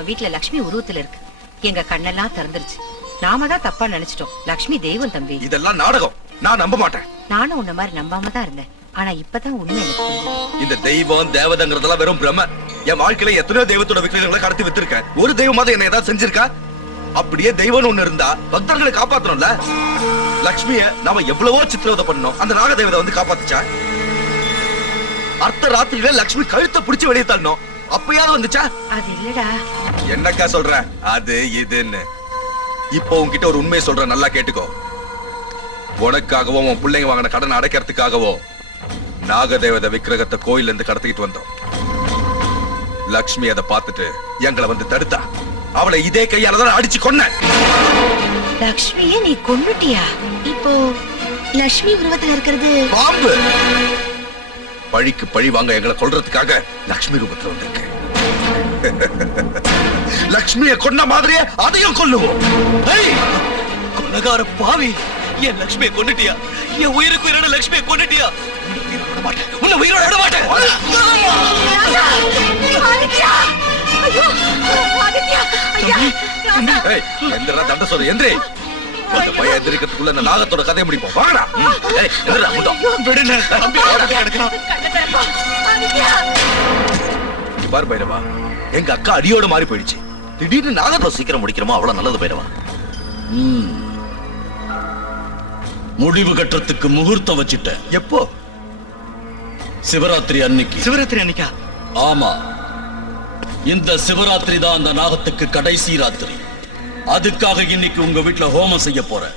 வீட்டுல லட்சுமி உருவத்துல இருக்கு. எங்க கண்ணெல்லாம் திறந்துருச்சு. நாம தான் தப்பா நினைச்சிட்டோம். லட்சுமி தெய்வம் தம்பி. இதெல்லாம் நாடகம். நான் நம்ப மாட்டேன். நானும் உன்ன மாதிரி நம்பாம தான் இருந்தேன். ஆனா இப்பதான் உண்மை எனக்கு தெரியுது. இந்த தெய்வம் தேவதங்கிறதெல்லாம் வெறும் பிரம. என் வாழ்க்கையில எத்தனையோ தெய்வத்தோட விக்கிரகங்களை கடத்தி வித்திருக்கேன். ஒரு தெய்வமாவது என்ன ஏதாவது செஞ்சிருக்கா? அப்படியே தெய்வம்னு ஒண்ணு இருந்தா பக்தர்களை காப்பாத்தணும்ல. லட்சுமிய நாம எவ்வளவோ சித்திரவதை பண்ணோம். அந்த நாக தேவதை வந்து காப்பாத்துச்சா? அர்த்த ராத்திரியில லட்சுமி கழுத்தை பிடிச்சு வெளியே தள்ளணும். அப்பயாவது வந்துச்சா? அது இல்லடா. என்னக்கா சொல்ற? அது இதுன்னு இப்போ உன்கிட்ட ஒரு உண்மையை சொல்ற, நல்லா கேட்டுக்கோ. உனக்காகவோ உன் பிள்ளைங்க வாங்கின கடன் அடைக்கிறதுக்காகவோ நாகதேவத விக்கிரகத்தை கோயில்ல இருந்து கடத்திக்கிட்டு வந்தோம். லக்ஷ்மி அதை பார்த்துட்டு எங்களை வந்து தடுத்தா. அவளை இதே கையால தான் அடிச்சு கொன்ன. லக்ஷ்மியே நீ கொன்னுட்டியா? இப்போ லட்சுமி உருவத்துல இருக்கிறது பாம்பு. பழிக்கு பழி வாங்க எங்களை கொல்றதுக்காக லக்ஷ்மி ரூபத்துல வந்திருக்கு. லக்ஷ்மிய கொன்ன மாதிரியே அதையும் கொல்லுவோம். கொலகார பாவி, என் லட்சுமியை கொன்னுட்டியா? என் உயிருக்கு உயிரான லட்சுமியை கொன்னுட்டியா? உன்னை உயிரோட விட மாட்டேன். எந்திரா தண்ட சொல்ற எந்திரி. அந்த பையன் எந்திரிக்கிறதுக்குள்ள இந்த நாகத்தோட கதையை முடிப்போம். வாங்கடா. பாரு பைரவா, எங்க அக்கா அடியோட மாறி போயிடுச்சு. திடீர்னு நாகத்தை சீக்கிரம் முடிக்கிறோமோ அவ்வளவு நல்லது பைரவா. முடிவு கட்டுறதுக்கு முகூர்த்தம் வச்சிட்ட. எப்போ? சிவராத்திரி அன்னைக்கு. சிவராத்திரி அன்னைக்கா? ஆமா, இந்த சிவராத்திரி தான் அந்த நாகத்துக்கு கடைசி ராத்திரி. அதுக்காக இன்னைக்கு உங்க வீட்டுல ஹோமம் செய்ய போறேன்.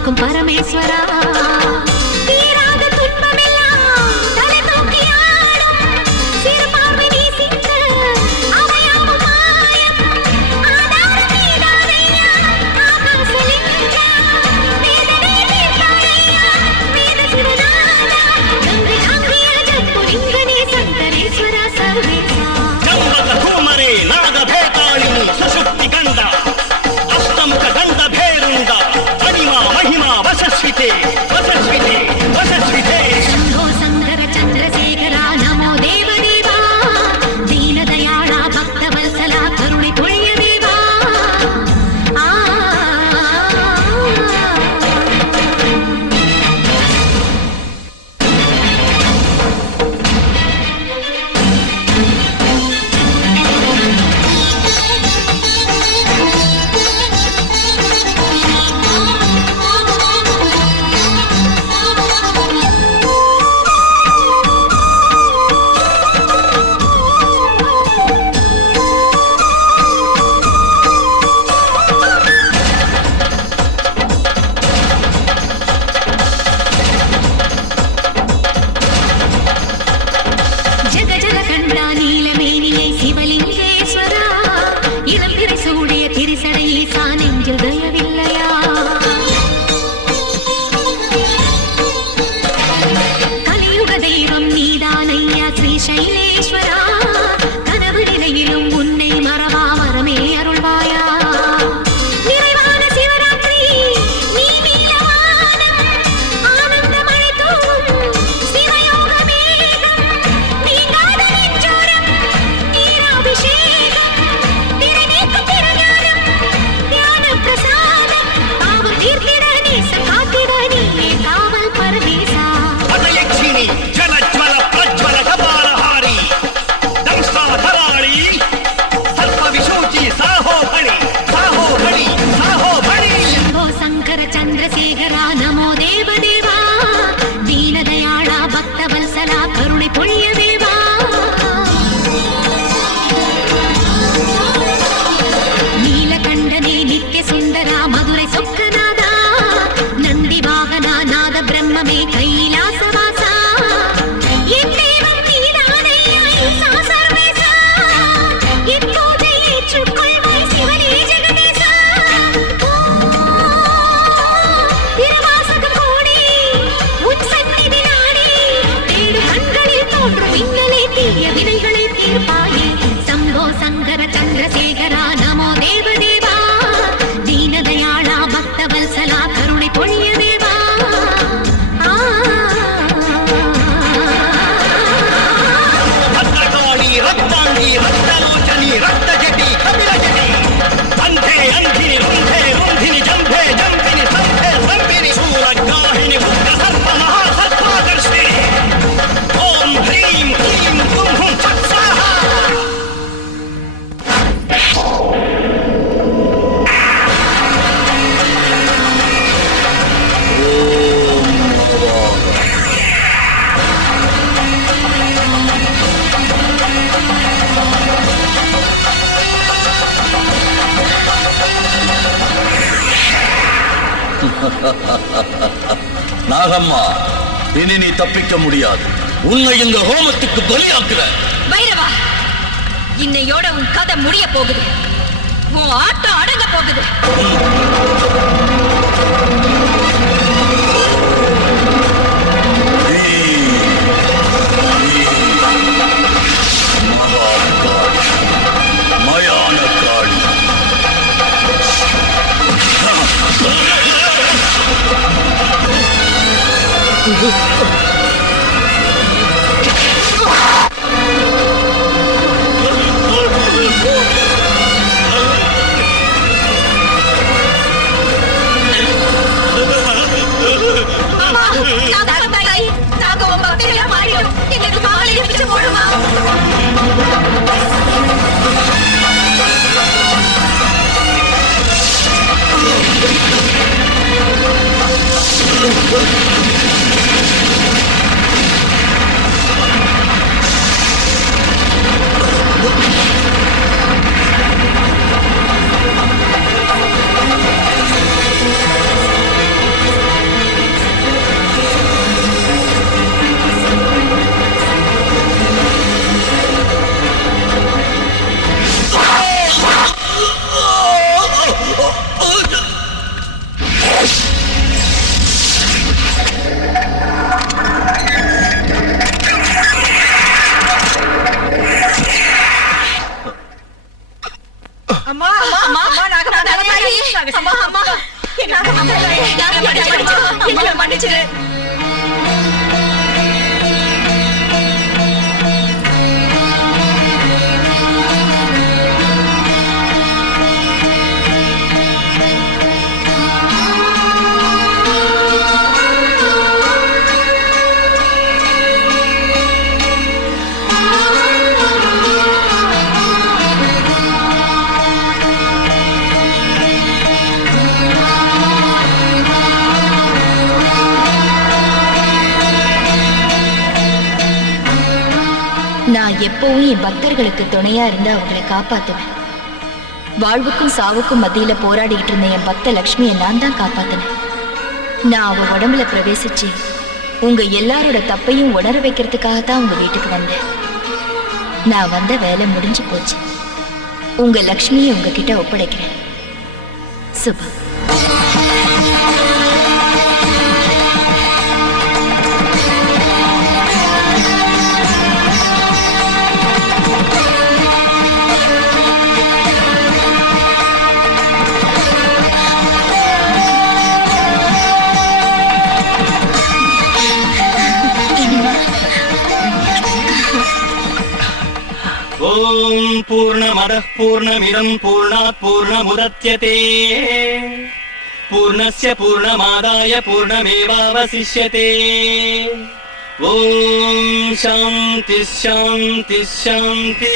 காக்கும் பரமேஸ்வரா தீராத துன்பமெல்லாம் தலை தூக்கி ஆடும் சிறுபான்மை நீசிக்க அவையாவும் மாயம் ஆதாரம் நீதானையா ஆகாசலிங்கா வேதனை தீர்த்தானையா வேத சிவநாதா கங்கை ஆங்கிய ஜம்புலிங்கனே சங்கரேஸ்வரா சர்வேசா ಜಂಬಕ ಕೂಮರೆ ನಾಗ ಭೇತಾಳಿನಿ ಸುಷುಪ್ತಿ ಗಂಧ ಅಷ್ಟಮುಖ ಗಂಧ ಭೇರುಂಡ ಮಣಿಮಾ ಮಹಿಮಾ ವಸಸ್ವಿತೆ ವಸಸ್ವಿತೆ ವಸಸ್ವಿತೆ ಶಂಭೋ ಶಂಕರ ಚಂದ್ರಶೇಖರ ನಮೋ ದೇವದೇವಾ ದೀನದಯಾಳ ಭಕ್ತವತ್ಸಲ ಕರುಣೆ ಪೊಳೆಯ ದೇವಾ ஜக ஜக கண்டா நீலமேனியை சிவலிங்கேஸ்வரா இளம் திரை சூடிய திரிசடை ஈசா நெஞ்சில் தயவில்லையா கலியுக தெய்வம் நீதானையா ஸ்ரீ சைலேஸ்வரா கனவு நிலையிலும் உன்னை மறவா வரமே அருள்வாயா நிறைவான சிவராத்திரி நீ நீலவானம் ஆனந்த மழை தூவும் சிவயோக மேகம் நீங்காத நெஞ்சோரம் நீராபிஷேகம் திரை நீக்கும் திருஞானம் ஞான பிரசாதம் பாவம் தீர்த்திட நேச காத்திட நீயே காவல் பரமேசா ಪದಯಕ್ಷಿಣಿ ಜಲಜ್ವಲ ಪ್ರಜ್ವಲ ಕಪಾಲಹಾರಿ ದಂಷ್ಟಾಧರಾಳಿ ಸರ್ಪ ವಿಶೋಚಿ ಸಾಹೋ ಬಳಿ ಸಾಹೋ ಬಳಿ ಸಾಹೋ ಬಳಿ ಶಂಭೋ ಶಂಕರ ಚಂದ್ರಶೇಖರ ನಮೋ ದೇವದೇವಾ ದೀನದಯಾಳ ಭಕ್ತವತ್ಸಲ ಕರುಣೆ ಪೊಳೆಯ ದೇವಾ ನೀಲಕಂಠನೇ ನಿತ್ಯ ಸುಂದರ ಮಧುರೈ ಸೊಕ್ಕನಾದ ನಂದಿ ವಾಹನ ನಾದ ಬ್ರಹ್ಮಮೇ ಕೈಲಾಸವಾಸ என் தெய்வம் நீதானையா ஈசா சர்வேசா என் பூஜை ஏற்றுக்கொள்வாய் சிவனே ஜெகதீசா திருவாசகம் கூடி உன் சந்நிதி நாடி தேடும் கண்களில் தோன்றும் மின்னலே தீய வினைகளை தீர்ப்பாயே சம்போ சங்கர சந்திரசேகரா நமோ தேவதேவா தீனதயாளா பக்தவத்சலா கருணை பொழிய தேவா ಭದ್ರಕಾಳಿ ರಕ್ತಾಂಗಿ ರಕ್ತಲೋಚನಿ ರಕ್ತಜಟಿ ಕಪಿಲಜಟಿ ಅಂಧೆ ಅಂಧಿನಿ ರುಂಧೆ ರುಂಧಿನಿ ಜಂಭೆ ಜಂಭಿನಿ ಸಂಭೆ ಸಂಭಿನಿ ಶೂರಗ್ರಾಹಿಣಿ ಉಗ್ರ ಸರ್ಪ ಮಹಾಸರ್ಪಾಕರ್ಷಿಣಿ ಓಂ ಹ್ರೀಂ ಕ್ಲೀಂ ಹುಂ ಹುಂ ಫಟ್ ಸ್ವಾಹಾ நாகம்மா, இனி நீ தப்பிக்க முடியாது. உன்னை இந்த ஹோமத்துக்கு பலியாக்குற பைரவா, இன்னையோட உன் கதை முடிய போகுது. உன் ஆட்டம் அடங்க போகுது. மயான காளி எங்களை மன்னிச்சிரு. நான் எப்பவும் என் பக்தர்களுக்கு துணையா இருந்து அவங்களை காப்பாத்துவேன். வாழ்வுக்கும் சாவுக்கும் மத்தியில போராடிட்டு இருந்த என் பக்த லக்ஷ்மியை நான் தான் காப்பாத்தினேன். நான் அவ உடம்புல பிரவேசிச்சு உங்க எல்லாரோட தப்பையும் உணர வைக்கிறதுக்காகத்தான் உங்க வீட்டுக்கு வந்தேன். நான் வந்த வேலை முடிஞ்சு போச்சு. உங்க லக்ஷ்மியை உங்ககிட்ட ஒப்படைக்கிறேன். சுபா. ஓம் பூர்ணமதః பூர்ணமிதம் பூர்ணாத் பூர்ணமுதச்யதே பூர்ணஸ்ய பூர்ணமாதாய பூர்ணமேவாவசிஷ்யதே. ஓம் சாந்தி சாந்தி சாந்தி.